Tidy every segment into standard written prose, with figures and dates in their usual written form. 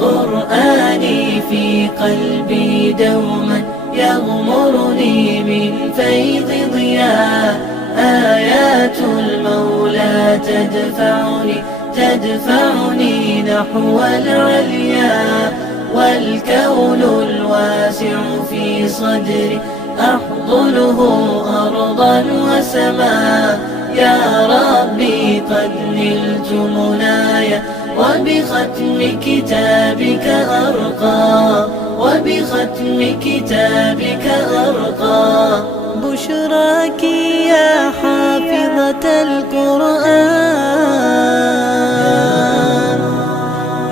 قرآني في قلبي دوما يغمرني من فيض ضياء. آيات المولى تدفعني نحو العليا. والكون الواسع في صدري أحضنه أرضا وسماء. يا ربي قد نلت منايا وبختم كتابك أرقى. بشراك يا حافظة القرآن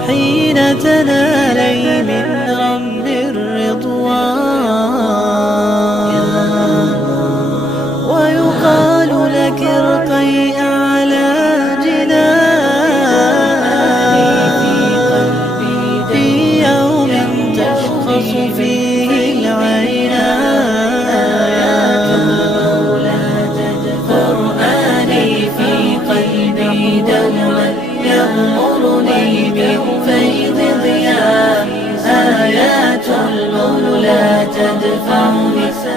حين تنالي من رب الرضوان. ويقال لك ارقي أعلى جنان في يوم تشخص فيه العينان. قرآني في قلبي دوما يغمرني من فيض ضياء. آيات المولى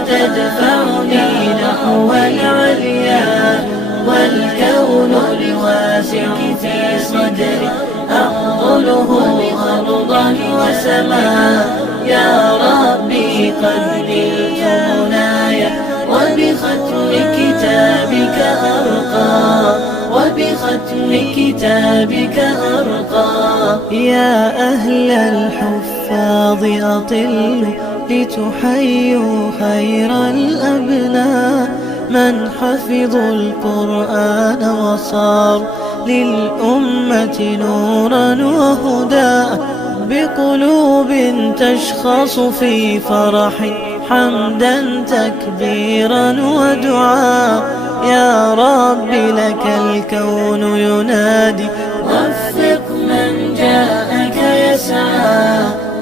تدفعني نحو العليا. والكون الواسع في صدري أحضنه أرضا وسماء. يا ربي قد نلت منايا وبختم كتابك أرقى. يا أهل الحفاظ أطلوا لتحيوا خير الأبناء. من حفظوا القرآن وصار للأمة نورا وهدى. بقلوب تشخص في فرح حمدا تكبيرا ودعاء. يا رب لك الكون ينادي وفق من جاءك يسعى.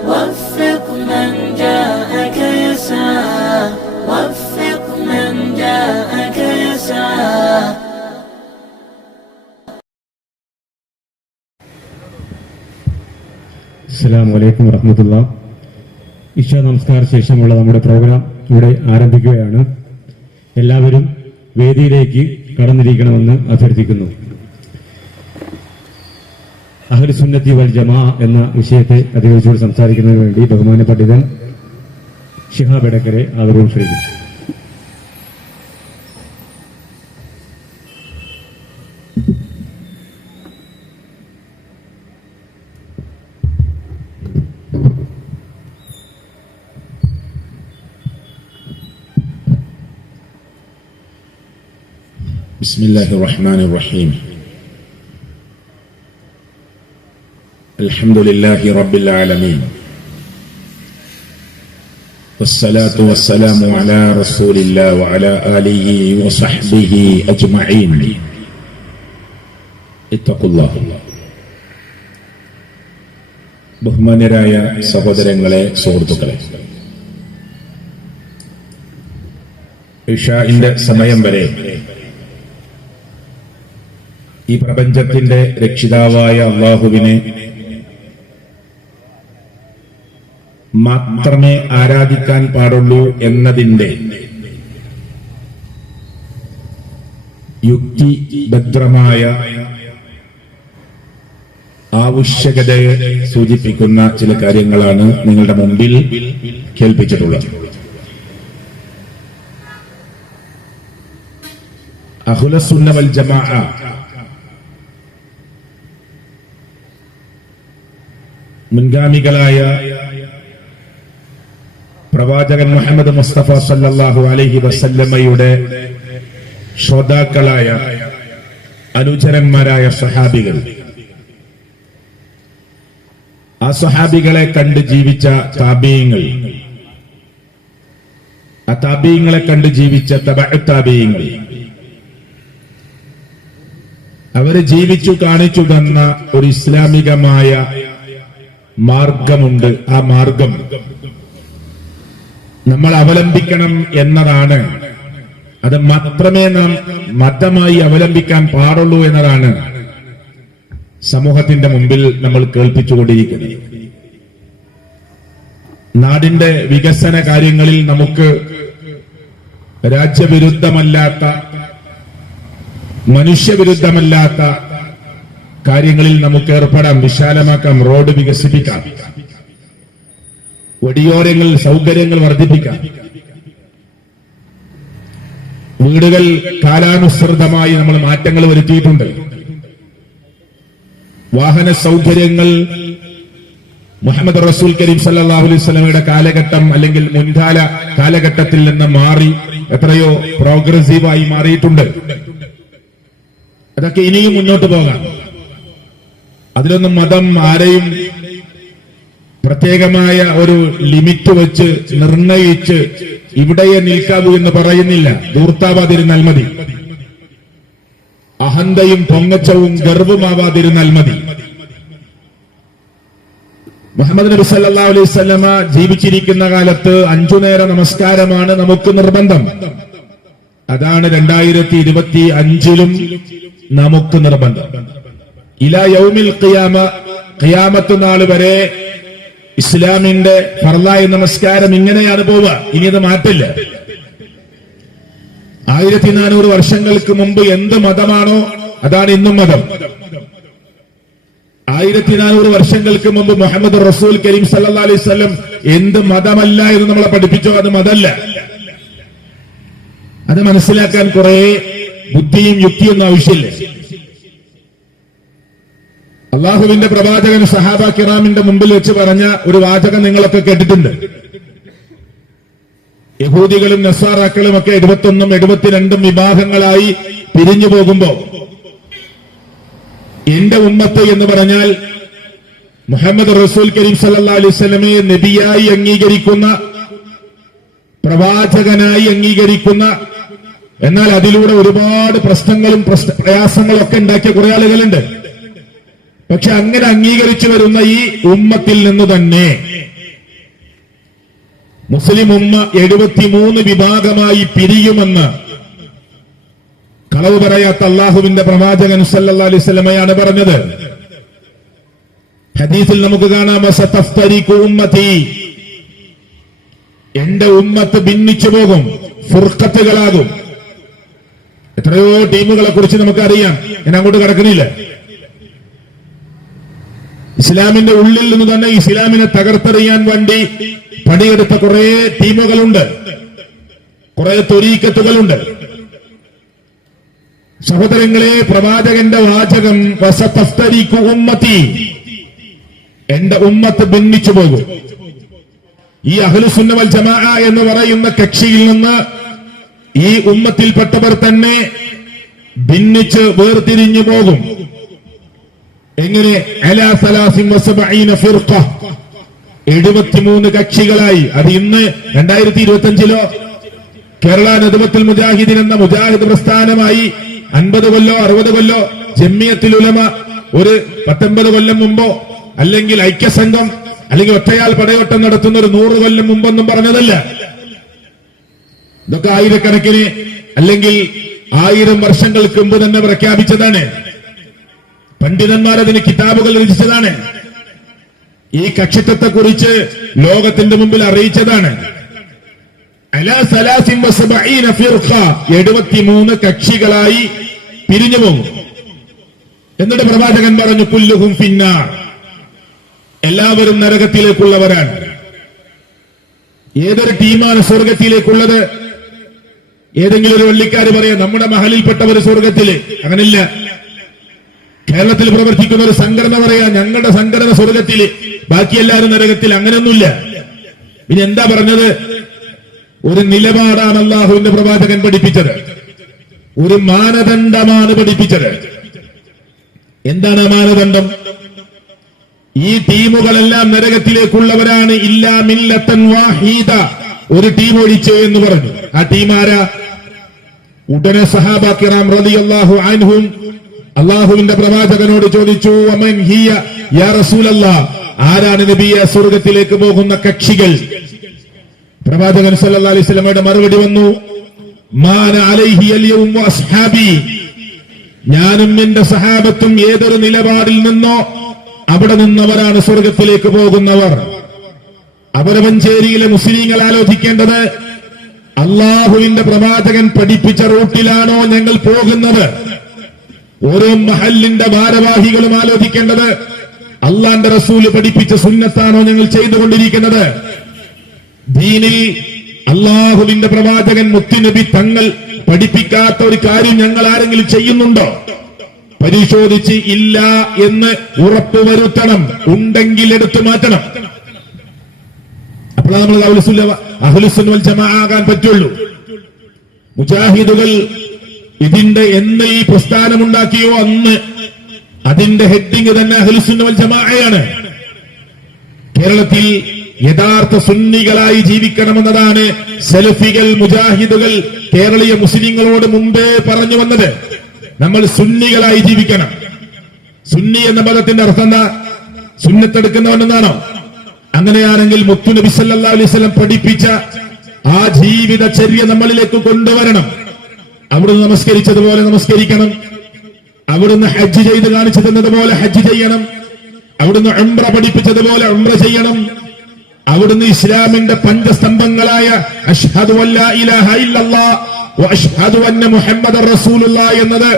وفق من جاءك يسعى. وفق من جاءك يسعى. അസ്സലാമു അലൈക്കും വറഹ്മത്തുള്ളാഹി. ഇശാ നമസ്കാര ശേഷമുള്ള നമ്മുടെ പ്രോഗ്രാം ഇവിടെ ആരംഭിക്കുകയാണ്. എല്ലാവരും വേദിയിലേക്ക് കടന്നിരിക്കണമെന്ന് അഭ്യർത്ഥിക്കുന്നു. അഹ്ലു സുന്നത്തി വൽ ജമാഅ എന്ന വിഷയത്തെ അധികരിച്ചുകൊണ്ട് സംസാരിക്കുന്നതിന് വേണ്ടി ബഹുമാന്യ പണ്ഡിതൻ ശിഹാബ് എടക്കരെ ആദരവും ക്ഷണിക്കുന്നു. بسم الله الرحمن الرحيم. الحمد لله رب العالمين والصلاة والسلام على رسول الله وعلى آله وصحبه أجمعين. اتقوا الله. ബഹുമാന്യരായ സഹോദരങ്ങളെ, സുഹൃത്തുക്കളെ, ഇശാഇന്റെ സമയം വരെ ഈ പ്രപഞ്ചത്തിന്റെ രക്ഷിതാവായ അല്ലാഹുവിനെ മാത്രമേ ആരാധിക്കാൻ പാടുള്ളൂ എന്നതിന്റെ യുക്തിഭദ്രമായ ആവശ്യകതയെ സൂചിപ്പിക്കുന്ന ചില കാര്യങ്ങളാണ് നിങ്ങളുടെ മുമ്പിൽ കേൾപ്പിച്ചിട്ടുള്ളത്. അഹ്ലുസുന്ന വൽ ജമാഅ മുൻഗാമികളായ പ്രവാചകൻ മുഹമ്മദ് മുസ്തഫ സല്ലല്ലാഹു അലൈഹി വസല്ലമയുടെ ശ്രോതാക്കളായ അനുചരന്മാരായ സ്വഹാബികൾ, ആ സ്വഹാബികളെ കണ്ട് ജീവിച്ച താബീങ്ങൾ, ആ താബീങ്ങളെ കണ്ട് ജീവിച്ച തബഉ താബീങ്ങൾ, അവര് ജീവിച്ചു കാണിച്ചു തന്ന ഒരു ഇസ്ലാമികമായ മാർഗമുണ്ട്. ആ മാർഗം നമ്മൾ അവലംബിക്കണം എന്നതാണ്. അത് മാത്രമേ നാം മതമായി അവലംബിക്കാൻ പാടുള്ളൂ എന്നതാണ് സമൂഹത്തിന്റെ മുമ്പിൽ നമ്മൾ കേൾപ്പിച്ചുകൊണ്ടിരിക്കുന്നത്. നാടിന്റെ വികസന കാര്യങ്ങളിൽ നമുക്ക് രാജ്യവിരുദ്ധമല്ലാത്ത, മനുഷ്യവിരുദ്ധമല്ലാത്ത കാര്യങ്ങളിൽ നമുക്ക് ഏർപ്പെടാം, വിശാലമാക്കാം, റോഡ് വികസിപ്പിക്കാം, വഴിയോരങ്ങളിൽ സൗകര്യങ്ങൾ വർദ്ധിപ്പിക്കാം, വീടുകൾ കാലാനുസൃതമായി നമ്മൾ മാറ്റങ്ങൾ വരുത്തിയിട്ടുണ്ട്. വാഹന സൗകര്യങ്ങൾ മുഹമ്മദ് റസൂൽ കരീം സല്ലല്ലാഹു അലൈഹി വസല്ലമയുടെ കാലഘട്ടം അല്ലെങ്കിൽ മുൻകാല കാലഘട്ടത്തിൽ നിന്ന് മാറി എത്രയോ പ്രോഗ്രസീവായി മാറിയിട്ടുണ്ട്. അതൊക്കെ ഇനിയും മുന്നോട്ട് പോകാം. അതിലൊന്നും മതം ആരെയും പ്രത്യേകമായ ഒരു ലിമിറ്റ് വെച്ച് നിർണയിച്ച് ഇവിടെയേ നിൽക്കാവൂ എന്ന് പറയുന്നില്ല. ധൂർത്താവാതിരുന്നാൽ മതി, അഹന്തയും പൊങ്ങച്ചവും ഗർവുമാവാതിരുന്നാൽ മതി. മുഹമ്മദ് നബി സല്ലല്ലാഹു അലൈഹി വസല്ലമ ജീവിച്ചിരിക്കുന്ന കാലത്ത് 5 നേര നമസ്കാരമാണ് നമുക്ക് നിർബന്ധം. അതാണ് 2025 നമുക്ക് നിർബന്ധം. ഇലാ യൗമിൽ ഖിയാമ, ഖിയാമത്ത് നാൾ വരെ ഇസ്ലാമിന്റെ ഫർളായ നമസ്കാരം ഇങ്ങനെയാണ് പോവുക. ഇനി അത് മാറ്റില്ല. 1400 വർഷങ്ങൾക്ക് മുമ്പ് എന്ത് മതമാണോ അതാണ് ഇന്നും മതം. 1400 വർഷങ്ങൾക്ക് മുമ്പ് മുഹമ്മദ് റസൂൽ കരീം സല്ലല്ലാഹു അലൈഹി വസല്ലം എന്ത് മതമല്ല എന്ന് നമ്മളെ പഠിപ്പിച്ചോ അത് മതമല്ല. അത് മനസ്സിലാക്കാൻ കുറെ ബുദ്ധിയും യുക്തിയൊന്നും ആവശ്യമില്ല. അള്ളാഹുവിന്റെ പ്രവാചകൻ സഹാബ കിറാമിന്റെ മുമ്പിൽ വെച്ച് പറഞ്ഞ ഒരു വാചകം നിങ്ങളൊക്കെ കേട്ടിട്ടുണ്ട്. യഹൂദികളും നസാറാക്കളും ഒക്കെ 71 72 വിഭാഗങ്ങളായി പിരിഞ്ഞു പോകുമ്പോ എന്റെ ഉമ്മത്ത് എന്ന് പറഞ്ഞാൽ മുഹമ്മദ് റസൂൽ കരീം സല്ലല്ലാഹു അലൈഹി വസല്ലമയെ നബിയായി അംഗീകരിക്കുന്ന, പ്രവാചകനായി അംഗീകരിക്കുന്ന, എന്നാൽ അതിലൂടെ ഒരുപാട് പ്രശ്നങ്ങളും പ്രയാസങ്ങളും ഒക്കെ ഉണ്ടാക്കിയ കുറെ ആളുകളുണ്ട്. പക്ഷെ അങ്ങനെ അംഗീകരിച്ചു വരുന്ന ഈ ഉമ്മത്തിൽ നിന്ന് തന്നെ മുസ്ലിം ഉമ്മ 73 വിഭാഗമായി പിരിയുമെന്ന് കളവ് പറയാത്ത അള്ളാഹുവിന്റെ പ്രവാചകൻ സല്ലല്ലാഹു അലൈഹി വസല്ലമയാണ് പറഞ്ഞത്. ഹദീസിൽ നമുക്ക് കാണാം, സതഫ്തരികു ഉമ്മതി, എന്റെ ഉമ്മത്ത് ഭിന്നിച്ചു പോകും, ഫുർഖത്തുകളാകും. എത്രയോ ടീമുകളെ കുറിച്ച് നമുക്കറിയാം, ഞാൻ അങ്ങോട്ട് കടക്കണില്ല. ഇസ്ലാമിന്റെ ഉള്ളിൽ നിന്ന് തന്നെ ഇസ്ലാമിനെ തകർത്തെറിയാൻ വേണ്ടി പണിയെടുത്ത കുറെ ടീമുകളുണ്ട്, കുറെ ത്വരീക്കത്തുകളുണ്ട്. സഹോദരങ്ങളെ, പ്രവാചകന്റെ വാചകം വസതഫ്തരികു ഉമ്മതി, എന്റെ ഉമ്മത്ത് ഭിന്നിച്ചു പോകും. ഈ അഹ്ലുസുന്ന വൽ ജമാഅ എന്ന് പറയുന്ന കക്ഷിയിൽ നിന്ന് ഈ ഉമ്മത്തിൽപ്പെട്ടവർ തന്നെ ഭിന്നിച്ച് വേർതിരിഞ്ഞു പോകും. എങ്ങനെ? അലാ 73 ഫിർഖ, 73 കക്ഷികളായി. അത് ഇന്ന് 2025 കേരള നദ്വത്തുൽ മുജാഹിദീൻ എന്ന മുജാഹിദ് പ്രസ്ഥാനമായി 50 കൊല്ലോ 60 കൊല്ലോ ജമിയത്തുൽ ഉലമ ഒരു 19 കൊല്ലം മുമ്പോ, അല്ലെങ്കിൽ ഐക്യസംഘം, അല്ലെങ്കിൽ ഒറ്റയാൾ പടയോട്ടം നടത്തുന്ന ഒരു 100 കൊല്ലം മുമ്പൊന്നും പറഞ്ഞതല്ല. ഇതൊക്കെ ആയിരക്കണക്കിന് അല്ലെങ്കിൽ 1000 വർഷങ്ങൾക്ക് മുമ്പ് തന്നെ പ്രഖ്യാപിച്ചതാണ്. പണ്ഡിതന്മാർ അതിന് കിതാബുകൾ രചിച്ചതാണ്. ഈ കക്ഷിത്വത്തെക്കുറിച്ച് ലോകത്തിന്റെ മുമ്പിൽ അറിയിച്ചതാണ്. അലാ 73 ഫിർഖ, 73 കക്ഷികളായി പിരിഞ്ഞു പോകും. എന്നിട്ട് പ്രവാചകൻ പറഞ്ഞു, കുല്ലുഹും ഫിന്നാർ, എല്ലാവരും നരകത്തിലേക്കുള്ളവരാണ്. ഏതൊരു ടീമാണ് സ്വർഗത്തിലേക്കുള്ളത്? ഏതെങ്കിലും ഒരു വള്ളിക്കാര് പറയാം നമ്മുടെ മഹലിൽപ്പെട്ടവർ സ്വർഗത്തില്. അങ്ങനില്ല. കേരളത്തിൽ പ്രവർത്തിക്കുന്ന ഒരു സംഘടന പറയാ ഞങ്ങളുടെ സംഘടന സ്വർഗത്തില്, ബാക്കി എല്ലാവരും നരകത്തിൽ. അങ്ങനെയൊന്നുമില്ല. ഇനി എന്താ പറഞ്ഞത്? ഒരു നിലപാടാണ് അല്ലാഹുവിന്റെ പ്രവാചകൻ പഠിപ്പിച്ചത്, ഒരു മാനദണ്ഡമാണ് പഠിപ്പിച്ചത്. എന്താണ് ആ മാനദണ്ഡം? ഈ ടീമുകളെല്ലാം നരകത്തിലേക്കുള്ളവരാണ്, ഇല്ലാ മില്ലത്തൻ വാഹിദ, ഒരു ടീം ഒഴിച്ച് എന്ന് പറഞ്ഞു. ആ ടീം ആരാ? ഉടനെ സഹാബ കിറാം റളിയല്ലാഹു അൻഹും അള്ളാഹുവിന്റെ പ്രവാചകനോട് ചോദിച്ചു, വമൻ ഹിയ യാ റസൂലല്ലാഹ്, ആരാണ് നബിയെ സ്വർഗത്തിലേക്ക് പോകുന്ന കക്ഷികൾ? പ്രവാചകൻ സല്ലല്ലാഹു അലൈഹി വസല്ലമയുടെ മറുപടി വന്നു, മാന അലൈഹി അൽയൗമ അസ്ഹാബി, ഞാനും എന്റെ സഹാബത്തും ഏതൊരു നിലപാടിൽ നിന്നോ അവിടെ നിന്നവരാണ് സ്വർഗത്തിലേക്ക് പോകുന്നവർ. അപരമഞ്ചേരിയിലെ മുസ്ലിങ്ങൾ ആലോചിക്കേണ്ടത്, അള്ളാഹുവിന്റെ പ്രവാചകൻ പഠിപ്പിച്ച റൂട്ടിലാണോ ഞങ്ങൾ പോകുന്നത്? ഓരോ മഹല്ലിന്റെ ഭാരവാഹികളും ആലോചിക്കേണ്ടത്, അള്ളാന്റെ റസൂല് പഠിപ്പിച്ച സുന്നത്താണോ ഞങ്ങൾ ചെയ്തുകൊണ്ടിരിക്കുന്നത്? ദീനിൽ അള്ളാഹുവിന്റെ പ്രവാചകൻ മുത്തുനബി തങ്ങൾ പഠിപ്പിക്കാത്ത ഒരു കാര്യം ഞങ്ങൾ ആരെങ്കിലും ചെയ്യുന്നുണ്ടോ? പരിശോധിച്ച് ഇല്ല എന്ന് ഉറപ്പുവരുത്തണം. ഉണ്ടെങ്കിൽ എടുത്തു മാറ്റണം. അപ്പോഴാണ് നമ്മൾ അഹ്ലുസുന്ന വൽ ജമാഅ ആകാൻ പറ്റുള്ളൂ. മുജാഹിദുകൾ ഇതിന്റെ എന്ന് ഈ പ്രസ്ഥാനമുണ്ടാക്കിയോ അന്ന് അതിന്റെ ഹെഡിങ് തന്നെ അഹ്ലുസുന്ന വൽ ജമാഅയാണ്. കേരളത്തിൽ യഥാർത്ഥ സുന്നികളായി ജീവിക്കണമെന്നതാണ് സലഫികൾ, മുജാഹിദുകൾ കേരളീയ മുസ്ലിങ്ങളോട് മുമ്പേ പറഞ്ഞു വന്നത്. നമ്മൾ സുന്നികളായി ജീവിക്കണം. സുന്നി എന്ന പദത്തിന്റെ അർത്ഥം എന്താ? സുന്നത്തെടുക്കുന്നവനെന്നാണോ? അങ്ങനെയാണെങ്കിൽ മുത്തുനബി സല്ലല്ലാഹു അലൈഹി വസല്ലം പഠിപ്പിച്ച ആ ജീവിതചര്യ നമ്മളിലേക്ക് കൊണ്ടുവരണം. അവിടുന്ന് നമസ്കരിച്ചതുപോലെ നമസ്കരിക്കണം. അവിടുന്ന് ഹജ്ജ് ചെയ്ത് കാണിച്ചു തന്നതുപോലെ ഹജ്ജ് ചെയ്യണം. അവിടുന്ന് ഉംറ പഠിപ്പിച്ചതുപോലെ ഉംറ ചെയ്യണം. അവിടുന്ന് ഇസ്ലാമിന്റെ പഞ്ചസ്തംഭങ്ങളായ അശ്ഹദു അല്ലാ ഇലാഹ ഇല്ലല്ലാഹ് വ അശ്ഹദു അന്ന മുഹമ്മദർ റസൂലുള്ളാഹ് എന്നത്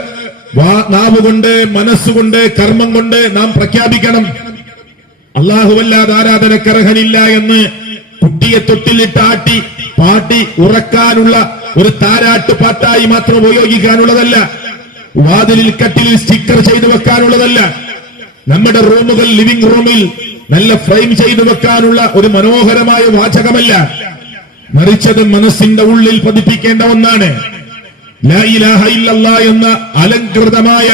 നാവുകൊണ്ട്, മനസ്സുകൊണ്ട്, കർമ്മം കൊണ്ട് നാം പ്രഖ്യാപിക്കണം. അല്ലാഹുവല്ലാതെ ആരാധനക്കർഹനില്ല എന്ന് കുട്ടിയെ തൊട്ടിലിട്ട് ആട്ടി പാട്ടി ഉറക്കാനുള്ള ഒരു താരാട്ട് പാട്ടായി മാത്രം ഉപയോഗിക്കാനുള്ളതല്ല. വാതിലിൽ കട്ടിലിൽ സ്റ്റിക്കർ ചെയ്തു വെക്കാനുള്ളതല്ല. നമ്മുടെ റൂമുകൾ, ലിവിംഗ് റൂമിൽ നല്ല ഫ്രെയിം ചെയ്തു വെക്കാനുള്ള ഒരു മനോഹരമായ വാചകമല്ല. മറിച്ചത് മനസ്സിന്റെ ഉള്ളിൽ പതിപ്പിക്കേണ്ട ഒന്നാണ്. ലാ ഇലാഹ ഇല്ലല്ലാഹ് എന്ന അലങ്കൃതമായ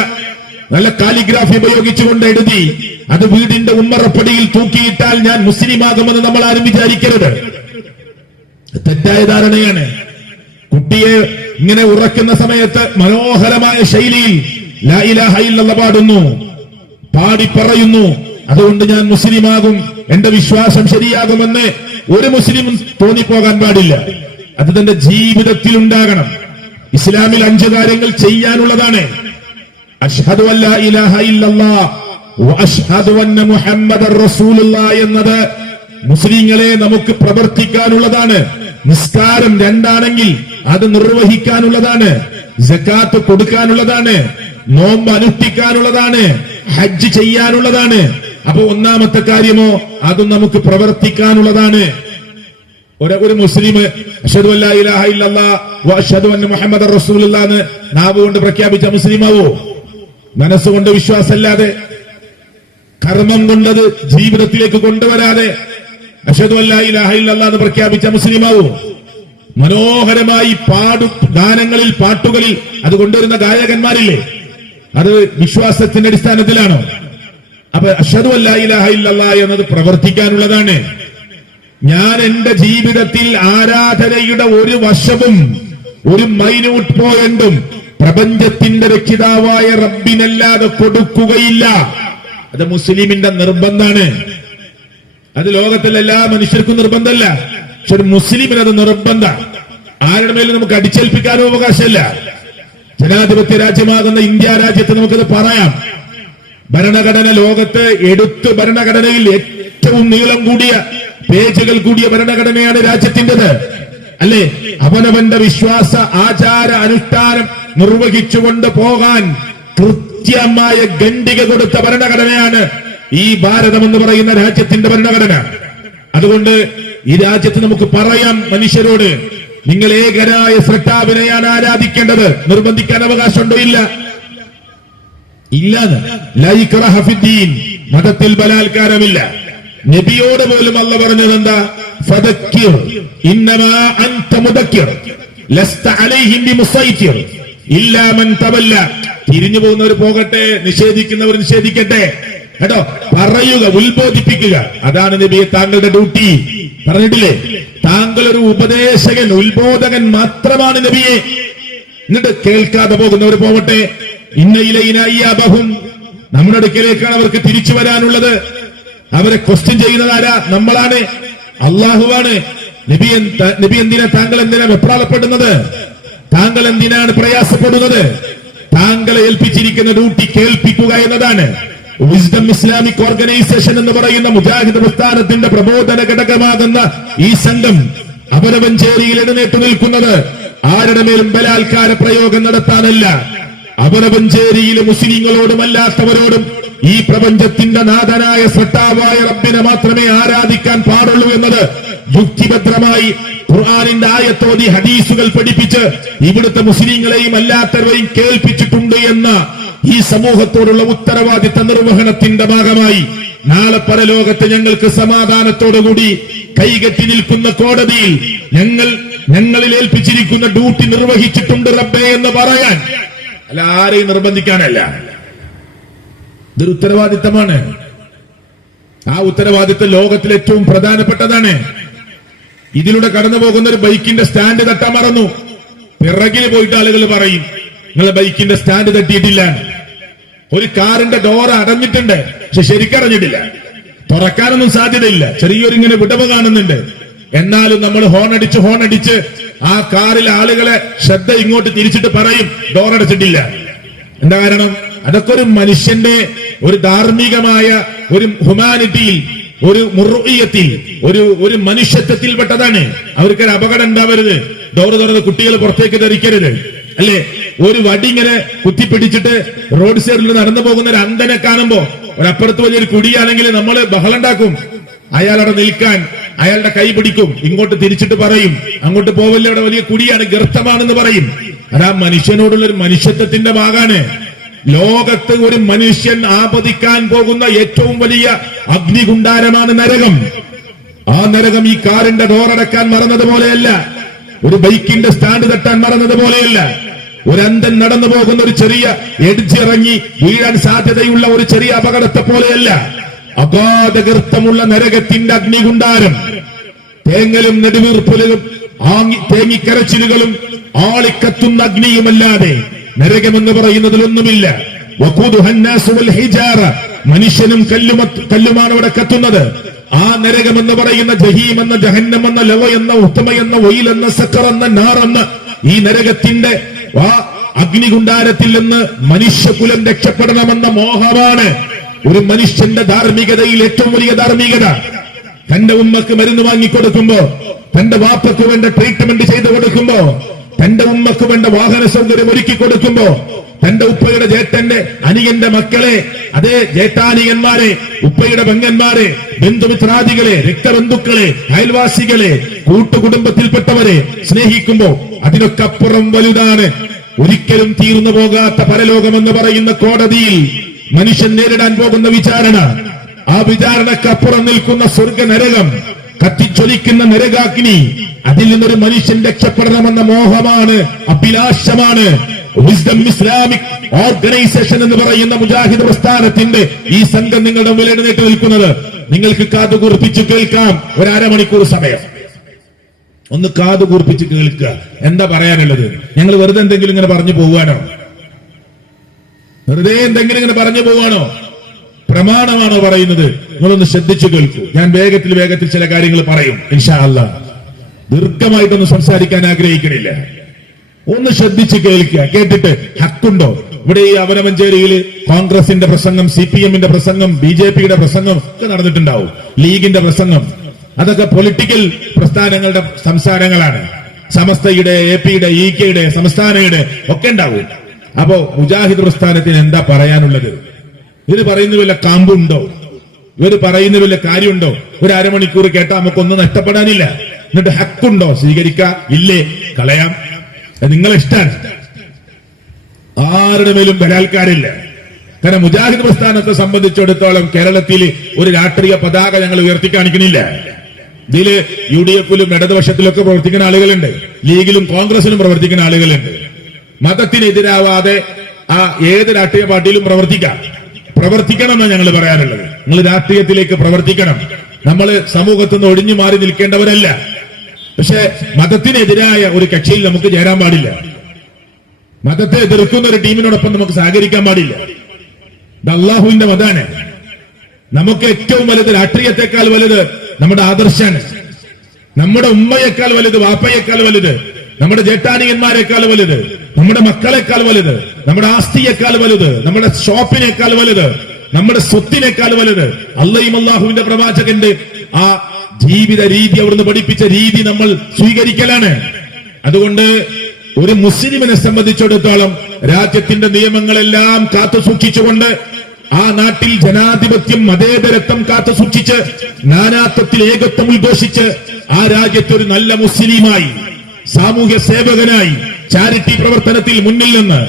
നല്ല കാലിഗ്രാഫി ഉപയോഗിച്ചുകൊണ്ട് എഴുതി അത് വീടിന്റെ ഉമ്മറപ്പടിയിൽ തൂക്കിയിട്ടാൽ ഞാൻ മുസ്ലിമാകുമെന്ന് നമ്മൾ ആരും വിചാരിക്കരുത്. തെറ്റായ ധാരണയാണ്. കുട്ടിയെ ഇങ്ങനെ ഉറക്കുന്ന സമയത്ത് മനോഹരമായ ശൈലിയിൽ ലാ ഇലാഹ ഇല്ലല്ലാഹ് പാടുന്നു, പാടി പറയുന്നു, അതുകൊണ്ട് ഞാൻ മുസ്ലിമാകും, എന്റെ വിശ്വാസം ശരിയാകുമെന്ന് ഒരു മുസ്ലിമും തോന്നിപ്പോകാൻ പാടില്ല. അത് തന്റെ ജീവിതത്തിൽ ഉണ്ടാകണം. ഇസ്ലാമിൽ 5 കാര്യങ്ങൾ ചെയ്യാനുള്ളതാണ്. അശ്ഹദു അല്ലാ ഇലാഹ ഇല്ലല്ലാഹ് വ അശ്ഹദു അന്ന മുഹമ്മദർ റസൂലുള്ളാഹ് എന്നത് മുസ്ലിങ്ങളെ നമുക്ക് പ്രവർത്തിക്കാനുള്ളതാണ്. നിസ്കാരം 2 ആണെങ്കിൽ അത് നിർവഹിക്കാനുള്ളതാണ്. സകാത്ത് കൊടുക്കാനുള്ളതാണ്. നോമ്പ് അനുഷ്ഠിക്കാനുള്ളതാണ്. ഹജ്ജ് ചെയ്യാനുള്ളതാണ്. അപ്പൊ 1ാമത്തെ കാര്യമോ അതും നമുക്ക് പ്രവർത്തിക്കാനുള്ളതാണ്. ഒരു മുസ്ലിം അശ്ഹദു അല്ലാ ഇലാഹ ഇല്ലല്ലാഹ് വ അശ്ഹദു അന്ന മുഹമ്മദർ റസൂലുള്ളാഹ് എന്ന് നാവ് കൊണ്ട് പ്രഖ്യാപിച്ച മുസ്ലിമാവോ? മനസ്സുകൊണ്ട് വിശ്വാസമല്ലാതെ, കർമ്മം കൊണ്ടത് ജീവിതത്തിലേക്ക് കൊണ്ടുവരാതെ അശ്ഹദു അല്ലാ ഇലാഹ ഇല്ലല്ലാഹ് എന്ന് പ്രഖ്യാപിച്ച മുസ്ലിമാവോ? മനോഹരമായി ഗാനങ്ങളിൽ, പാട്ടുകളിൽ അത് കൊണ്ടുവരുന്ന ഗായകന്മാരില്ലേ, അത് വിശ്വാസത്തിന്റെ അടിസ്ഥാനത്തിലാണോ? അപ്പൊ അശ്ഹദു അല്ലാ ഇലാഹ ഇല്ലല്ലാഹ് എന്നത് പ്രവർത്തിക്കാനുള്ളതാണ്. ഞാൻ എന്റെ ജീവിതത്തിൽ ആരാധനയുടെ ഒരു വശവും ഒരു മൈന്യൂട്ട് പോയിന്റും പ്രപഞ്ചത്തിന്റെ രക്ഷിതാവായ റബ്ബിനല്ലാതെ കൊടുക്കുകയില്ല. അത് മുസ്ലിമിന്റെ നിർബന്ധാണ്. അത് ലോകത്തിലെ എല്ലാ മനുഷ്യർക്കും നിർബന്ധമല്ല. പക്ഷെ ഒരു മുസ്ലിമിന് അത് നിർബന്ധ. ആരുടെ മേലും നമുക്ക് അടിച്ചേൽപ്പിക്കാനും അവകാശമില്ല. ജനാധിപത്യ രാജ്യമാകുന്ന ഇന്ത്യ രാജ്യത്ത് നമുക്കത് പറയാം. ഭരണഘടന ലോകത്ത് എടുത്ത് ഭരണഘടനയിൽ ഏറ്റവും നീളം കൂടിയ പേജുകൾ കൂടിയ ഭരണഘടനയാണ് രാജ്യത്തിൻ്റെത്, അല്ലേ? അവനവന്റെ വിശ്വാസ ആചാര അനുഷ്ഠാനം നിർവഹിച്ചുകൊണ്ട് പോകാൻ കൃത്യമായ ഖണ്ഡിക കൊടുത്ത ഭരണഘടനയാണ് ഈ ഭാരതം എന്ന് പറയുന്ന രാജ്യത്തിന്റെ ഭരണഘടന. അതുകൊണ്ട് ഈ രാജ്യത്ത് നമുക്ക് പറയാം മനുഷ്യരോട്, നിങ്ങൾ ഏകനായ സൃഷ്ടാവിനെയാണ് ആരാധിക്കേണ്ടത്. നിർബന്ധിക്കാൻ അവകാശമുണ്ടോ? ഇല്ല, ഇല്ലാന്ന്. ലാ ഇക്റാഹ ഫിദ്ദീൻ, മതത്തിൽ ബലാത്കാരമില്ല. നബിയോട് പോലും അല്ല പറഞ്ഞത് എന്താ? ഫദക്കിർ ഇന്നമാ അൻത മുദക്കിർ ലസ്ത അലൈഹിം ബിമുസൈതിർ ഇല്ലാ മൻ തവല്ല. തിരിഞ്ഞു പോകുന്നവർ പോകട്ടെ, നിഷേധിക്കുന്നവർ നിഷേധിക്കട്ടെ. കേട്ടോ, പറയുക, ഉത്ബോധിപ്പിക്കുക, അതാണ് നബിയെ താങ്കളുടെ ഡ്യൂട്ടി. പറഞ്ഞിട്ടില്ലേ? താങ്കൾ ഒരു ഉപദേശകൻ, ഉത്ബോധകൻ മാത്രമാണ് നബിയെ. എന്നിട്ട് കേൾക്കാതെ പോകുന്നവർ പോകട്ടെ. ഇന്നയിലൈനായിയാബഹും, നമ്മുടെ അടുക്കലേക്കാണ് അവർക്ക് തിരിച്ചു വരാനുള്ളത്. അവരെ ക്വസ്റ്റ്യൻ ചെയ്യുന്നത് ആരാ? നമ്മളാണ്, അള്ളാഹുവാണ്. നബി എന്തിനാ, താങ്കൾ എന്തിനാ വെപ്രാളപ്പെടുന്നത്? താങ്കൾ എന്തിനാണ് പ്രയാസപ്പെടുന്നത്? താങ്കളെ ഏൽപ്പിച്ചിരിക്കുന്ന ഡ്യൂട്ടി കേൾപ്പിക്കുക എന്നതാണ്. വിസ്ഡം ഇസ്ലാമിക് ഓർഗനൈസേഷൻ എന്ന് പറയുന്ന മുജാഹിദ് പ്രസ്ഥാനത്തിന്റെ പ്രബോധന ഘടകമാകുന്ന ഈ സംഘം അവരവഞ്ചേരിയിൽ എഴുന്നേറ്റ് നിൽക്കുന്നത് ആരുടെ മേലും ബലാത്കാര പ്രയോഗം നടത്താനല്ല, അവരവഞ്ചേരിയിലെ മുസ്ലിങ്ങളോടും അല്ലാത്തവരോടും ഈ പ്രപഞ്ചത്തിന്റെ നാഥനായ സൃഷ്ടാവായ റബ്ബിനെ മാത്രമേ ആരാധിക്കാൻ പാടുള്ളൂ എന്നത് യുക്തിഭദ്രമായി ഖുർആനിന്റെ ആയത്തോതി ഹദീസുകൾ പഠിപ്പിച്ച് ഇവിടുത്തെ മുസ്ലിങ്ങളെയും അല്ലാത്തവരെയും കേൾപ്പിച്ചിട്ടുണ്ട് എന്ന ഈ സമൂഹത്തോടുള്ള ഉത്തരവാദിത്ത നിർവഹണത്തിന്റെ ഭാഗമായി നാളെ പരലോകത്ത് ഞങ്ങൾക്ക് സമാധാനത്തോടുകൂടി കൈകെട്ടി നിൽക്കുന്ന കോടതിയിൽ ഞങ്ങളിൽ ഏൽപ്പിച്ചിരിക്കുന്ന ഡ്യൂട്ടി നിർവഹിച്ചിട്ടുണ്ട് റബ്ബേ എന്ന് പറയാൻ, അല്ല ആരെയും നിർബന്ധിക്കാനല്ല. ഇതൊരു ഉത്തരവാദിത്തമാണ്. ആ ഉത്തരവാദിത്തം ലോകത്തിലെ ഏറ്റവും പ്രധാനപ്പെട്ടതാണ്. ഇതിലൂടെ കടന്നു പോകുന്ന ഒരു ബൈക്കിന്റെ സ്റ്റാൻഡ് തട്ടാൻ മറന്നു, പിറകിൽ പോയിട്ട് ആളുകൾ പറയും നിങ്ങളെ ബൈക്കിന്റെ സ്റ്റാൻഡ് തട്ടിയിട്ടില്ല. ഒരു കാറിന്റെ ഡോർ അടഞ്ഞിട്ടുണ്ട്, പക്ഷെ ശരിക്കടഞ്ഞിട്ടില്ല, തുറക്കാനൊന്നും സാധ്യതയില്ല, ചെറിയൊരിങ്ങനെ വിടവ് കാണുന്നുണ്ട്. എന്നാലും നമ്മൾ ഹോണടിച്ച് ആ കാറിലെ ആളുകളെ ശ്രദ്ധ ഇങ്ങോട്ട് തിരിച്ചിട്ട് പറയും ഡോർ അടച്ചിട്ടില്ല. എന്താ കാരണം? അതൊക്കെ ഒരു മനുഷ്യന്റെ ഒരു ധാർമ്മികമായ ഒരു ഹ്യൂമാനിറ്റിയിൽ, ഒരു മുറുഇയത്തിൽ, ഒരു മനുഷ്യത്വത്തിൽപ്പെട്ടതാണ്. അവർക്കൊരു അപകടം ഉണ്ടാവരുത്, ഡോറ് തുറന്ന് കുട്ടികൾ പുറത്തേക്ക് ധരിക്കരുത്, അല്ലേ? ഒരു വടി ഇങ്ങനെ കുത്തിപ്പിടിച്ചിട്ട് റോഡ് സൈഡിൽ നടന്നു പോകുന്ന ഒരു അന്ധനെ കാണുമ്പോ ഒരപ്പുറത്ത് വലിയൊരു കുടിയാണെങ്കിൽ നമ്മൾ ബഹളുണ്ടാക്കും, അയാളവിടെ നിൽക്കാൻ അയാളുടെ കൈ പിടിക്കും, ഇങ്ങോട്ട് തിരിച്ചിട്ട് പറയും അങ്ങോട്ട് പോവല്ലേ, അവിടെ വലിയ കുടിയാണ്, ഗർത്തമാണെന്ന് പറയും. അതാ മനുഷ്യനോടുള്ള ഒരു മനുഷ്യത്വത്തിന്റെ ഭാഗമാണ്. ലോകത്ത് ഒരു മനുഷ്യൻ ആപതിക്കാൻ പോകുന്ന ഏറ്റവും വലിയ അഗ്നികുണ്ടാരമാണ് നരകം. ആ നരകം ഈ കാറിന്റെ ഡോറടക്കാൻ മറന്നതുപോലെയല്ല, ഒരു ബൈക്കിന്റെ സ്റ്റാൻഡ് തട്ടാൻ മറന്നതുപോലെയല്ല, ഒരു അന്ധൻ നടന്നു പോകുന്ന ഒരു ചെറിയ എഡ്ജിറങ്ങി വീഴാൻ സാധ്യതയുള്ള ഒരു ചെറിയ അപകടത്തെ പോലെയല്ല. അഗാധഗർത്തമുള്ള നരകത്തിന്റെ അഗ്നികുണ്ടാരം, തേങ്ങലും നെടുവീർപ്പലുകളും തേങ്ങിക്കരച്ചിലുകളും ആളിക്കത്തുന്ന അഗ്നിയുമല്ലാതെ നരകമെന്ന് പറയുന്നതിലൊന്നുമില്ല. മനുഷ്യനും കല്ലുമാണ് അവിടെ കത്തുന്നത്. ആ നരകമെന്ന് പറയുന്ന ജഹീം എന്ന ജഹന്നം എന്ന ലവ എന്ന ഉത്തമ എന്ന ഒയിൽ എന്ന സക്കർ എന്ന നാർ എന്ന ഈ നരകത്തിന്റെ ആ അഗ്നികുണ്ടാരത്തിൽ നിന്ന് മനുഷ്യകുലം രക്ഷപ്പെടണമെന്ന മോഹമാണ് ഒരു മനുഷ്യന്റെ ധാർമ്മികതയിൽ ഏറ്റവും വലിയ ധാർമ്മികത. തന്റെ ഉമ്മക്ക് മരുന്ന് വാങ്ങിക്കൊടുക്കുമ്പോ, തന്റെ വാപ്പക്ക് വേണ്ട ട്രീറ്റ്മെന്റ് ചെയ്തു കൊടുക്കുമ്പോ, തന്റെ ഉമ്മക്ക് വേണ്ട വാഹന സൗകര്യം ഒരുക്കി കൊടുക്കുമ്പോ, തന്റെ ഉപ്പയുടെ ജേട്ടന്റെ അനിയന്റെ മക്കളെ, അതേ ജേട്ടാനിയന്മാരെ, ഉപ്പയുടെ പെങ്ങന്മാരെ, ബന്ധുമിത്രാദികളെ, രക്തബന്ധുക്കളെ, അയൽവാസികളെ, കൂട്ടുകുടുംബത്തിൽപ്പെട്ടവരെ സ്നേഹിക്കുമ്പോ അതിനൊക്കെ അപ്പുറം വലുതാണ് ഒരിക്കലും തീർന്നു പോകാത്ത പരലോകമെന്ന് പറയുന്ന കോടതിയിൽ മനുഷ്യൻ നേരിടാൻ പോകുന്ന വിചാരണ. ആ വിചാരണക്കപ്പുറം നിൽക്കുന്ന സ്വർഗ നരകം, കത്തിച്ചൊലിക്കുന്ന നരകാഗ്നി, അതിൽ നിന്നൊരു മനുഷ്യൻ രക്ഷപ്പെടണമെന്ന മോഹമാണ്, അഭിലാഷമാണ് വിസ്ഡം ഇസ്ലാമിക് ഓർഗനൈസേഷൻ എന്ന് പറയുന്ന മുജാഹിദ് പ്രസ്ഥാനത്തിന്റെ ഈ സംഘം നിങ്ങളുടെ മുന്നിൽ എഴുന്നേറ്റ് നിൽക്കുന്നത്. നിങ്ങൾക്ക് കാതുകൂർപ്പിച്ച് കേൾക്കാം. ഒരു അരമണിക്കൂർ സമയം ഒന്ന് കാതുകൂർപ്പിച്ച് കേൾക്കുക. എന്താ പറയാനുള്ളത്? ഞങ്ങൾ വെറുതെ എന്തെങ്കിലും ഇങ്ങനെ പറഞ്ഞു പോവാനോ? വെറുതെ എന്തെങ്കിലും ഇങ്ങനെ പറഞ്ഞു പോവാണോ? പ്രമാണമാണോ പറയുന്നത്? നിങ്ങളൊന്ന് ശ്രദ്ധിച്ചു കേൾക്കൂ. ഞാൻ വേഗത്തിൽ ചില കാര്യങ്ങൾ പറയും ഇൻഷാ അല്ലാഹ്. ദീർഘമായിട്ടൊന്നും സംസാരിക്കാൻ ആഗ്രഹിക്കണില്ല. ഒന്ന് ശ്രദ്ധിച്ച് കേൾക്കുക. കേട്ടിട്ട് ഹക്കുണ്ടോ? ഇവിടെ ഈ അവനമഞ്ചേരിയിൽ കോൺഗ്രസിന്റെ പ്രസംഗം, CPM-ന്റെ പ്രസംഗം, BJP-യുടെ പ്രസംഗം ഒക്കെ നടന്നിട്ടുണ്ടാവും, ലീഗിന്റെ പ്രസംഗം. അതൊക്കെ പൊളിറ്റിക്കൽ പ്രസ്ഥാനങ്ങളുടെ സംസാരങ്ങളാണ്. സമസ്തയുടെ, AP-യുടെ, EK-യുടെ, സംസ്ഥാനയുടെ ഒക്കെ ഉണ്ടാവും. അപ്പോ മുജാഹിദ് പ്രസ്ഥാനത്തിന് എന്താ പറയാനുള്ളത്? ഇവര് പറയുന്ന വല്ല കാമ്പുണ്ടോ? ഇവര് പറയുന്ന വല്ല കാര്യമുണ്ടോ? ഒരു അരമണിക്കൂർ കേട്ടാൽ നമുക്കൊന്നും നഷ്ടപ്പെടാനില്ല. എന്നിട്ട് ഹക്കുണ്ടോ? സ്വീകരിക്കാം, ഇല്ലേ കളയാം, നിങ്ങളെ ഇഷ്ടാണ്. ആരുടെ മേലും ബലാത്കാരമില്ല. കാരണം മുജാഹിദ് പ്രസ്ഥാനത്തെ സംബന്ധിച്ചിടത്തോളം കേരളത്തിൽ ഒരു രാഷ്ട്രീയ പതാക ഞങ്ങൾ ഉയർത്തി കാണിക്കണില്ല. ഇതില് UDF-ലും ഇടതുപക്ഷത്തിലൊക്കെ പ്രവർത്തിക്കുന്ന ആളുകളുണ്ട്, ലീഗിലും കോൺഗ്രസിലും പ്രവർത്തിക്കുന്ന ആളുകളുണ്ട്. മതത്തിനെതിരാവാതെ ആ ഏത് രാഷ്ട്രീയ പാർട്ടിയിലും പ്രവർത്തിക്കണം എന്നാണ് ഞങ്ങൾ പറയാനുള്ളത്. നിങ്ങൾ രാഷ്ട്രീയത്തിലേക്ക് പ്രവർത്തിക്കണം. നമ്മൾ സമൂഹത്തിൽ നിന്ന് ഒഴിഞ്ഞു മാറി നിൽക്കേണ്ടവരല്ല. പക്ഷെ മതത്തിനെതിരായ ഒരു കക്ഷിയിൽ നമുക്ക് ചേരാൻ പാടില്ല. മതത്തെ എതിർക്കുന്ന ഒരു ടീമിനോടൊപ്പം നമുക്ക് സഹകരിക്കാൻ പാടില്ല. ഇത് അള്ളാഹുവിന്റെ മതമാണ്. നമുക്ക് ഏറ്റവും വലുത്, രാഷ്ട്രീയത്തെക്കാൾ വലുത് നമ്മുടെ ആദർശാണ്. നമ്മുടെ ഉമ്മയേക്കാൾ വലുത്, വാപ്പയേക്കാൾ വലുത് നമ്മുടെ ജേഷ്ഠാനിയന്മാരെക്കാൾ വലുത്, നമ്മുടെ മക്കളെക്കാൾ വലുത്, നമ്മുടെ ആസ്തിയേക്കാൾ വലുത്, നമ്മുടെ ഷോപ്പിനേക്കാൾ വലുത്, നമ്മുടെ സ്വത്തിനേക്കാൾ വലുത് അള്ളയും അള്ളാഹുവിന്റെ പ്രവാചകന്റെ ആ ജീവിത രീതി, അവിടുന്ന് പഠിപ്പിച്ച രീതി നമ്മൾ സ്വീകരിക്കലാണ്. അതുകൊണ്ട് ഒരു മുസ്ലിമിനെ സംബന്ധിച്ചിടത്തോളം രാജ്യത്തിന്റെ നിയമങ്ങളെല്ലാം കാത്തു സൂക്ഷിച്ചുകൊണ്ട് ആ നാട്ടിൽ ജനാധിപത്യം, മതേതരത്വം കാത്തു സൂക്ഷിച്ച് നാനാത്വത്തിൽ ഏകത്വം ഉദ്ഘോഷിച്ച് ആ രാജ്യത്ത് ഒരു നല്ല മുസ്ലിമായി, സാമൂഹ്യ സേവകനായി, ചാരിറ്റി പ്രവർത്തനത്തിൽ മുന്നിൽ നിന്ന്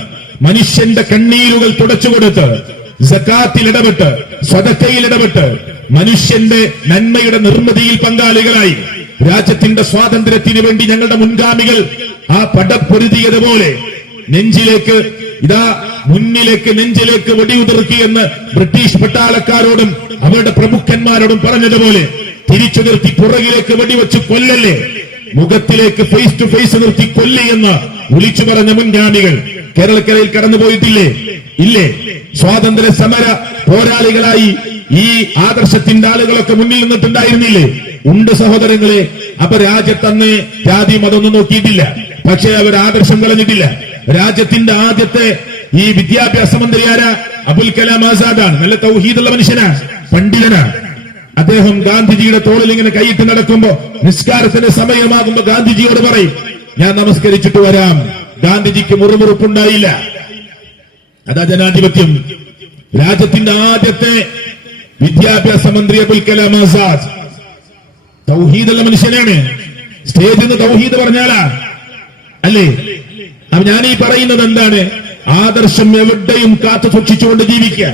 മനുഷ്യന്റെ കണ്ണീരുകൾ തുടച്ചുകൊടുത്ത്, സക്കാത്തിൽ ഇടപെട്ട്, സ്വതക്കയിൽ ഇടപെട്ട്, മനുഷ്യന്റെ നന്മയുടെ നിർമ്മിതിയിൽ പങ്കാളികളായി രാജ്യത്തിന്റെ സ്വാതന്ത്ര്യത്തിന് വേണ്ടി ഞങ്ങളുടെ മുൻഗാമികൾ ആ പടപ്പൊരുതിയതുപോലെ നെഞ്ചിലേക്ക് മുന്നിലേക്ക് നെഞ്ചിലേക്ക് വെടിയുതിർക്കിയെന്ന് ബ്രിട്ടീഷ് പട്ടാളക്കാരോടും അവരുടെ പ്രമുഖന്മാരോടും പറഞ്ഞതുപോലെ തിരിച്ചു നിർത്തി പുറകിലേക്ക് വെടിവെച്ച് കൊല്ലല്ലേ, മുഖത്തിലേക്ക് ഫേസ് ടു ഫേസ് നിർത്തി കൊല്ലിയെന്ന് വിളിച്ചു പറഞ്ഞ മുൻഗാമികൾ കേരളക്കരയിൽ കടന്നുപോയിട്ടില്ലേ? ഇല്ലേ? സ്വാതന്ത്ര്യ സമര പോരാളികളായി ഈ ആദർശത്തിന്റെ ആളുകളൊക്കെ മുന്നിൽ നിന്നിട്ടുണ്ടായിരുന്നില്ലേ? ഉണ്ട് സഹോദരങ്ങളെ. അപ്പൊ രാജ്യത്തന്ന് ജാതി മതമൊന്നും നോക്കിയിട്ടില്ല, പക്ഷേ അവർ ആദർശം കളഞ്ഞിട്ടില്ല. രാജ്യത്തിന്റെ ആദ്യത്തെ ഈ വിദ്യാഭ്യാസ മന്ത്രി ആരാ? അബുൽ കലാം ആസാദാണ്. നല്ല തൗഹീദുള്ള മനുഷ്യനാ, പണ്ഡിതനാ. അദ്ദേഹം ഗാന്ധിജിയുടെ തോളിൽ ഇങ്ങനെ കൈയിട്ട് നടക്കുമ്പോ നിസ്കാരത്തിന്റെ സമയമാകുമ്പോ ഗാന്ധിജിയോട് പറയും, ഞാൻ നമസ്കരിച്ചിട്ട് വരാം. ഗാന്ധിജിക്ക് മുറുമുറുപ്പുണ്ടായില്ല. അതാ ജനാധിപത്യം. രാജ്യത്തിന്റെ ആദ്യത്തെ വിദ്യാഭ്യാസ മന്ത്രി അബുൽ കലാം ആസാദ് തൗഹീദുള്ള മനുഷ്യനാണ്. സ്റ്റേജിൽ നിന്ന് തൗഹീദ് പറഞ്ഞാലാ അല്ലേ? അപ്പൊ ഞാൻ ഈ പറയുന്നത് എന്താണ്? ആദർശം എവിടെയും കാത്തു സൂക്ഷിച്ചുകൊണ്ട് ജീവിക്കുക,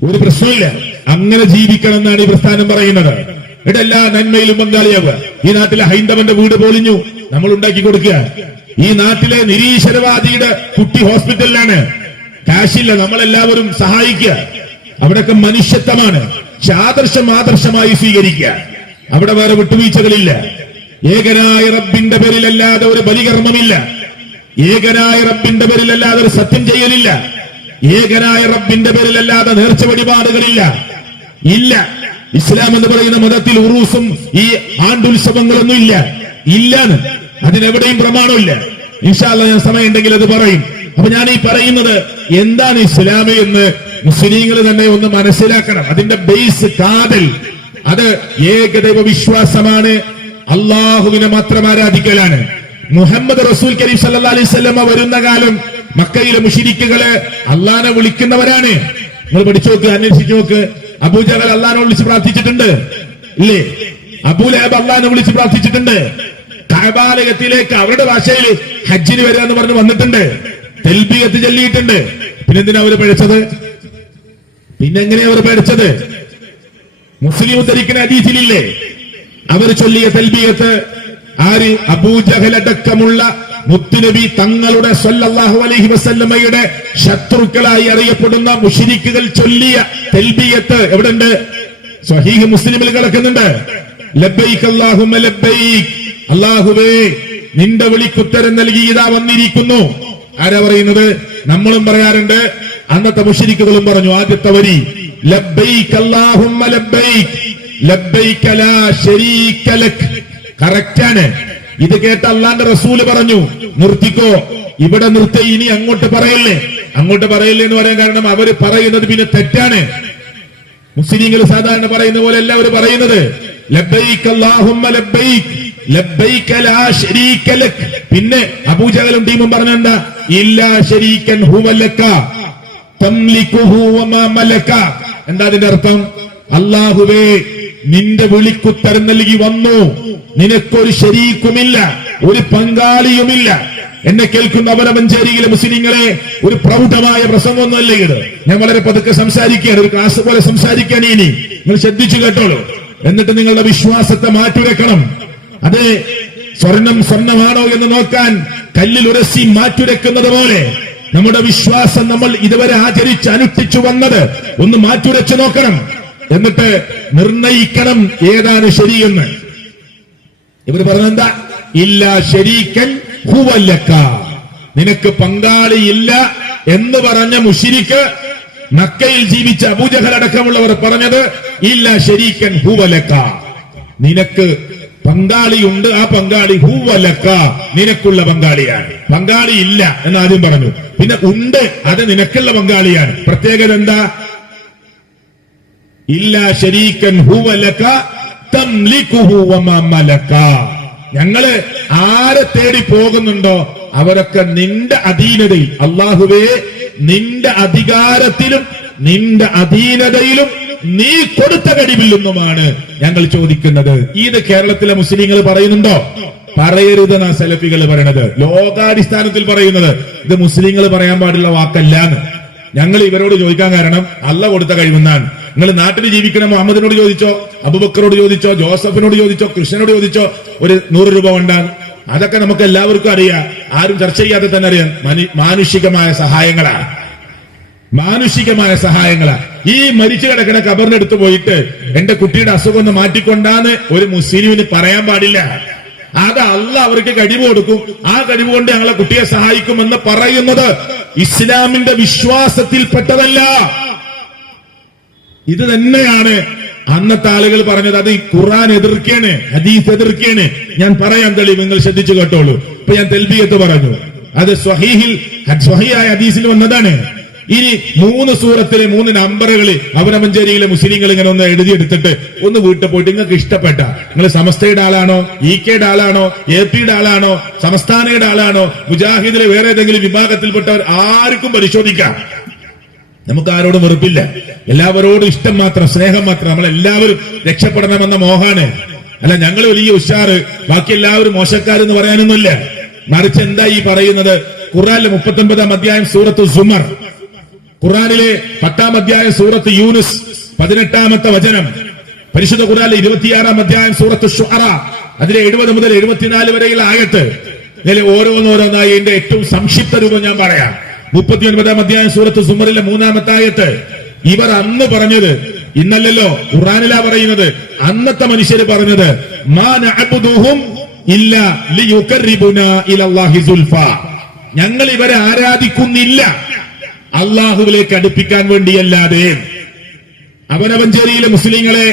ഒരു പ്രശ്നമില്ല. അങ്ങനെ ജീവിക്കണം എന്നാണ് ഈ പ്രസ്ഥാനം പറയുന്നത്. ഇവിടെ എല്ലാ നന്മയിലും പങ്കാളിയാവുക. ഈ നാട്ടിലെ ഹൈന്ദവന്റെ വീട് പൊളിഞ്ഞു, നമ്മൾ ഉണ്ടാക്കി കൊടുക്കുക. ഈ നാട്ടിലെ നിരീശ്വരവാദിയുടെ കുട്ടി ഹോസ്പിറ്റലിലാണ്, കാശില്ല, നമ്മളെല്ലാവരും സഹായിക്കുക. അവിടെയൊക്കെ മനുഷ്യത്വമാണ്. പക്ഷെ ആദർശമായി സ്വീകരിക്കുക. അവിടെ വേറെ വിട്ടുവീഴ്ചകളില്ല. ഏകനായ റബ്ബിന്റെ പേരിലല്ലാതെ ഒരു ബലികർമ്മമില്ല. ഏകനായ റബ്ബിന്റെ പേരിലല്ലാതെ ഒരു സത്യം ചെയ്യലില്ല. ഏകനായ റബ്ബിന്റെ പേരിലല്ലാതെ നേർച്ച വഴിപാടുകളില്ല. ഇല്ല. ഇസ്ലാം എന്ന് പറയുന്ന മതത്തിൽ ഉറൂസും ഈ ആണ്ടുത്സവങ്ങളൊന്നും ഇല്ല. ഇല്ലാന്ന് അതിനെവിടെയും പ്രമാണമില്ല. ഇൻഷാ അല്ലാഹ് ഞാൻ സമയമുണ്ടെങ്കിൽ അത് പറയും. അപ്പൊ ഞാൻ ഈ പറയുന്നത് എന്താണ് ഇസ്ലാം എന്ന് മുസ്ലിങ്ങൾ തന്നെ ഒന്ന് മനസ്സിലാക്കണം. അതിന്റെ ബേസ് കാതൽ, അത് ഏകദൈവ വിശ്വാസമാണ്. അള്ളാഹുവിനെ മാത്രം ആരാധിക്കലാണ്. മുഹമ്മദ് റസൂൽ കരീം സല്ലല്ലാഹു അലൈഹി വസല്ലം വരുന്ന കാലം മക്കയിലെ മുശ്രിക്കുകള് അള്ളാനെ വിളിക്കുന്നവരാണ്. നിങ്ങൾ പഠിച്ചു നോക്ക്, അന്വേഷിച്ചു നോക്ക്. അബൂജഹൽ അള്ളാനെ വിളിച്ച് പ്രാർത്ഥിച്ചിട്ടുണ്ട് ഇല്ലേ? അബൂലഹബ് അള്ളാനെ വിളിച്ച് പ്രാർത്ഥിച്ചിട്ടുണ്ട്. കഅബാലയത്തിലേക്ക് അവരുടെ ഭാഷയിൽ ഹജ്ജിന് വരിക എന്ന് പറഞ്ഞ് വന്നിട്ടുണ്ട്. തൽബിയത്ത് ചൊല്ലിയിട്ടുണ്ട്. പിന്നെന്തിനാ അവര് പഠിച്ചത്? പിന്നെങ്ങനെയാ അവർ പഠിച്ചത്? മുസ്ലിം ഉദ്ധരിക്കുന്ന ഹദീസിലില്ലേ അവർ ചൊല്ലിയ തൽബിയത്ത്? ആര്? അബൂജഹൽ അടക്കമുള്ള മുത്തുനബി തങ്ങളുടെ സ്വല്ലല്ലാഹു അലൈഹി വസല്ലമയുടെ ശത്രുക്കളായി അറിയപ്പെടുന്ന മുശ്രിക്കുകൾ ചൊല്ലിയ തൽബിയത്ത് എവിടെയുണ്ട്? സ്വഹീഹ് മുസ്ലിമിൽ കിടക്കുന്നുണ്ട്. ലബ്ബൈക് അല്ലാഹുമ്മ ലബ്ബൈക്, അല്ലാഹുവേ നിന്റെ വിളിക്കുത്തരം നൽകി ഇതാ വന്നിരിക്കുന്നു. ആരാ പറയുന്നത്? നമ്മളും പറയാറുണ്ട്, അന്നത്തെ മുശ്രിക്കുകളും പറഞ്ഞു. ആദ്യത്തെ വരി ലബ്ബൈക് അല്ലാഹുമ്മ ലബ്ബൈക് ലബ്ബൈക ലാ ശരീക ലക്. കറക്റ്റാണ്. ഇത് കേട്ട അള്ളാന്റെ റസൂല് പറഞ്ഞു, നിർത്തിക്കോ, ഇവിടെ നിർത്തി, ഇനി അങ്ങോട്ട് പറയല്ലേ. അങ്ങോട്ട് പറയല്ലേ എന്ന് പറയാൻ കാരണം അവര് പറയുന്നത് പിന്നെ തെറ്റാണ്. മുസ്ലിങ്ങൾ സാധാരണ പറയുന്ന പോലെ എല്ലാവരും പറയുന്നത് ലബ്ബൈക് അല്ലാഹുമ്മ ലബ്ബൈക് ലബ്ബൈക ലാ ശരീക ലക്. പിന്നെ അബൂജഹലും ടീമും പറഞ്ഞെന്താ? ഇല്ലാ ശരീകൻ ഹുവ ലക തംലികുഹു വമാ മലക. എന്താ അതിന്റെ അർത്ഥം? അല്ലാഹുവേ നിന്റെ വിളിക്കുത്തരം നൽകി വന്നു, നിനക്കൊരു ശരീക്കുമില്ല, ഒരു പങ്കാളിയുമില്ല. എന്നെ കേൾക്കുന്ന അവരമഞ്ചേരിയിലെ മുസ്ലിങ്ങളെ, ഒരു പ്രൗഢമായ പ്രസംഗമൊന്നുമല്ല ഇത്. ഞാൻ വളരെ പതുക്കെ സംസാരിക്കുകയാണ്, ഒരു ക്ലാസ് പോലെ സംസാരിക്കാൻ. ഇനി നിങ്ങൾ ശ്രദ്ധിച്ചു കേട്ടോളൂ. എന്നിട്ട് നിങ്ങളുടെ വിശ്വാസത്തെ മാറ്റുരക്കണം. അത് സ്വർണ്ണമാണോ എന്ന് നോക്കാൻ കല്ലിൽ ഉരസി മാറ്റുരക്കുന്നത് പോലെ നമ്മുടെ വിശ്വാസം നമ്മൾ ഇതുവരെ ആചരിച്ച് അനുഷ്ഠിച്ചു വന്നത് ഒന്ന് മാറ്റുരച്ചു നോക്കണം. എന്നിട്ട് നിർണയിക്കണം ഏതാണ് ശരിയെന്ന്. ഇവർ പറഞ്ഞെന്താ? ഇല്ലാ ശരീകൻ ഹുവ ലക, നിനക്ക് പങ്കാളിയില്ല എന്ന് പറഞ്ഞ മുശ്രിക്ക്, മക്കയിൽ ജീവിച്ച അബൂജഹൽ അടക്കമുള്ളവർ പറഞ്ഞത് ഇല്ലാ ശരീകൻ ഹുവ ലക, നിനക്ക് പങ്കാളിയുണ്ട്, ആ പങ്കാളി ഹുവലക്ക, നിനക്കുള്ള പങ്കാളിയാണ്. പങ്കാളി ഇല്ല എന്ന് ആദ്യം പറഞ്ഞു, പിന്നെ ഉണ്ട്, അത് നിനക്കുള്ള പങ്കാളിയാണ്. പ്രത്യേകത എന്താ? ഇല്ലാ ശരീക്കൻ ഹുവലക്ക തംലികുഹു വമാ മലക. ഞങ്ങള് ആരെ തേടി പോകുന്നുണ്ടോ അവരൊക്കെ നിന്റെ അധീനതയിൽ, അല്ലാഹുവേ നിന്റെ അധികാരത്തിലും നിന്റെ അധീനതയിലും നീ കൊടുത്ത കഴിവിൽ നിന്നുമാണ് ഞങ്ങൾ ചോദിക്കുന്നത്. ഇത് കേരളത്തിലെ മുസ്ലിങ്ങൾ പറയുന്നുണ്ടോ? പറയരുതെന്നാ സലഫികൾ പറയണത്, ലോകാടിസ്ഥാനത്തിൽ പറയുന്നത്. ഇത് മുസ്ലിങ്ങൾ പറയാൻ പാടുള്ള വാക്കല്ലാന്ന് ഞങ്ങൾ ഇവരോട് ചോദിക്കാൻ കാരണം അല്ലാഹ് കൊടുത്ത കഴിവെന്നാണ്. നിങ്ങൾ നാട്ടിൽ ജീവിക്കണ മുഹമ്മദിനോട് ചോദിച്ചോ, അബൂബക്കറോട് ചോദിച്ചോ, ജോസഫിനോട് ചോദിച്ചോ, കൃഷ്ണനോട് ചോദിച്ചോ, ഒരു 100 രൂപ ഉണ്ടാകും. അതൊക്കെ നമുക്ക് എല്ലാവർക്കും അറിയാം, ആരും ചർച്ച ചെയ്യാതെ തന്നെ അറിയാം. മാനുഷികമായ സഹായങ്ങളാണ്, മാനുഷികമായ സഹായങ്ങളാണ്. ഈ മരിച്ചു കിടക്കുന്ന ഖബറിനെടുത്ത് പോയിട്ട് എന്റെ കുട്ടിയുടെ അസുഖം ഒന്ന് മാറ്റിക്കൊണ്ടാന്ന് ഒരു മുസ്ലിമിന് പറയാൻ പാടില്ല. അത് അല്ലാഹ് അവർക്ക് കഴിവ് കൊടുക്കും, ആ കഴിവ് കൊണ്ട് ഞങ്ങളെ കുട്ടിയെ സഹായിക്കുമെന്ന് പറയുന്നത് ഇസ്ലാമിന്റെ വിശ്വാസത്തിൽപ്പെട്ടതല്ല. ഇത് തന്നെയാണ് അന്നത്തെ ആളുകൾ പറഞ്ഞത്. അത് ഈ ഖുർആൻ എതിർക്കാണ്, ഹദീസ് എതിർക്കാണ്. ഞാൻ പറയാൻ തെളിവ്, നിങ്ങൾ ശ്രദ്ധിച്ചു കേട്ടോളൂ. ഇപ്പൊ ഞാൻ തൽബിയത്ത് പറഞ്ഞു, അത് സ്വഹീഹായ ഹദീസിൽ വന്നതാണ്. ഇനി 3 സൂറത്തിലെ 3 നമ്പറുകൾ അവരമഞ്ചേരിയിലെ മുസ്ലിങ്ങൾ ഇങ്ങനെ ഒന്ന് എഴുതിയെടുത്തിട്ട് ഒന്ന് വീട്ടിൽ പോയിട്ട് നിങ്ങൾക്ക് ഇഷ്ടപ്പെട്ട, നിങ്ങൾ സമസ്തയുടെ ആളാണോ, ഇകെയുടെ ആളാണോ, എപിയുടെ ആളാണോ, സംസ്ഥാനയുടെ ആളാണോ, മുജാഹിദിലെ വേറെ ഏതെങ്കിലും വിഭാഗത്തിൽപ്പെട്ടവർ, ആർക്കും പരിശോധിക്കാം. നമുക്ക് ആരോടും വെറുപ്പില്ല, എല്ലാവരോടും ഇഷ്ടം മാത്രം, സ്നേഹം മാത്രം. നമ്മളെല്ലാവരും രക്ഷപ്പെടണമെന്ന മോഹാണ്. അല്ല ഞങ്ങൾ വലിയ ഉഷാറ്, ബാക്കി എല്ലാവരും മോശക്കാരെന്ന് പറയാനൊന്നുമില്ല. മറിച്ച് എന്താ ഈ പറയുന്നത്? ഖുർആനിലെ 39-ാം അധ്യായം സൂറത്ത് സുമർ, ഖുർആനിലെ 10-ാം അധ്യായം സൂറത്ത് യൂനുസ് 18-ാമത്തെ വചനം, പരിശുദ്ധ ഖുർആനിലെ 26-ാം അധ്യായം സൂറത്ത് ശുഅറ അതിലെ 70 മുതൽ 74 വരെയുള്ള ആയത്ത്. ഇതിലെ ഓരോന്നോരോന്നായി എന്റെ ഏറ്റവും സംക്ഷിപ്ത രൂപം ഞാൻ പറയാം. 39-ാം അധ്യായം സൂറത്ത് സുമറിലെ 3-ാമത്തെ ആയത്ത്. ഇവർ അന്ന് പറഞ്ഞത് ഇന്നല്ലല്ലോ, ഖുർആനിലാ പറയുന്നത്. അന്നത്തെ മനുഷ്യര് പറഞ്ഞത് മാ നഅബുദുഹും ഇല്ലാ ലിയുഖർരിബുനാ ഇലല്ലാഹി സുൽഫാ, ഞങ്ങൾ ഇവരെ ആരാധിക്കുന്നില്ല അള്ളാഹുവിലേക്ക് അടുപ്പിക്കാൻ വേണ്ടിയല്ലാതെ. അവനവഞ്ചേരിയിലെ മുസ്ലിങ്ങളെ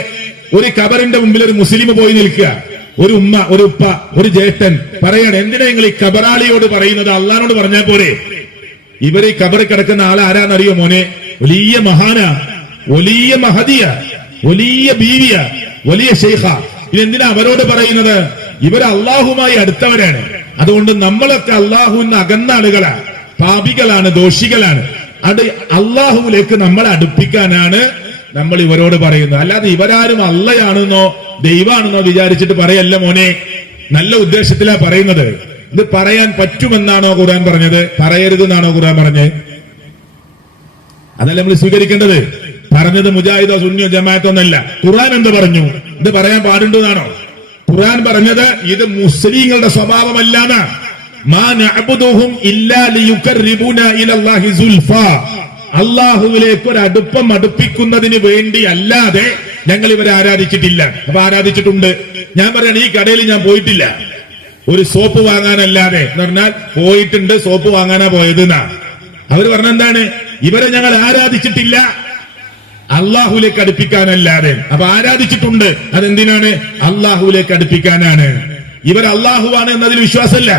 ഒരു ഖബറിന്റെ മുമ്പിൽ ഒരു മുസ്ലിം പോയി നിൽക്കുക, ഒരു ഉമ്മ, ഒരു ഉപ്പ, ഒരു ജ്യേഷ്ഠൻ പറയാണ്, എന്തിനാ നിങ്ങൾ ഈ ഖബറാളിയോട് പറയുന്നത്, അള്ളാഹിനോട് പറഞ്ഞാൽ പോരെ. ഇവർ ഈ ഖബറിൽ കിടക്കുന്ന ആളാരാന്നറിയോ മോനെ? വലിയ മഹാന, വലിയ മഹദിയ, വലിയ ബീവിയ, വലിയ ഷെയ്ഖ. ഇതെന്തിനാ അവരോട് പറയുന്നത്? ഇവർ അള്ളാഹുമായി അടുത്തവരാണ്. അതുകൊണ്ട് നമ്മളൊക്കെ അള്ളാഹുവിന് അകന്ന ആളുകളാണ്, പാപികളാണ്, ദോഷികളാണ്. അത് അള്ളാഹുവിലേക്ക് നമ്മളെ അടുപ്പിക്കാനാണ് നമ്മൾ ഇവരോട് പറയുന്നത്. അല്ലാതെ ഇവരാരും അള്ളയാണെന്നോ ദൈവാണെന്നോ വിചാരിച്ചിട്ട് പറയല്ല മോനെ. നല്ല ഉദ്ദേശത്തിലാ പറയുന്നത്. ഇത് പറയാൻ പറ്റുമെന്നാണോ ഖുർആൻ പറഞ്ഞത്? പറയരുതെന്നാണോ ഖുർആൻ പറഞ്ഞത്? അതല്ല നമ്മൾ സ്വീകരിക്കേണ്ടത്. പറഞ്ഞത് മുജാഹിദോ സുന്നിയോ ജമാഅത്തോ എന്നല്ല. ഖുർആൻ എന്ത് പറഞ്ഞു? ഇത് പറയാൻ പാടുണ്ടെന്നാണോ ഖുർആൻ പറഞ്ഞത്? ഇത് മുസ്ലിങ്ങളുടെ സ്വഭാവമല്ലാണ്. മാ നഅബുദുഹും ഇല്ലാ ലിയുഖർരിബുനാ ഇലല്ലാഹി സുൽഫാ, അള്ളാഹുവിലേക്ക് ഒരു അടുപ്പം അടുപ്പിക്കുന്നതിന് വേണ്ടി അല്ലാതെ ഞങ്ങൾ ഇവരെ ആരാധിച്ചിട്ടില്ല. അപ്പൊ ആരാധിച്ചിട്ടുണ്ട്. ഞാൻ പറയണ, ഈ കടയിൽ ഞാൻ പോയിട്ടില്ല ഒരു സോപ്പ് വാങ്ങാനല്ലാതെ. എന്ന് പറഞ്ഞാൽ പോയിട്ടുണ്ട്, സോപ്പ് വാങ്ങാനാ പോയത് എന്നാ അവർ പറഞ്ഞെന്താണ്? ഇവരെ ഞങ്ങൾ ആരാധിച്ചിട്ടില്ല അള്ളാഹുലേക്ക് അടുപ്പിക്കാനല്ലാതെ. അപ്പൊ ആരാധിച്ചിട്ടുണ്ട്, അതെന്തിനാണ്? അള്ളാഹുലേക്ക് അടുപ്പിക്കാനാണ്. ഇവർ അള്ളാഹുവാണ് എന്നതിൽ വിശ്വാസമല്ല.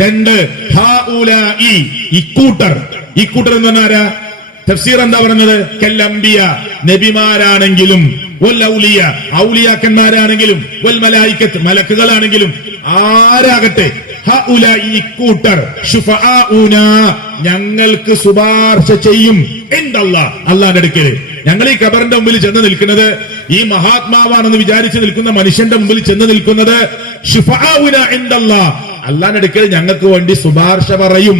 2 ഹാഉലാഇ, ഇക്കൂട്ടർ. ഇക്കൂട്ടർ എന്ന് പറഞ്ഞാരാ? തഫ്സീർ എന്താ പറഞ്ഞത്? കല്ലംബിയ, നബിമാരാണെങ്കിലും, വൽ ഔലിയ, ഔലിയാക്കന്മാരാണെങ്കിലും, വൽ മലായികത്ത്, മലക്കുകളാണെങ്കിലും, ആരാകട്ടെ, ഹാഉലാഇ ഇക്കൂട്ടർ ശുഫആഉനാ, ഞങ്ങൾക്ക് ശുപാർശ ചെയ്യും ഇൻദല്ലാഹ്, അല്ലാഹുവിന്റെ അടുക്കൽ. ഞങ്ങൾ ഈ ഖബറിന്റെ മുമ്പിൽ ചെന്ന് നിൽക്കുന്നത്, ഈ മഹാത്മാവാണെന്ന് വിചാരിച്ച് നിൽക്കുന്ന മനുഷ്യന്റെ മുമ്പിൽ ചെന്ന് നിൽക്കുന്നത് ശുഫആഉനാ ഇൻദല്ലാഹ്, അല്ലാഹുവിന്റെ അടുക്കൽ ഞങ്ങൾക്ക് വേണ്ടി ശുപാർശ പറയും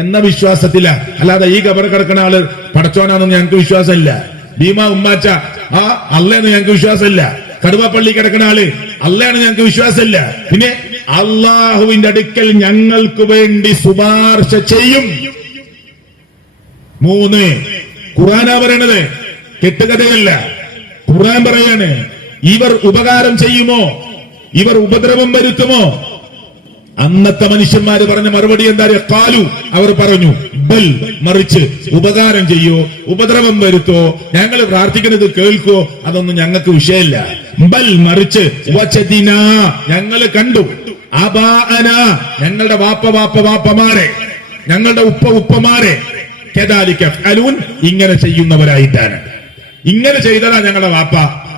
എന്ന വിശ്വാസത്തില. അല്ലാതെ ഈ ഖബർ കിടക്കുന്ന ആള് പടച്ചോനാണെന്ന് ഞങ്ങൾക്ക് വിശ്വാസമില്ല. ഭീമ ഉമ്മാച്ച ആ അള്ളയെന്ന് ഞങ്ങൾക്ക് വിശ്വാസമില്ല. കടുവാപ്പള്ളി കിടക്കുന്ന ആള് അള്ളയാണ് ഞങ്ങൾക്ക് വിശ്വാസമില്ല. പിന്നെ അള്ളാഹുവിന്റെ അടുക്കൽ ഞങ്ങൾക്ക് വേണ്ടി ശുപാർശ ചെയ്യും. 3 ഖുർആനാ പറയണത്, കെട്ടുകഥയല്ല. ഖുർആൻ പറയാണ്, ഇവർ ഉപകാരം ചെയ്യുമോ, ഇവർ ഉപദ്രവം വരുത്തുമോ? അന്നത്തെ മനുഷ്യന്മാര് പറഞ്ഞ മറുപടി എന്താ? ഖാലു, അവർ പറഞ്ഞു, ബൽ, മറിച്ച്, ഉപകാരം ചെയ്യോ ഉപദ്രവം വരുത്തോ, ഞങ്ങൾ പ്രാർത്ഥിക്കുന്നത് കേൾക്കോ, അതൊന്നും ഞങ്ങൾക്ക് വിഷയമില്ല. ബൽ മറിച്ച് വജദിന ഞങ്ങൾ കണ്ടു അബാഅന ഞങ്ങളുടെ വാപ്പമാരെ ഞങ്ങളുടെ ഉപ്പമാരെ കദാലിക യഫ്അലൂൻ ഇങ്ങനെ ചെയ്യുന്നവരായിട്ടാണ്. ഇങ്ങനെ ചെയ്തതാ ഞങ്ങളുടെ വാപ്പ,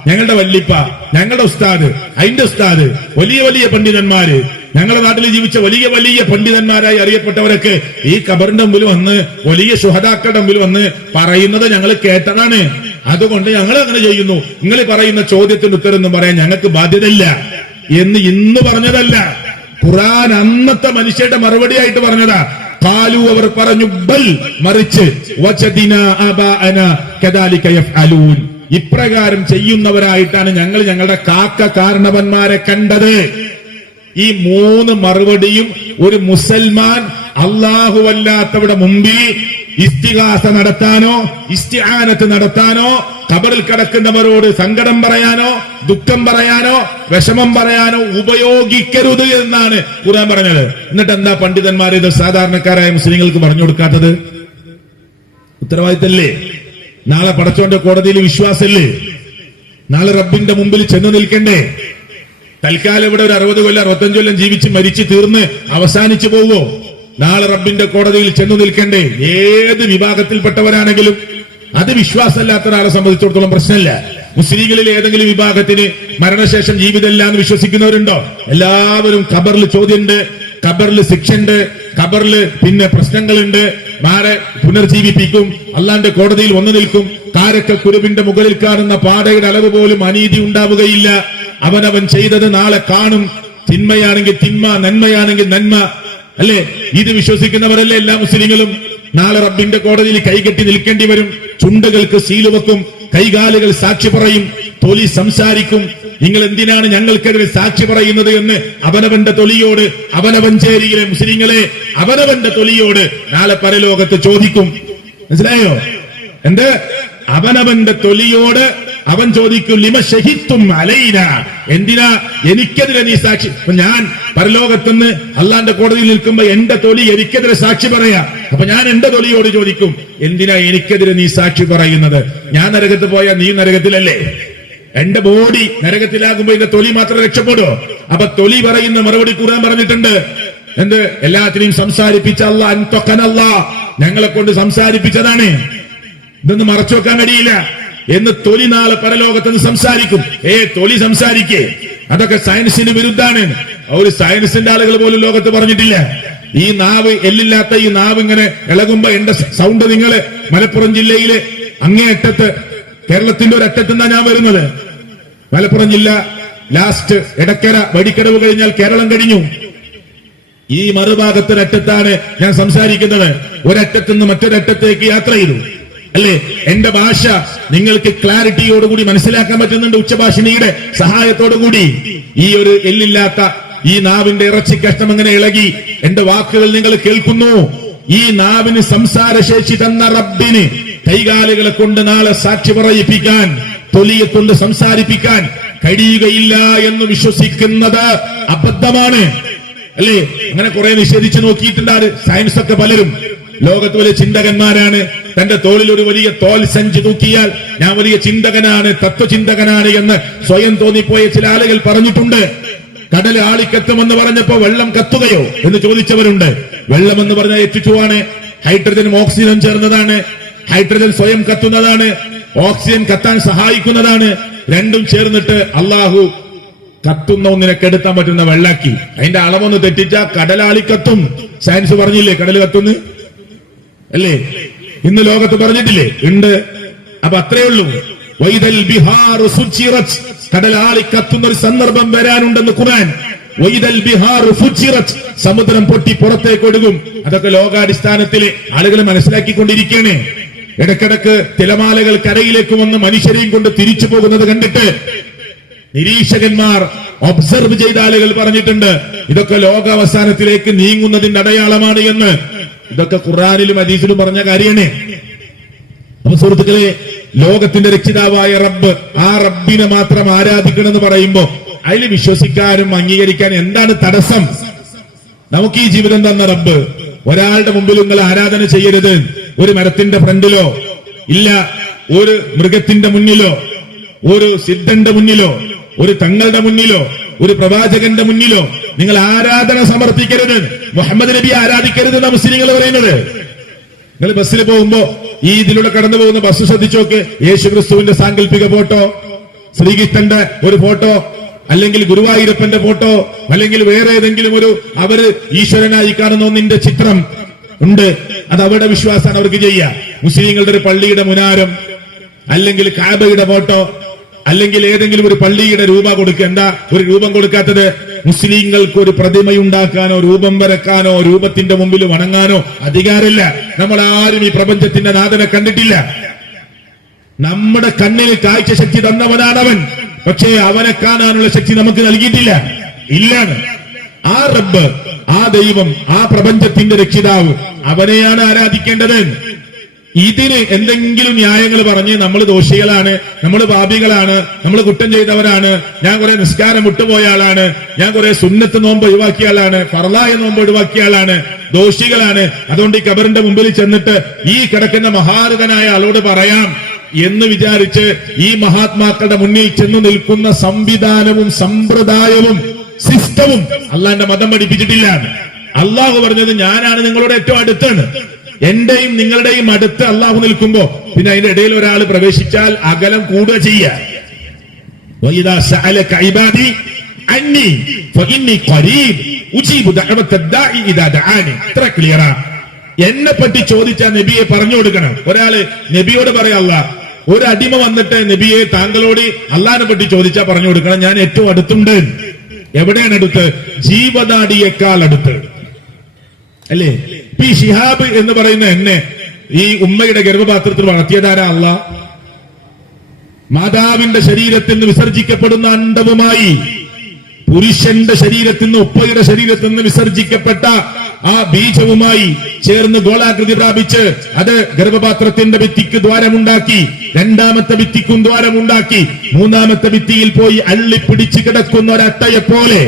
ഞങ്ങളുടെ വല്ലിപ്പ, ഞങ്ങളുടെ ഉസ്താദ്, അതിന്റെ ഉസ്താദ്, വലിയ പണ്ഡിതന്മാര്, ഞങ്ങളുടെ നാട്ടിൽ ജീവിച്ച വലിയ പണ്ഡിതന്മാരായി അറിയപ്പെട്ടവരൊക്കെ ഈ ഖബറിന്റെ മുമ്പിൽ വന്ന് വലിയ ശുഹദാക്കളുടെ മുമ്പിൽ വന്ന് പറയുന്നത് ഞങ്ങൾ കേട്ടതാണ്. അതുകൊണ്ട് ഞങ്ങൾ അങ്ങനെ ചെയ്യുന്നു. നിങ്ങൾ പറയുന്ന ചോദ്യത്തിന്റെ ഉത്തരം ഒന്നും പറയാൻ ഞങ്ങൾക്ക് ബാധ്യതയില്ല എന്ന് ഇന്ന് പറഞ്ഞതല്ല. ഖുർആൻ അന്നത്തെ മനുഷ്യരുടെ മറുപടി ആയിട്ട് പറഞ്ഞതാ. ഖാലു അവർ പറഞ്ഞു ബൽ മറിച്ച് വജദിനാ ആബാഅന കദാലിക യഫ്അലൂൻ ഇപ്രകാരം ചെയ്യുന്നവരായിട്ടാണ് ഞങ്ങൾ ഞങ്ങളുടെ കാരണവന്മാരെ കണ്ടത്. ഈ 3 മറുപടിയും ഒരു മുസൽമാൻ അല്ലാഹുവല്ലാത്തവരുടെ മുമ്പിൽ ഇസ്തിഗാസ നടത്താനോ ഇസ്തിആനത്ത് നടത്താനോ ഖബറിൽ കിടക്കുന്നവരോട് സങ്കടം പറയാനോ ദുഃഖം പറയാനോ വിഷമം പറയാനോ ഉപയോഗിക്കരുത് എന്നാണ് ഖുർആൻ പറഞ്ഞത്. എന്നിട്ട് എന്താ പണ്ഡിതന്മാർ ഇത് സാധാരണക്കാരായ മുസ്ലിങ്ങൾക്ക് പറഞ്ഞു കൊടുക്കാത്തത്? ഉത്തരവാദിത്തല്ലേ? നാളെ പടച്ചോന്റെ കോടതിയിൽ വിശ്വാസല്ലേ? നാളെ റബ്ബിന്റെ മുമ്പിൽ ചെന്ന് നിൽക്കണ്ടേ? തൽക്കാലം ഇവിടെ ഒരു 60 കൊല്ലം 65 കൊല്ലം ജീവിച്ച് മരിച്ചു തീർന്ന് അവസാനിച്ചു പോവോ? നാളെ റബ്ബിന്റെ കോടതിയിൽ ചെന്നു നിൽക്കണ്ടേ? ഏത് വിഭാഗത്തിൽപ്പെട്ടവരാണെങ്കിലും അത് വിശ്വാസമില്ലാത്ത ഒരാളെ സംബന്ധിച്ചിടത്തോളം പ്രശ്നമില്ല. മുസ്ലിങ്ങളിൽ ഏതെങ്കിലും വിഭാഗത്തിന് മരണശേഷം ജീവിതമില്ല എന്ന് വിശ്വസിക്കുന്നവരുണ്ടോ? എല്ലാവരും ഖബറിൽ ചോദ്യമുണ്ട്, ഖബറിൽ ശിക്ഷയുണ്ട്, ഖബറിൽ പിന്നെ പ്രശ്നങ്ങളുണ്ട്. മാരെ പുനർജീവിപ്പിക്കും, അള്ളാന്റെ കോടതിയിൽ വന്നു നിൽക്കും. കാരക്ക കുരുവിന്റെ മുകളിൽ കാണുന്ന പാടയുടെ അളവ് പോലും അനീതി ഉണ്ടാവുകയില്ല. അവനവൻ ചെയ്തത് നാളെ കാണും. തിന്മയാണെങ്കിൽ തിന്മ, നന്മയാണെങ്കിൽ നന്മ. അല്ലെ? ഇത് വിശ്വസിക്കുന്നവരല്ലേ എല്ലാ മുസ്ലിങ്ങളും? നാളെ റബ്ബിന്റെ കോടതിയിൽ കൈകെട്ടി നിൽക്കേണ്ടി വരും. ചുണ്ടുകൾക്ക് സീല് വെക്കും, കൈകാലുകൾ സാക്ഷി പറയും, തൊലി സംസാരിക്കും. നിങ്ങൾ എന്തിനാണ് ഞങ്ങൾക്കെതിരെ സാക്ഷി പറയുന്നത് എന്ന് അവനവന്റെ തൊലിയോട്, അവനവൻ ചേരിയിലെ മുസ്ലിങ്ങളെ അവനവന്റെ തൊലിയോട് നാളെ പരലോകത്ത് ചോദിക്കും. മനസ്സിലായോ? എന്ത്? അവനവന്റെ തൊലിയോട് അവൻ ചോദിക്കും, ലിമ ഷഹിത്തും അലൈന, എന്തിനാ എനിക്കെതിരെ നീ സാക്ഷി? ഞാൻ പരലോകത്തുനിന്ന് അള്ളാന്റെ കോടതിയിൽ നിൽക്കുമ്പോ എന്റെ തൊലി എനിക്കെതിരെ സാക്ഷി പറയാ. അപ്പൊ ഞാൻ എന്റെ തൊലിയോട് ചോദിക്കും, എന്തിനാ എനിക്കെതിരെ നീ സാക്ഷി പറയുന്നത്? ഞാൻ നരകത്ത് പോയാൽ നീ നരകത്തിലല്ലേ? എന്റെ ബോഡി നരകത്തിലാകുമ്പോ എന്റെ തൊലി മാത്രം രക്ഷപ്പെടുമോ? അപ്പൊ തൊലി പറയുന്ന മറുപടി ഖുർആൻ പറഞ്ഞിട്ടുണ്ട്. എന്ത്? എല്ലാത്തിനെയും സംസാരിപ്പിച്ച അല്ലാഹ്, അൻതഖനല്ലാഹ്, ഞങ്ങളെ കൊണ്ട് സംസാരിപ്പിച്ചതാണ്. ഇതൊന്നും മറച്ചു വെക്കാൻ കഴിയില്ല എന്ന് തൊലി നാളെ പരലോകത്തുനിന്ന് സംസാരിക്കും. തൊലി സംസാരിക്കേ? അതൊക്കെ സയൻസിന് വിരുദ്ധാണ്. ഒരു സയൻസിന്റെ ആളുകൾ പോലും ലോകത്ത് പറഞ്ഞിട്ടില്ല. ഈ നാവ്, എല്ലില്ലാത്ത ഈ നാവ് ഇങ്ങനെ ഇളകുമ്പോ എന്റെ സൗണ്ട് നിങ്ങള് മലപ്പുറം ജില്ലയിലെ അങ്ങേയറ്റത്ത്, കേരളത്തിന്റെ ഒരു അറ്റത്തുനിന്നാ ഞാൻ വരുന്നത്. മലപ്പുറം ജില്ല ലാസ്റ്റ് എടക്കര വടിക്കടവ് കഴിഞ്ഞാൽ കേരളം കഴിഞ്ഞു. ഈ മറുഭാഗത്തൊരറ്റത്താണ് ഞാൻ സംസാരിക്കുന്നത്. ഒരറ്റത്തുനിന്ന് മറ്റൊരറ്റത്തേക്ക് യാത്ര ചെയ്തു. അല്ലേ? എന്റെ ഭാഷ നിങ്ങൾക്ക് ക്ലാരിറ്റിയോടുകൂടി മനസ്സിലാക്കാൻ പറ്റുന്നുണ്ട് ഉച്ചഭാഷിണിയുടെ സഹായത്തോടുകൂടി. ഈ ഒരു എല്ലില്ലാത്ത ഈ നാവിന്റെ ഇറച്ചി കഷ്ണം അങ്ങനെ ഇളകി എന്റെ വാക്കുകൾ നിങ്ങൾ കേൾക്കുന്നു. ഈ നാവിന് സംസാരശേഷി തന്ന റബ്ബിന് കൈകാലുകളെ കൊണ്ട് നാളെ സാക്ഷി പറയിപ്പിക്കാൻ, തൊലിയെ കൊണ്ട് സംസാരിപ്പിക്കാൻ കഴിയുകയില്ല എന്ന് വിശ്വസിക്കുന്നത് അബദ്ധമാണ്. അല്ലേ? അങ്ങനെ കുറെ നിഷേധിച്ചു നോക്കിയിട്ടുണ്ട് സയൻസ് ഒക്കെ പലരും. ലോകത്ത് വലിയ ചിന്തകന്മാരാണ്. തന്റെ തോളിൽ ഒരു വലിയ തോൽ സഞ്ചി തൂക്കിയാൽ ഞാൻ വലിയ ചിന്തകനാണ്, തത്വചിന്തകനാണ് എന്ന് സ്വയം തോന്നിപ്പോയ ചില ആളുകൾ പറഞ്ഞിട്ടുണ്ട്. കടൽ ആളിക്കത്തുമെന്ന് പറഞ്ഞപ്പോ വെള്ളം കത്തുകയോ എന്ന് ചോദിച്ചവരുണ്ട്. വെള്ളം എന്ന് പറഞ്ഞാൽ H2 ആണ്. ഹൈഡ്രജനും ഓക്സിജനും ചേർന്നതാണ്. ഹൈഡ്രജൻ സ്വയം കത്തുന്നതാണ്, ഓക്സിജൻ കത്താൻ സഹായിക്കുന്നതാണ്. രണ്ടും ചേർന്നിട്ട് അള്ളാഹു കത്തുന്ന ഒന്നിനെ കെടുത്താൻ പറ്റുന്ന വെള്ളാക്കി. അതിന്റെ അളവൊന്ന് തെറ്റിച്ചാൽ കടലാളിക്കത്തും. സയൻസ് പറഞ്ഞില്ലേ കടൽ കത്തുന്നു? അല്ലേ? ഇന്ന് ലോകത്ത് പറഞ്ഞിട്ടില്ലേ? ഉണ്ട്. അപ്പൊ അത്രേ ഉള്ളൂ. വൈദൽ ബിഹാറു സുജിറത്, കടലാളി കത്തുന്ന ഒരു സന്ദർഭം വരാനുണ്ടെന്ന് ഖുർആൻ. വൈദൽ ബിഹാറു സുജിറത്, സമുദ്രം പൊട്ടി പുറത്തേക്ക് ഒഴുകും. അതൊക്കെ ലോകാടിസ്ഥാനത്തിൽ ആളുകൾ മനസ്സിലാക്കിക്കൊണ്ടിരിക്കുകയാണ്. ഇടക്കിടക്ക് തിലമാലകൾ കരയിലേക്ക് വന്ന് മനുഷ്യരെയും കൊണ്ട് തിരിച്ചു പോകുന്നത് കണ്ടിട്ട് നിരീക്ഷകന്മാർ, ഒബ്സർവ് ചെയ്ത ആളുകൾ പറഞ്ഞിട്ടുണ്ട്, ഇതൊക്കെ ലോകാവസാനത്തിലേക്ക് നീങ്ങുന്നതിന്റെ അടയാളമാണ് എന്ന്. ഇതൊക്കെ ഖുർആനിലും ഹദീസിലും പറഞ്ഞ കാര്യമാണ്. അപ്പൊ സുഹൃത്തുക്കളെ, ലോകത്തിന്റെ രക്ഷിതാവായ റബ്ബ്, ആ റബ്ബിനെ മാത്രം ആരാധിക്കണമെന്ന് പറയുമ്പോ അതിൽ വിശ്വസിക്കാനും അംഗീകരിക്കാനും എന്താണ് തടസ്സം? നമുക്ക് ഈ ജീവിതം തന്ന റബ്ബ്, ഒരാളുടെ മുമ്പിൽ നിങ്ങൾ ആരാധന ചെയ്യരുത്. ഒരു മരത്തിന്റെ ഫ്രണ്ടിലോ ഇല്ല, ഒരു മൃഗത്തിന്റെ മുന്നിലോ ഒരു സിദ്ധന്റെ മുന്നിലോ ഒരു തങ്ങളുടെ മുന്നിലോ ഒരു പ്രവാചകന്റെ മുന്നിലോ നിങ്ങൾ ആരാധന സമർപ്പിക്കരുത്, മുഹമ്മദ് നബി ആരാധിക്കരുത് എന്നാണ് മുസ്ലിങ്ങൾ പറയുന്നത്. നിങ്ങൾ ബസ്സിൽ പോകുമ്പോ ഈ ഇതിലൂടെ കടന്നു പോകുന്ന ബസ് ശ്രദ്ധിച്ചോക്ക്, യേശു ക്രിസ്തുവിന്റെ സാങ്കല്പിക ഫോട്ടോ, ശ്രീകൃഷ്ണന്റെ ഒരു ഫോട്ടോ, അല്ലെങ്കിൽ ഗുരുവായൂരപ്പന്റെ ഫോട്ടോ, അല്ലെങ്കിൽ വേറെ ഏതെങ്കിലും ഒരു അവര് ഈശ്വരനായി കാണുന്ന ഒന്നിന്റെ ചിത്രം ഉണ്ട്. അത് അവരുടെ വിശ്വാസമാണ്, അവർക്ക് ചെയ്യുക. മുസ്ലിങ്ങളുടെ ഒരു പള്ളിയുടെ മുനാരം, അല്ലെങ്കിൽ കാബയുടെ ഫോട്ടോ, അല്ലെങ്കിൽ ഏതെങ്കിലും ഒരു പള്ളിയുടെ രൂപ കൊടുക്കുക. എന്താ ഒരു രൂപം കൊടുക്കാത്തത്? മുസ്ലിങ്ങൾക്ക് ഒരു പ്രതിമയുണ്ടാക്കാനോ രൂപം വരക്കാനോ രൂപത്തിന്റെ മുമ്പിൽ വണങ്ങാനോ അധികാരമില്ല. നമ്മൾ ആരും ഈ പ്രപഞ്ചത്തിന്റെ നാഥനെ കണ്ടിട്ടില്ല. നമ്മുടെ കണ്ണിൽ കാഴ്ച ശക്തി തന്നവനാണവൻ, പക്ഷേ അവനെ കാണാനുള്ള ശക്തി നമുക്ക് നൽകിയിട്ടില്ല. ഇല്ലാണ്. ആ റബ്ബ്, ആ ദൈവം, ആ പ്രപഞ്ചത്തിന്റെ രക്ഷിതാവ്, അവനെയാണ് ആരാധിക്കേണ്ടത്. ഇതിന് എന്തെങ്കിലും ന്യായങ്ങൾ പറഞ്ഞ് നമ്മൾ ദോഷികളാണ്, നമ്മൾ പാപികളാണ്, നമ്മൾ കുറ്റം ചെയ്തവരാണ്, ഞാൻ കുറെ നിസ്കാരം വിട്ടുപോയ ആളാണ്, ഞാൻ കുറെ സുന്നത്ത് നോമ്പ് ഒഴിവാക്കിയ ആളാണ്, ഫർളായ നോമ്പ് ഒഴിവാക്കിയ ആളാണ്, ദോഷികളാണ്, അതുകൊണ്ട് ഈ ഖബറിന്റെ മുമ്പിൽ ചെന്നിട്ട് ഈ കിടക്കുന്ന മഹാരഥനായ ആളോട് പറയാം എന്ന് വിചാരിച്ച് ഈ മഹാത്മാക്കളുടെ മുന്നിൽ ചെന്ന് നിൽക്കുന്ന സംവിധാനവും സമ്പ്രദായവും സിസ്റ്റവും അള്ളാന്റെ മതം പഠിപ്പിച്ചിട്ടില്ല. അള്ളാഹു പറഞ്ഞത് ഞാനാണ് നിങ്ങളോട് ഏറ്റവും അടുത്താണ്. എന്റെയും നിങ്ങളുടെയും അടുത്ത് അള്ളാഹു നിൽക്കുമ്പോ പിന്നെ അതിന്റെ ഇടയിൽ ഒരാൾ പ്രവേശിച്ചാൽ അകലം കൂടുക ചെയ്യുക. ഇത്ര ക്ലിയറാ. എന്നെ പറ്റി ചോദിച്ചാൽ നബിയെ പറഞ്ഞു കൊടുക്കണം. ഒരാള് നബിയോട് പറയാ, ഒരു അടിമ വന്നിട്ട് നബിയെ താങ്കളോട് അള്ളാഹിനെ പറ്റി ചോദിച്ചാൽ പറഞ്ഞു കൊടുക്കണം, ഞാൻ ഏറ്റവും അടുത്തുണ്ട്. എവിടെയാണ് അടുത്ത്? ജീവനാടിയേക്കാൾ അടുത്ത്, അല്ലേ? പി ഷിഹാബ് എന്ന് പറയുന്ന എന്നെ ഈ ഉമ്മയുടെ ഗർഭപാത്രത്തിൽ വളർത്തിയതാരാ? അള്ളാ. മാതാവിന്റെ ശരീരത്തിൽ നിന്ന് വിസർജിക്കപ്പെടുന്ന അണ്ഡവുമായി പുരുഷന്റെ ശരീരത്തിൽ നിന്ന്, ഉപ്പയുടെ ശരീരത്തിൽ നിന്ന് വിസർജിക്കപ്പെട്ട ആ ബീജവുമായി ചേർന്ന് ഗോളാകൃതി പ്രാപിച്ച് അത് ഗർഭപാത്രത്തിന്റെ ഭിത്തിക്ക് ദ്വാരമുണ്ടാക്കി, രണ്ടാമത്തെ ഭിത്തിക്കും ദ്വാരമുണ്ടാക്കി, മൂന്നാമത്തെ ഭിത്തിയിൽ പോയി അള്ളിപ്പിടിച്ച് കിടക്കുന്ന ഒരട്ടയെ പോലെ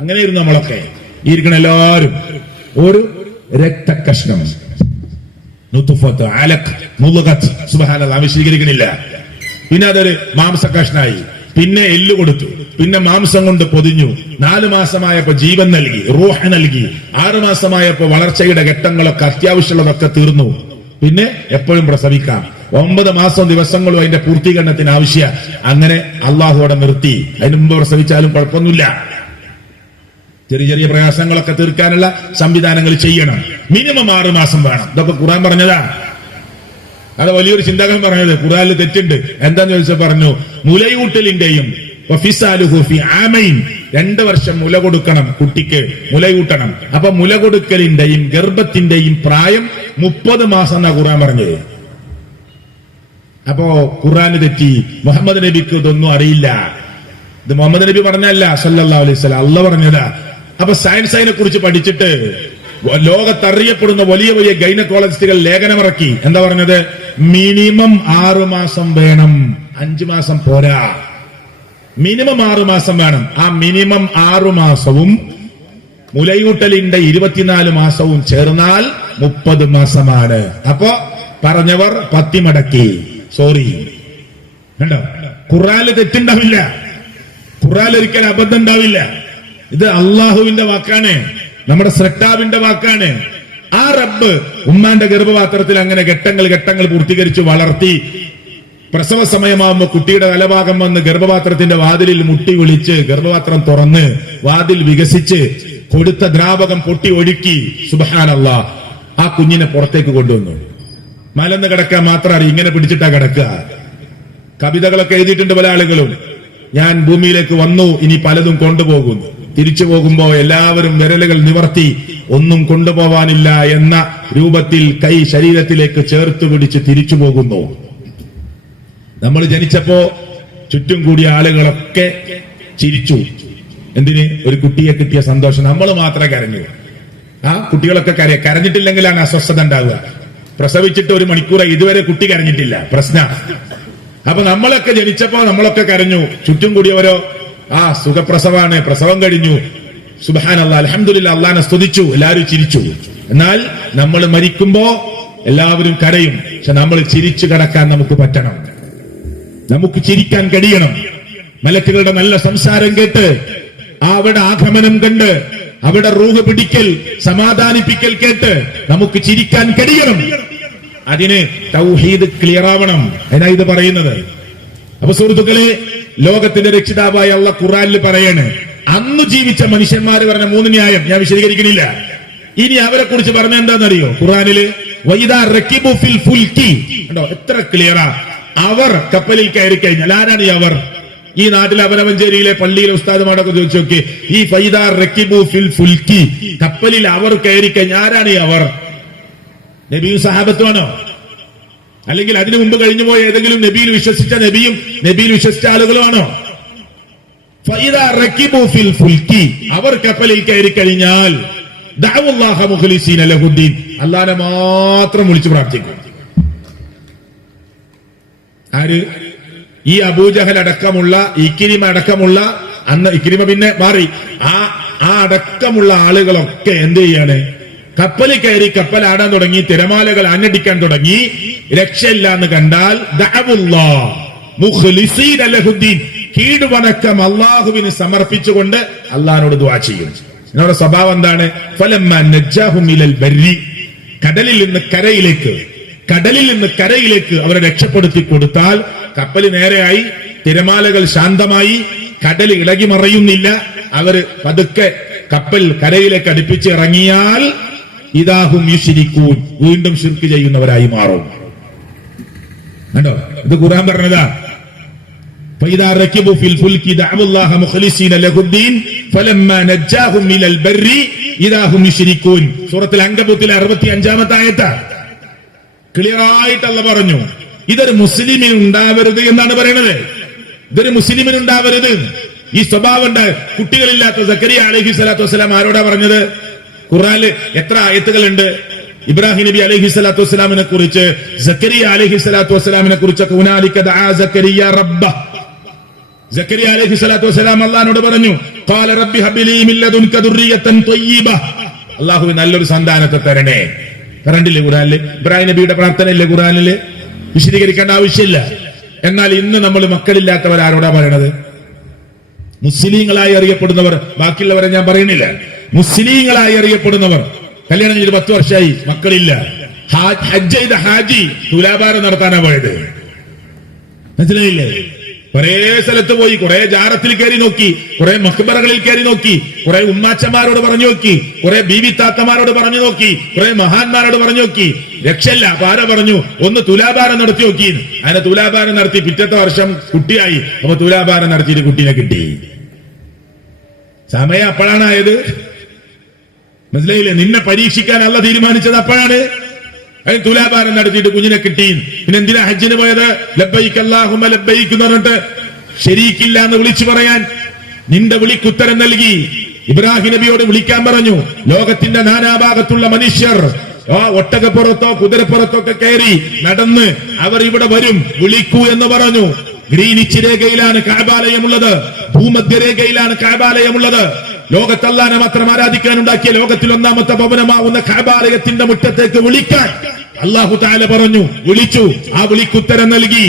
അങ്ങനെയായിരുന്നു നമ്മളൊക്കെ ഇരിക്കണം. എല്ലാവരും ഒരു രക്തകഷ്ണം, വിശദീകരിക്കണില്ല. പിന്നെ അതൊരു മാംസകഷ്ണായി, പിന്നെ എല്ല് കൊടുത്തു, പിന്നെ മാംസം കൊണ്ട് പൊതിഞ്ഞു. 4 മാസമായപ്പോ ജീവൻ നൽകി, റൂഹ് നൽകി. 6 മാസമായപ്പോ വളർച്ചയുടെ ഘട്ടങ്ങളൊക്കെ അത്യാവശ്യമുള്ളതൊക്കെ തീർന്നു. പിന്നെ എപ്പോഴും പ്രസവിക്കാം. 9 മാസം ദിവസങ്ങളും അതിന്റെ പൂർത്തീകരണത്തിന് ആവശ്യം. അങ്ങനെ അള്ളാഹു അവിടെ നിർത്തി. അതിന് മുമ്പ് പ്രസവിച്ചാലും കുഴപ്പമൊന്നുമില്ല. ചെറിയ ചെറിയ പ്രയാസങ്ങളൊക്കെ തീർക്കാനുള്ള സംവിധാനങ്ങൾ ചെയ്യണം. മിനിമം 6 മാസം വേണം. ഇതൊക്കെ ഖുർആൻ പറഞ്ഞതാ. അത് വലിയൊരു ചിന്തകൻ പറഞ്ഞത്. ഖുർആനിൽ തെറ്റുണ്ട്. എന്താന്ന് ചോദിച്ചാൽ പറഞ്ഞു, മുലയൂട്ടലിന്റെയും 2 വർഷം മുല കൊടുക്കണം കുട്ടിക്ക്, മുലയൂട്ടണം. അപ്പൊ മുല കൊടുക്കലിന്റെയും ഗർഭത്തിന്റെയും പ്രായം 30 മാസം എന്നാ ഖുർആൻ പറഞ്ഞത്. അപ്പോ ഖുർആന് തെറ്റി. മുഹമ്മദ് നബിക്ക് ഇതൊന്നും അറിയില്ല. ഇത് മുഹമ്മദ് നബി പറഞ്ഞല്ല, സല്ലല്ലാഹു അലൈഹി വസല്ലം, അള്ളാഹ് പറഞ്ഞതാ. അപ്പൊ സയൻസ് അതിനെ കുറിച്ച് പഠിച്ചിട്ട് ലോകത്തറിയപ്പെടുന്ന വലിയ വലിയ ഗൈനക്കോളജിസ്റ്റുകൾ ലേഖനമിറക്കി. എന്താ പറഞ്ഞത്? മിനിമം 6 മാസം വേണം, 5 മാസം പോരാ. മിനിമം 6 മാസം വേണം. ആ മിനിമം 6 മാസവും മുലയൂട്ടലിന്റെ 24 മാസവും ചേർന്നാൽ 30 മാസമാണ്. അപ്പോ പറഞ്ഞവർ പത്തിമടക്കി. സോറി, കണ്ടോ? ഖുർആനിൽ തെറ്റുണ്ടാവില്ല, ഖുർആനിൽ ഒരിക്കലും അബദ്ധം ഉണ്ടാവില്ല. ഇത് അള്ളാഹുവിന്റെ വാക്കാണ്, നമ്മുടെ സ്രഷ്ടാവിന്റെ വാക്കാണ്. ആ റബ്ബ് ഉമ്മാന്റെ ഗർഭപാത്രത്തിൽ അങ്ങനെ ഘട്ടങ്ങൾ പൂർത്തീകരിച്ച് വളർത്തി. പ്രസവ സമയമാകുമ്പോ കുട്ടിയുടെ തലഭാഗം വന്ന് ഗർഭപാത്രത്തിന്റെ വാതിലിൽ മുട്ടി വിളിച്ച് ഗർഭപാത്രം തുറന്ന് വാതിൽ വികസിച്ച് കൊടുത്ത ദ്രാവകം പൊട്ടി ഒഴുക്കി. സുബ്ഹാനല്ലാഹ്, ആ കുഞ്ഞിനെ പുറത്തേക്ക് കൊണ്ടുവന്നു. മലന്ന് കിടക്കാൻ മാത്രം അറിയാം, ഇങ്ങനെ പിടിച്ചിട്ടാ കിടക്കുക. കവിതകളൊക്കെ എഴുതിയിട്ടുണ്ട് പല ആളുകളും. ഞാൻ ഭൂമിയിലേക്ക് വന്നു, ഇനി പലതും കൊണ്ടുപോകുന്നു. തിരിച്ചു പോകുമ്പോ എല്ലാവരും വിരലുകൾ നിവർത്തി, ഒന്നും കൊണ്ടുപോവാനില്ല എന്ന രൂപത്തിൽ കൈ ശരീരത്തിലേക്ക് ചേർത്ത് പിടിച്ച് തിരിച്ചു പോകുന്നു. നമ്മൾ ജനിച്ചപ്പോ ചുറ്റും കൂടിയ ആളുകളൊക്കെ ചിരിച്ചു. എന്തിന്? ഒരു കുട്ടിയെ കിട്ടിയ സന്തോഷം. നമ്മൾ മാത്രമേ കരഞ്ഞു. ആ കുട്ടികളൊക്കെ കരഞ്ഞിട്ടില്ലെങ്കിലാണ് അസ്വസ്ഥത ഉണ്ടാവുക. പ്രസവിച്ചിട്ട് 1 മണിക്കൂർ ഇതുവരെ കുട്ടി കരഞ്ഞിട്ടില്ല, പ്രശ്ന. അപ്പൊ നമ്മളൊക്കെ ജനിച്ചപ്പോ നമ്മളൊക്കെ കരഞ്ഞു. ചുറ്റും കൂടിയവരോ സുഖപ്രസവാണ്, പ്രസവം കഴിഞ്ഞു, സുബ്ഹാനല്ലാഹ്, അൽഹംദുലില്ലാഹ്, അള്ളാഹനെ സ്തുതിച്ചു, എല്ലാവരും ചിരിച്ചു. എന്നാൽ നമ്മൾ മരിക്കുമ്പോ എല്ലാവരും കരയും. പക്ഷെ നമ്മൾ ചിരിച്ചു കിടക്കാൻ നമുക്ക് പറ്റണം, നമുക്ക് ചിരിക്കാൻ കഴിയണം. മലക്കുകളുടെ നല്ല സംസാരം കേട്ട്, അവിടെ ആഗമനം കണ്ട്, അവിടെ റൂഹ് പിടിക്കൽ, സമാധാനിപ്പിക്കൽ കേട്ട് നമുക്ക് ചിരിക്കാൻ കഴിയണം. അതിന് തൗഹീദ് ക്ലിയർ ആവണം. അതിനാ ഇത് പറയുന്നത്. അപ്പൊ സുഹൃത്തുക്കളെ, ലോകത്തിന്റെ രക്ഷിതാവായ അല്ലാഹ് ഖുർആനിൽ പറയാണ്, അന്ന് ജീവിച്ച മനുഷ്യന്മാര് പറഞ്ഞ 3 ന്യായം ഞാൻ വിശദീകരിക്കണില്ല. ഇനി അവരെ കുറിച്ച് പറഞ്ഞ എന്താണെന്നറിയോ? ഖുർആനില് വൈദാ റകിബു ഫിൽ ഫുൽക്കി, കണ്ടോ എത്ര ക്ലിയറാ. അവർ കപ്പലിൽ കയറി കഴിഞ്ഞാൽ, ആരാണ് ഈ അവർ? ഈ നാട്ടിലെ അബലമഞ്ചേരിയിലെ പള്ളിയിലെ ഉസ്താദുമാരൊക്കെ ചോദിച്ചു നോക്കി, ഈ ഫൈദാ റകിബു ഫിൽ ഫുൽക്കി, കപ്പലിൽ അവർ കയറി കഴിഞ്ഞാൽ ആരാണ് ഈ അവർ? നബിയും സഹാബത്തുമാണോ? അല്ലെങ്കിൽ അതിനു മുമ്പ് കഴിഞ്ഞുപോയ ഏതെങ്കിലും നബിയിൽ വിശ്വസിച്ച നബിയും നബിയിൽ വിശ്വസിച്ച ആളുകളുമാണോ? ഫൈദാ റകിബു ഫിൽ ഫുൽക്കി, അവർ കപ്പലിൽ കയറി കഴിഞ്ഞാൽ ദഅവുല്ലാഹ മുഖ്ലിസീന ലഹുദ്ദീൻ, അല്ലാഹനെ മാത്രം വിളിച്ചു പ്രാർത്ഥിക്കും. ആര്? ഈ അബൂജഹൽ അടക്കമുള്ള, ഇക്രിമ അടക്കമുള്ള, അന്ന് ഇക്രിമ പിന്നെ മാറി, ആ അടക്കമുള്ള ആളുകളൊക്കെ എന്ത് ചെയ്യാണ്? കപ്പലിൽ കയറി കപ്പലാടാൻ തുടങ്ങി, തിരമാലകൾ ആഞ്ഞടിക്കാൻ തുടങ്ങി, രക്ഷയില്ല എന്ന് കണ്ടാൽ ദഅവുല്ലാഹ മുഖ്ലിസീന ലഹുദ്ദീൻ, കീഴ്വണക്കം അള്ളാഹുവിന് സമർപ്പിച്ചുകൊണ്ട് അള്ളാഹിനോട് ദുആ ചെയ്യും. ഇതിനോട് സ്വഭാവം എന്താണ്? ഫലമ്മാ നജ്ജാഹും ഇലൽ ബർരി, കടലിൽ നിന്ന് കരയിലേക്ക് അവരെ രക്ഷപ്പെടുത്തി കൊടുത്താൽ കപ്പൽ നേരെയായി, തിരമാലകൾ ശാന്തമായി, കടൽ ഇളകി മറയുന്നില്ല, അവര് പതുക്കെ കപ്പൽ കരയിലേക്ക് അടുപ്പിച്ച് ഇറങ്ങിയാൽ ഇദാഹും യുശ്രികൂൻ, വീണ്ടും ശിർക്ക് ചെയ്യുന്നവരായി മാറും. കണ്ടോ? ഇത് ഖുർആൻ പറഞ്ഞതാ. فإذا ركبوا في الفلك دعوا الله مخلصين له الدين فلما نجاهم إلى البر إذا هم يشركون. സൂറത്തുൽ അൻകബൂത്തിലെ 65-ാമത്തെ ആയത്ത് ക്ലിയർ ആയിട്ട് അല്ലാഹു പറഞ്ഞു, ഇതൊരു മുസ്ലിമിന് ഉണ്ടാവരുത് എന്നാണ് പറയുന്നത്. ഇതൊരു മുസ്ലിമിന് ഉണ്ടാവരുത്. ഈ സ്വഭാവം ഉണ്ട്. കുട്ടികളില്ലാത്ത സക്കരിയ അലൈഹി സ്വലാത്തു വസ്സലാം ആരോടാ പറഞ്ഞത്? ഖുർആനിൽ എത്ര ആയത്തുകളുണ്ട്? ഇബ്രാഹിം നബി അലൈഹി സ്വലാത്തു വസ്സലാമിനെ കുറിച്ച്, സക്കരിയ അലൈഹി സ്വലാത്തു വസ്സലാമിനെ കുറിച്ചൊക്കെ ഹുനാലിക ദഅ സക്കരിയ റബ്ബ, സക്കരിയ അലൈഹി സ്വലാത്തു വസ്സലാം അല്ലാഹുവോട് പറഞ്ഞു, ഖാല റബ്ബി ഹബ്ലി മിൻ ലദുൻക ദുർരിയതൻ ത്വയ്യിബ, അല്ലാഹുവേ നല്ലൊരു സന്താനത്തെ തരണേ. കറണ്ടില്ലേ ഖുർആനിൽ? ഇബ്രാഹിം നബിയുടെ പ്രാർത്ഥനയില്ലേ ഖുർആനിൽ? വിശദീകരിക്കേണ്ട ആവശ്യമില്ല. എന്നാൽ ഇന്ന് നമ്മൾ മക്കളില്ലാത്തവർ ആരോടാ പറയണത്? മുസ്ലിങ്ങളായി അറിയപ്പെടുന്നവർ, ബാക്കിയുള്ളവരെ ഞാൻ പറയുന്നില്ല. മുസ്ലിങ്ങളായി അറിയപ്പെടുന്നവർ കല്യാണം കഴിഞ്ഞ് 10 വർഷമായി, മക്കളില്ല. ഹജ്ജ് ചെയ്ത ഹാജി തുലാഭാരം നടത്താനാ പോയത്. മനസ്സിലായില്ലേ? കുറെ സ്ഥലത്ത് പോയി, കുറെ ജാറത്തിൽ കയറി നോക്കി, കുറെ മക്ബറകളിൽ കയറി നോക്കി, കുറെ ഉമ്മാച്ചന്മാരോട് പറഞ്ഞു നോക്കി, കുറെ ബീവി താത്തമാരോട് പറഞ്ഞു നോക്കി, കുറെ മഹാന്മാരോട് പറഞ്ഞു നോക്കി, രക്ഷയില്ല. അപ്പൊ ആരോ പറഞ്ഞു, ഒന്ന് തുലാഭാരം നടത്തി നോക്കി. അങ്ങനെ തുലാഭാരം നടത്തി, പിറ്റത്തെ വർഷം കുട്ടിയായി. അപ്പൊ തുലാഭാരം നടത്തിയിട്ട് കുട്ടീനെ കിട്ടി. സമയം അപ്പോഴാണായത്. മനസ്സിലായില്ലേ? നിന്നെ പരീക്ഷിക്കാൻ അല്ല തീരുമാനിച്ചത് അപ്പോഴാണ്. അതിന് തുലാഭാരം നടത്തിയിട്ട് കുഞ്ഞിനെ കിട്ടി. പിന്നെ എന്തിനാ ഹജ്ജിന് പോയത്? ലബ്ബൈക അല്ലാഹുമ്മ ലബ്ബൈക എന്ന് പറഞ്ഞിട്ട് ശരീക്കില്ല എന്ന് വിളിച്ചു പറയാൻ. നിന്റെ വിളിക്കുത്തരം നൽകി. ഇബ്രാഹിം നബിയോട് വിളിക്കാൻ പറഞ്ഞു. ലോകത്തിന്റെ നാനാഭാഗത്തുള്ള മനുഷ്യർ ഒട്ടകപ്പുറത്തോ കുതിരപ്പുറത്തോ ഒക്കെ കയറി നടന്ന് അവർ ഇവിടെ വരും, വിളിക്കൂ എന്ന് പറഞ്ഞു. ഗ്രീനിച്ച് രേഖയിലാണ് കഅബാലയമുള്ളത്, ഭൂമധ്യരേഖയിലാണ് കഅബാലയമുള്ളത്. ലോകത്ത് അല്ലാഹനെ മാത്രം ആരാധിക്കാൻ ഉണ്ടാക്കിയ ലോകത്തിൽ 1ാമത്തെ ഭവനമാവുന്ന കഅബാലയത്തിന്റെ മുറ്റത്തേക്ക് വിളിക്കാൻ അല്ലാഹു തആല പറഞ്ഞു. വിളിച്ചു, ആ വിളിക്കുത്തരം നൽകി.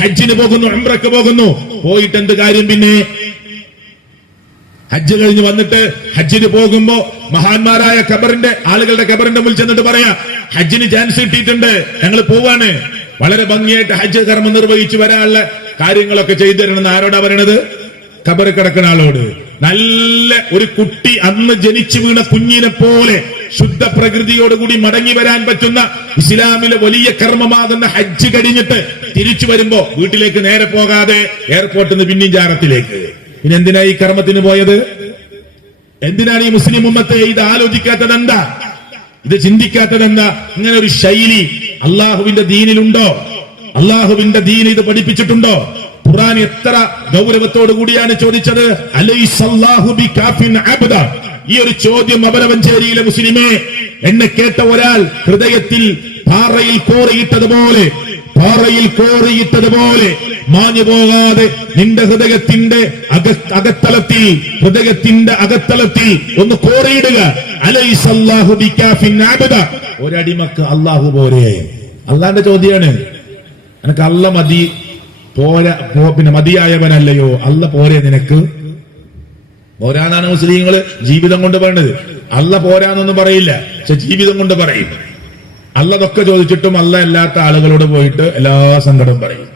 ഹജ്ജിന് പോകുന്നു, ഉംറക്ക് പോകുന്നു. പോയിട്ട് എന്ത് കാര്യം? പിന്നെ ഹജ്ജ് കഴിഞ്ഞ് വന്നിട്ട് ഹജ്ജിന് പോകുമ്പോ മഹാന്മാരായ ആളുകളുടെ ഖബറിന്റെ മുന്നിൽ ചെന്നിട്ട് പറയാ, ഹജ്ജിന് ചാൻസ് കിട്ടിയിട്ടുണ്ട്, ഞങ്ങൾ പോവാണ്. വളരെ ഭംഗിയായിട്ട് ഹജ്ജ് കർമ്മം നിർവഹിച്ചു വരാനുള്ള കാര്യങ്ങളൊക്കെ ചെയ്തു തരണമെന്ന് ആരോടാ പറയണത്? ഖബറിൽ കിടക്കുന്ന ആളോട്. നല്ല ഒരു കുട്ടി, അന്ന് ജനിച്ചു വീണ കുഞ്ഞിനെ പോലെ ശുദ്ധ പ്രകൃതിയോടുകൂടി മടങ്ങി വരാൻ പറ്റുന്ന ഇസ്ലാമിലെ വലിയ കർമ്മമാകുന്ന ഹജ്ജ് കഴിഞ്ഞിട്ട് തിരിച്ചു വരുമ്പോ വീട്ടിലേക്ക് നേരെ പോകാതെ എയർപോർട്ടിൽ നിന്ന് പിന്നെയും ജാറത്തിലേക്ക്. പിന്നെ എന്തിനാ ഈ കർമ്മത്തിന് പോയത്? എന്തിനാണ് ഈ മുസ്ലിം ഉമ്മത്തെ ഇത് ആലോചിക്കാത്തത്? എന്താ ഇത് ചിന്തിക്കാത്തത്? എന്താ ഇങ്ങനെ ഒരു ശൈലി അള്ളാഹുവിന്റെ ദീനിലുണ്ടോ? അള്ളാഹുവിന്റെ ദീൻ ഇത് പഠിപ്പിച്ചിട്ടുണ്ടോ? ഖുർആൻ എത്ര ഗൗരവത്തോടു കൂടിയാണ് ചോദിച്ചത്. അലൈസല്ലാഹു ബികാഫിൻ അബ്ദ. ഈ ഒരു ചോദ്യം അബലമഞ്ചേരിയിലെ മുസ്ലിമേ, എന്നെ കേട്ട ഒരാൾ ഹൃദയത്തിൽ പാറയിൽ കോറിയിട്ടതുപോലെ മാഞ്ഞു പോകാതെ നിന്റെ ഹൃദയത്തിന്റെ അകത്തളത്തിൽ ഒന്ന് കോറിയിടുക. അലൈസല്ലാഹു ബികാഫിൻ അബ്ദ. ഒരടിമക്ക് അള്ളാഹു പോരെ? അള്ളാന്റെ ചോദ്യാണ്. നിനക്ക് അല്ല മതി പോരാ, പിന്നെ മതിയായവനല്ലയോ? അല്ല പോരെ നിനക്ക്? പോരാന്നാണ് മുസ്ലിങ്ങള് ജീവിതം കൊണ്ട് പറയണത്. അല്ല പോരാന്നൊന്നും പറയില്ല, പക്ഷെ ജീവിതം കൊണ്ട് പറയും. അല്ലതൊക്കെ ചോദിച്ചിട്ടും അല്ല അല്ലാത്ത ആളുകളോട് പോയിട്ട് എല്ലാ സങ്കടവും പറയും.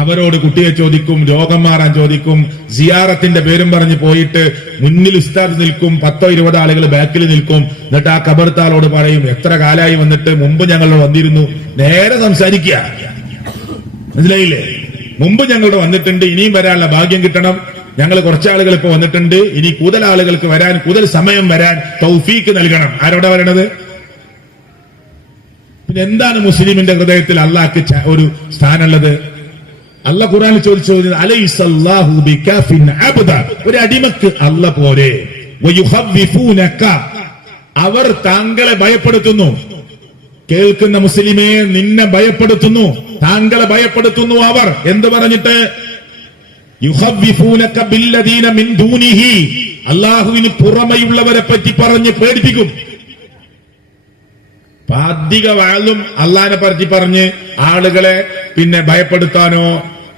അവരോട് കുട്ടിയെ ചോദിക്കും, രോഗം മാറാൻ ചോദിക്കും, സിയാറത്തിന്റെ പേരും പറഞ്ഞ് പോയിട്ട് മുന്നിൽ ഉസ്താദ് നിൽക്കും, 10-20 ആളുകൾ ബാക്കിൽ നിൽക്കും. എന്നിട്ട് ആ ഖബർത്താളോട് പറയും, എത്ര കാലായി വന്നിട്ട്, മുമ്പ് ഞങ്ങൾ വന്നിരുന്നു. നേരെ സംസാരിക്കുക, മനസ്സിലായില്ലേ? മുമ്പ് ഞങ്ങളുടെ വന്നിട്ടുണ്ട്, ഇനിയും വരാനുള്ള ഭാഗ്യം കിട്ടണം. ഞങ്ങൾ കുറച്ചാളുകൾ ഇപ്പൊ വന്നിട്ടുണ്ട്, ഇനി കൂടുതൽ ആളുകൾക്ക് വരാൻ, കൂടുതൽ സമയം വരാൻ തൗഫീക്ക് നൽകണം. ആരോടാ വരണത്? പിന്നെ എന്താണ് മുസ്ലിമിന്റെ ഹൃദയത്തിൽ അള്ളാഹ്ക്ക് ഒരു സ്ഥാനമുള്ളത്? അല്ല ഖുർആനിൽ ചോദിച്ചു, അലൈസല്ലാഹു ബികാഫിൻ അബ്ദ, ഒരു അടിമക്ക് അല്ല പോരെ? വയുഖവ്വിഫൂനക, അവർ താങ്കളെ ഭയപ്പെടുത്തുന്നു. കേൾക്കുന്ന മുസ്ലിമേ, നിന്നെ ഭയപ്പെടുത്തുന്നു, താങ്കളെ ഭയപ്പെടുത്തുന്നു. അവർ എന്ത് പറഞ്ഞിട്ട്? യുഖവ്വിഫൂനക ബില്ലദീന മിൻ ദൂനിഹി, അല്ലാഹുവിന് പുറമെയുള്ളവരെ പറ്റി പറഞ്ഞ് പേടിപ്പിക്കും. അധിക വാളും അള്ളാഹിനെ പറ്റി പറഞ്ഞ് ആളുകളെ പിന്നെ ഭയപ്പെടുത്താനോ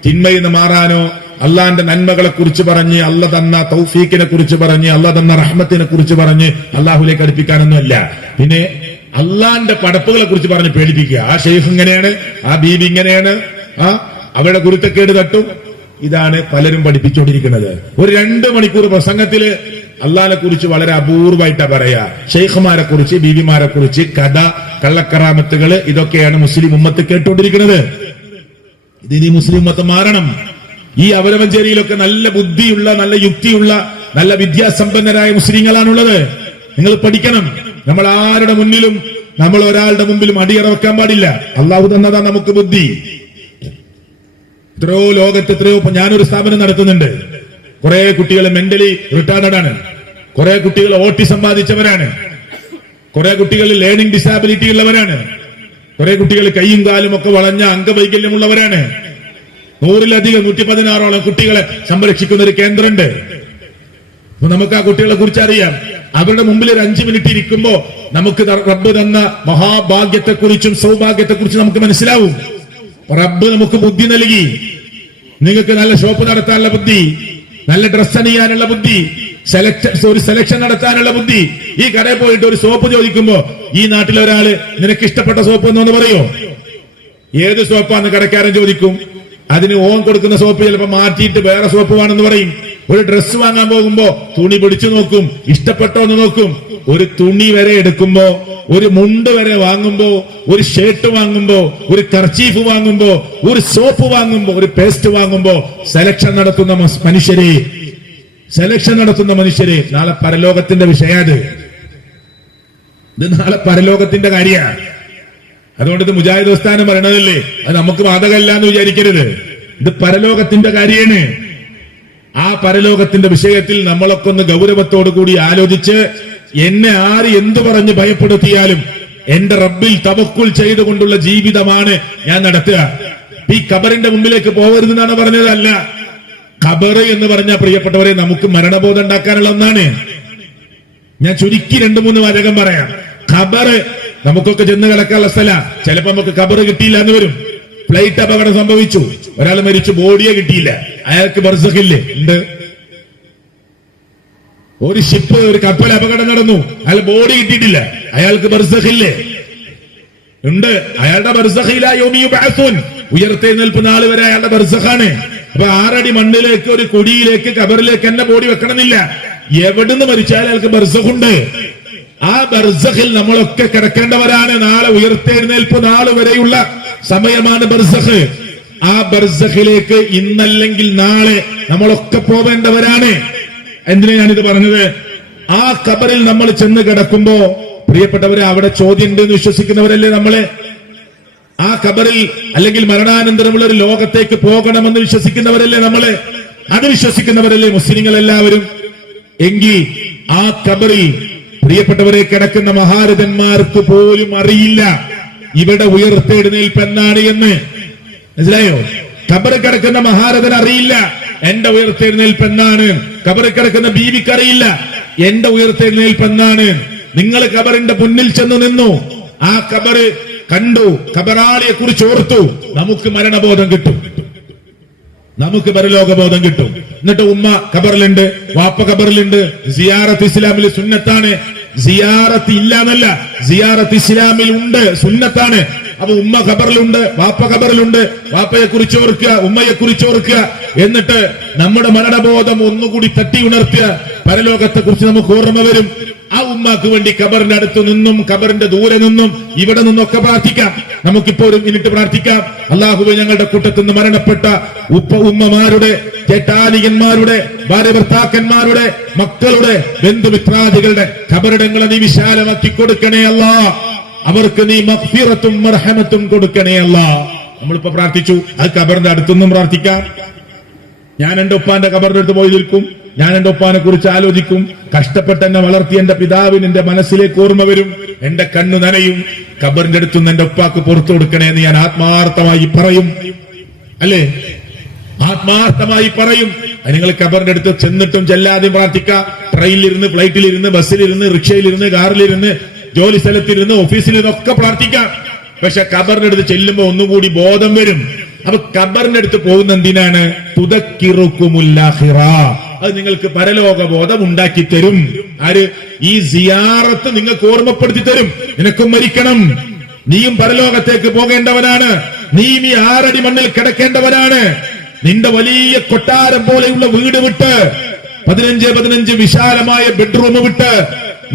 തിന്മയിൽ നിന്ന് മാറാനോ അള്ളാന്റെ നന്മകളെ കുറിച്ച് പറഞ്ഞ്, അല്ല തന്ന തൗഫീഖിനെ കുറിച്ച് പറഞ്ഞ്, അല്ല തന്ന റഹ്മത്തിനെ കുറിച്ച് പറഞ്ഞ് അള്ളാഹുലേക്ക് അടുപ്പിക്കാനൊന്നുമല്ല. പിന്നെ അള്ളാന്റെ പടപ്പുകളെ കുറിച്ച് പറഞ്ഞ് പേടിപ്പിക്കുക. ആ ഷെയ്ഖ് ഇങ്ങനെയാണ്, ആ ബീബി ഇങ്ങനെയാണ്, അവരുടെ ഗുരുത്തക്കേട് തട്ടും. ഇതാണ് പലരും പഠിപ്പിച്ചുകൊണ്ടിരിക്കുന്നത്. ഒരു 2 മണിക്കൂർ പ്രസംഗത്തില് അള്ളാഹിനെ കുറിച്ച് വളരെ അപൂർവമായിട്ടാ പറയാ. ഷെയ്ഖുമാരെ കുറിച്ച്, ബീവിമാരെ കുറിച്ച്, കഥ, കള്ളക്കറാമത്തുകള്, ഇതൊക്കെയാണ് മുസ്ലിം ഉമ്മത്ത് കേട്ടുകൊണ്ടിരിക്കുന്നത്. ഇതിനി മുസ്ലിം ഉമ്മത്ത് മാറണം. ഈ അവരവഞ്ചേരിയിലൊക്കെ നല്ല ബുദ്ധിയുള്ള, നല്ല യുക്തിയുള്ള, നല്ല വിദ്യാസമ്പന്നരായ മുസ്ലിങ്ങളാണുള്ളത്. നിങ്ങൾ പഠിക്കണം. നമ്മൾ ആരുടെ മുന്നിലും, നമ്മൾ ഒരാളുടെ മുമ്പിലും അടിയറ വെക്കാൻ പാടില്ല. അള്ളാഹു തന്നതാ നമുക്ക് ബുദ്ധി. എത്രയോ ലോകത്ത് എത്രയോ, ഞാനൊരു സ്ഥാപനം നടത്തുന്നുണ്ട്. കുറെ കുട്ടികൾ മെന്റലി റിട്ടാർഡഡ് ആണ്, കുറെ കുട്ടികൾ ഓട്ടിസം ബാധിച്ചവരാണ്, കുറെ കുട്ടികൾ ലേണിംഗ് ഡിസാബിലിറ്റി ഉള്ളവരാണ്, കുറെ കുട്ടികൾ കൈയും കാലും ഒക്കെ വളഞ്ഞ അംഗവൈകല്യമുള്ളവരാണ്. 100-ലധികം 116ഓളം കുട്ടികളെ സംരക്ഷിക്കുന്ന ഒരു കേന്ദ്രമുണ്ട്. അപ്പൊ നമുക്ക് ആ കുട്ടികളെ കുറിച്ച് അറിയാം. അവരുടെ മുമ്പിൽ ഒരു 5 മിനിറ്റ് ഇരിക്കുമ്പോ നമുക്ക് റബ്ബ് തന്ന മഹാഭാഗ്യത്തെക്കുറിച്ചും സൗഭാഗ്യത്തെക്കുറിച്ചും നമുക്ക് മനസ്സിലാവും. റബ്ബ് നമുക്ക് ബുദ്ധി നൽകി. നിങ്ങൾക്ക് നല്ല ഷോപ്പ് നടത്താനുള്ള ബുദ്ധി, നല്ല ഡ്രസ് അണിയാനുള്ള ബുദ്ധി, ഒരു സെലക്ഷൻ നടത്താനുള്ള ബുദ്ധി. ഈ കടയിൽ പോയിട്ട് ഒരു സോപ്പ് ചോദിക്കുമ്പോ ഈ നാട്ടിലെ ഒരാള് നിനക്ക് ഇഷ്ടപ്പെട്ട സോപ്പ് എന്നൊന്ന് പറയോ? ഏത് സോപ്പാന്ന് കടക്കാരൻ ചോദിക്കും. അതിന് ഓൻ കൊടുക്കുന്ന സോപ്പ് ചിലപ്പോ മാറ്റിയിട്ട് വേറെ സോപ്പ് വേണമെന്ന് പറയും. ഒരു ഡ്രസ്സ് വാങ്ങാൻ പോകുമ്പോ തുണി പിടിച്ചു നോക്കും, ഇഷ്ടപ്പെട്ടോ എന്ന് നോക്കും. ഒരു തുണി വരെ എടുക്കുമ്പോ, ഒരു മുണ്ട് വരെ വാങ്ങുമ്പോ, ഒരു ഷർട്ട് വാങ്ങുമ്പോ, ഒരു കർച്ചീഫ് വാങ്ങുമ്പോ, ഒരു സോപ്പ് വാങ്ങുമ്പോ, ഒരു പേസ്റ്റ് വാങ്ങുമ്പോ സെലക്ഷൻ നടത്തുന്ന മനുഷ്യരെ നാളെ പരലോകത്തിന്റെ വിഷയാത്. ഇത് നാളെ പരലോകത്തിന്റെ കാര്യമാണ്. അതുകൊണ്ട് ഇത് മുജാഹിദ് പ്രസ്ഥാനം പറയണതല്ലേ, അത് നമുക്ക് ബാധകമല്ല എന്ന് വിചാരിക്കരുത്. ഇത് പരലോകത്തിന്റെ കാര്യമാണ്. ആ പരലോകത്തിന്റെ വിഷയത്തിൽ നമ്മളൊക്കെ ഒന്ന് ഗൗരവത്തോടു കൂടി ആലോചിച്ച്, എന്നെ ആര് എന്തു പറഞ്ഞ് ഭയപ്പെടുത്തിയാലും എന്റെ റബ്ബിൽ തവക്കുൽ ചെയ്തുകൊണ്ടുള്ള ജീവിതമാണ് ഞാൻ നടത്തുക. ഈ ഖബറിന്റെ മുമ്പിലേക്ക് പോകരുതെന്നാണ് പറഞ്ഞത്. അല്ല, ഖബർ എന്ന് പറഞ്ഞ പ്രിയപ്പെട്ടവരെ നമുക്ക് മരണബോധം ഉണ്ടാക്കാനുള്ള ഒന്നാണ്. ഞാൻ ചുരുക്കി 2-3 വാചകം പറയാം. ഖബർ നമുക്കൊക്കെ ചെന്ന് കിടക്കാനുള്ള സ്ഥല. ചിലപ്പോ നമുക്ക് ഖബർ കിട്ടിയില്ല എന്ന് വരും. ഫ്ലൈറ്റ് അപകടം സംഭവിച്ചു, ഒരാൾ മരിച്ചു, ബോഡിയെ കിട്ടിയില്ല, അയാൾക്ക് ബർസഖില്ലേ? ഉണ്ട്. ഒരു ഷിപ്പ്, ഒരു കപ്പൽ അപകടം നടന്നു, അയാൾ ബോഡി കിട്ടിയിട്ടില്ല, അയാൾക്ക് ബർസഖില്ലേ? ഉണ്ട്. അയാളുടെ ബർസഖിലായോമിയുബഅസുൻ, ഉയർത്തെഴുന്നേൽപ്പ് നാൾ വരെ അയാളുടെ ബർസഖാണ്. അപ്പൊ 6 അടി മണ്ണിലേക്ക്, ഒരു കുടിയിലേക്ക്, ഖബറിലേക്ക് എന്നെ ബോഡി വെക്കണമെന്നില്ല. എവിടുന്ന് മരിച്ചാൽ അയാൾക്ക് ബർസഖുണ്ട്. ആ ബർസഖിൽ നമ്മളൊക്കെ കിടക്കേണ്ടവരാണ്. നാളെ ഉയർത്തെഴുന്നേൽപ്പ് നാൾ വരെയുള്ള സമയമാണ് ബർസഖ്. ആ ബർസഖിലേക്ക് ഇന്നല്ലെങ്കിൽ നാളെ നമ്മളൊക്കെ പോവേണ്ടവരാണ്. എന്തിനാ ഞാനിത് പറഞ്ഞത്? ആ ഖബറിൽ നമ്മൾ ചെന്ന് കിടക്കുമ്പോ പ്രിയപ്പെട്ടവരെ, അവിടെ ചോദ്യം ഉണ്ടെന്ന് വിശ്വസിക്കുന്നവരല്ലേ നമ്മള്? ആ ഖബറിൽ അല്ലെങ്കിൽ മരണാനന്തരമുള്ള ഒരു ലോകത്തേക്ക് പോകണമെന്ന് വിശ്വസിക്കുന്നവരല്ലേ നമ്മള്? അത് വിശ്വസിക്കുന്നവരല്ലേ മുസ്ലിങ്ങൾ എല്ലാവരും? എങ്കിൽ ആ ഖബറിൽ പ്രിയപ്പെട്ടവരെ കിടക്കുന്ന മഹാരഥന്മാർക്ക് പോലും അറിയില്ല ഇവിടെ ഉയർത്തെഴുന്നേൽപ്പ് എന്നാണ് എന്ന്. മനസ്സിലായോ? ഖബറിൽ കിടക്കുന്ന മഹാരഥൻ അറിയില്ല എന്റെ ഉയർത്തെഴുന്നേൽപ്പ് എന്നാണ്. ഖബറിൽ കിടക്കുന്ന ബീവിക്ക് അറിയില്ല എന്റെ ഉയർത്തെഴുന്നേൽപ്പ് എന്നാണ്. നിങ്ങൾ ഖബറിന്റെ മുന്നിൽ ചെന്ന് നിന്നു, ആ ഖബറ് കണ്ടു, ഖബറാളിയെ കുറിച്ച് ഓർത്തു, നമുക്ക് മരണബോധം കിട്ടും, നമുക്ക് പരലോകബോധം കിട്ടും. എന്നിട്ട് ഉമ്മ ഖബറിലുണ്ട്, വാപ്പ ഖബറിലുണ്ട്. സിയാറത്ത് ഇസ്ലാമിൽ സുന്നത്താണ്, സിയാറത്ത് ഇല്ല എന്നല്ല, സിയാറത്ത് ഇസ്ലാമിൽ ഉണ്ട്, സുന്നത്താണ്. അപ്പൊ ഉമ്മ ഖബറിലുണ്ട്, വാപ്പ ഖബറിലുണ്ട്, വാപ്പയെ കുറിച്ച് ഓർക്കുക, ഉമ്മയെ കുറിച്ച് ഓർക്കുക. എന്നിട്ട് നമ്മുടെ മരണബോധം ഒന്നുകൂടി തട്ടി ഉണർത്തുക, പരലോകത്തെ കുറിച്ച് നമുക്ക് ഓർമ്മ വരും. ആ ഉമ്മക്ക് വേണ്ടി ഖബറിന്റെ അടുത്ത് നിന്നും ഖബറിന്റെ ദൂരെ നിന്നും ഇവിടെ നിന്നൊക്കെ പ്രാർത്ഥിക്കാം. നമുക്കിപ്പോ ഒരു മിനിറ്റ് പ്രാർത്ഥിക്കാം. അല്ലാഹുവേ, ഞങ്ങളുടെ കൂട്ടത്തിൽ നിന്ന് മരണപ്പെട്ട ഉമ്മമാരുടെ, ചേട്ടാനികന്മാരുടെ, ഭാര്യ ഭർത്താക്കന്മാരുടെ, മക്കളുടെ, ബന്ധുമിത്രാദികളുടെ ഖബറിടങ്ങളെ നീ വിശാലമാക്കി കൊടുക്കണേ അല്ലാ. അവർക്ക് നീ മഗ്ഫിറത്തും മർഹമത്തും കൊടുക്കണേ അല്ലാ. നമ്മളിപ്പോ പ്രാർത്ഥിച്ചു, അത് ഖബറിന്റെ അടുത്തൊന്നും പ്രാർത്ഥിക്കാം. ഞാൻ എന്റെ ഉപ്പാന്റെ ഖബറിന്റെ അടുത്ത് പോയി നിൽക്കും, ഞാൻ എന്റെ ഉപ്പാനെ കുറിച്ച് ആലോചിക്കും. കഷ്ടപ്പെട്ട് എന്നെ വളർത്തിയ എന്റെ പിതാവിന് എന്റെ മനസ്സിലേക്ക് ഓർമ്മ വരും, എന്റെ കണ്ണു നനയും. ഖബറിന്റെ അടുത്തുനിന്ന് എന്റെ ഉപ്പാക്ക് പുറത്തു കൊടുക്കണേ എന്ന് ഞാൻ ആത്മാർത്ഥമായി പറയും, അല്ലേ? ആത്മാർത്ഥമായി പറയും. നിങ്ങൾ ഖബറിന്റെ അടുത്ത് ചെന്നിട്ടും ചെല്ലാതെയും പ്രാർത്ഥിക്കാം. ട്രെയിനിലിരുന്ന്, ഫ്ലൈറ്റിലിരുന്ന്, ബസ്സിലിരുന്ന്, റിക്ഷയിലിരുന്ന്, കാറിലിരുന്ന്, ജോലി സ്ഥലത്തിരുന്ന്, ഓഫീസിലിരുന്ന് ഒക്കെ പ്രാർത്ഥിക്കാം. പക്ഷെ ഖബറിന്റെ അടുത്ത് ചെല്ലുമ്പോ ഒന്നുകൂടി ബോധം വരും. അപ്പൊ ഖബറിന്റെ അടുത്ത് പോകുന്ന എന്തിനാണ്? തുദക്കിറുക്കുമുല്ലാഹിറ, അത് നിങ്ങൾക്ക് പരലോക ബോധം ഉണ്ടാക്കി തരും. ആര്? ഈ സിയാറത്ത് നിങ്ങൾക്ക് ഓർമ്മപ്പെടുത്തി തരും. നിനക്കും മരിക്കണം, നീയും പരലോകത്തേക്ക് പോകേണ്ടവനാണ്, നീയും ഈ 6 അടി മണ്ണിൽ കിടക്കേണ്ടവനാണ്. നിന്റെ വലിയ കൊട്ടാരം പോലെയുള്ള വീട് വിട്ട്, 15 വിശാലമായ ബെഡ്റൂം വിട്ട്,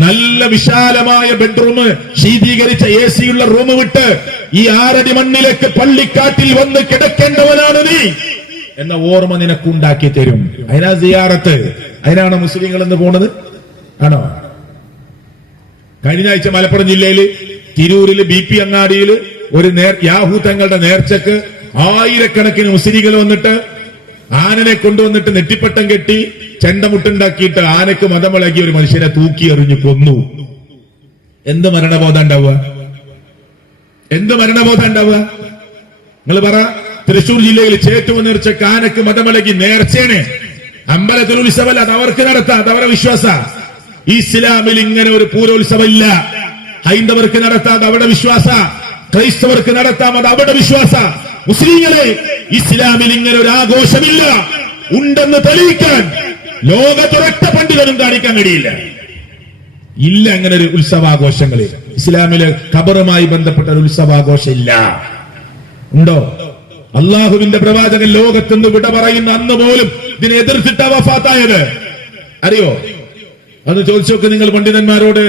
നല്ല വിശാലമായ ബെഡ്റൂം, ശീതീകരിച്ച AC ഉള്ള റൂം വിട്ട് ഈ 6 അടി മണ്ണിലേക്ക് പള്ളിക്കാട്ടിൽ വന്ന് കിടക്കേണ്ടവനാണ് നീ എന്ന ഓർമ്മ നിനക്കുണ്ടാക്കി തരും. അതിനാ സിയാറത്ത്. അതിനാണ് മുസ്ലിങ്ങൾ എന്ന് പോണത്, ആണോ? കഴിഞ്ഞ ആഴ്ച മലപ്പുറം ജില്ലയില് തിരൂരില് BP അങ്ങാടിയിൽ ഒരു യാഹൂ തങ്ങളുടെ നേർച്ചക്ക് ആയിരക്കണക്കിന് മുസ്ലിങ്ങൾ വന്നിട്ട് ആനനെ കൊണ്ടുവന്നിട്ട് നെറ്റിപ്പട്ടം കെട്ടി ചെണ്ടമുട്ടുണ്ടാക്കിയിട്ട് ആനക്ക് മതമിളകി ഒരു മനുഷ്യനെ തൂക്കി എറിഞ്ഞു കൊന്നു. എന്ത് മരണബോധം ഉണ്ടാവുക? എന്ത് മരണബോധം ഉണ്ടാവുക? നിങ്ങൾ പറ. തൃശൂർ ജില്ലയിൽ ചേറ്റുവ നേർച്ചക്ക് ആനക്ക് മതമിളകി നേർച്ചയാണ്. അമ്പലത്തിൽ ഉത്സവമല്ല, അത് അവർക്ക് നടത്താം, അത് അവരുടെ വിശ്വാസ. ഇസ്ലാമിൽ ഇങ്ങനെ ഒരു പൂരോത്സവം ഇല്ല. ഹൈന്ദവർക്ക് നടത്താം, അത് അവരുടെ വിശ്വാസ. ക്രൈസ്തവർക്ക് നടത്താം, അത് അവരുടെ വിശ്വാസ. മുസ്ലിങ്ങളെ, ഇസ്ലാമിൽ ഇങ്ങനെ ഒരു ആഘോഷമില്ല. ഉണ്ടെന്ന് തെളിയിക്കാൻ ലോകത്തൊരൊറ്റ പണ്ഡിതനും കാണിക്കാൻ കഴിയില്ല. ഇല്ല അങ്ങനെ ഒരു ഉത്സവാഘോഷങ്ങളിൽ. ഇസ്ലാമിലെ ഖബറുമായി ബന്ധപ്പെട്ട ഒരു ഉത്സവാഘോഷം ഇല്ല. ഉണ്ടോ? അള്ളാഹുവിന്റെ പ്രവാചകൻ ലോകത്തുനിന്ന് വിട പറയുന്ന അന്ന് പോലും ഇതിനെ എതിർത്തിട്ട വഫാത്തായത്. അറിയോ? അത് ചോദിച്ചു നോക്ക് നിങ്ങൾ പണ്ഡിതന്മാരോട്.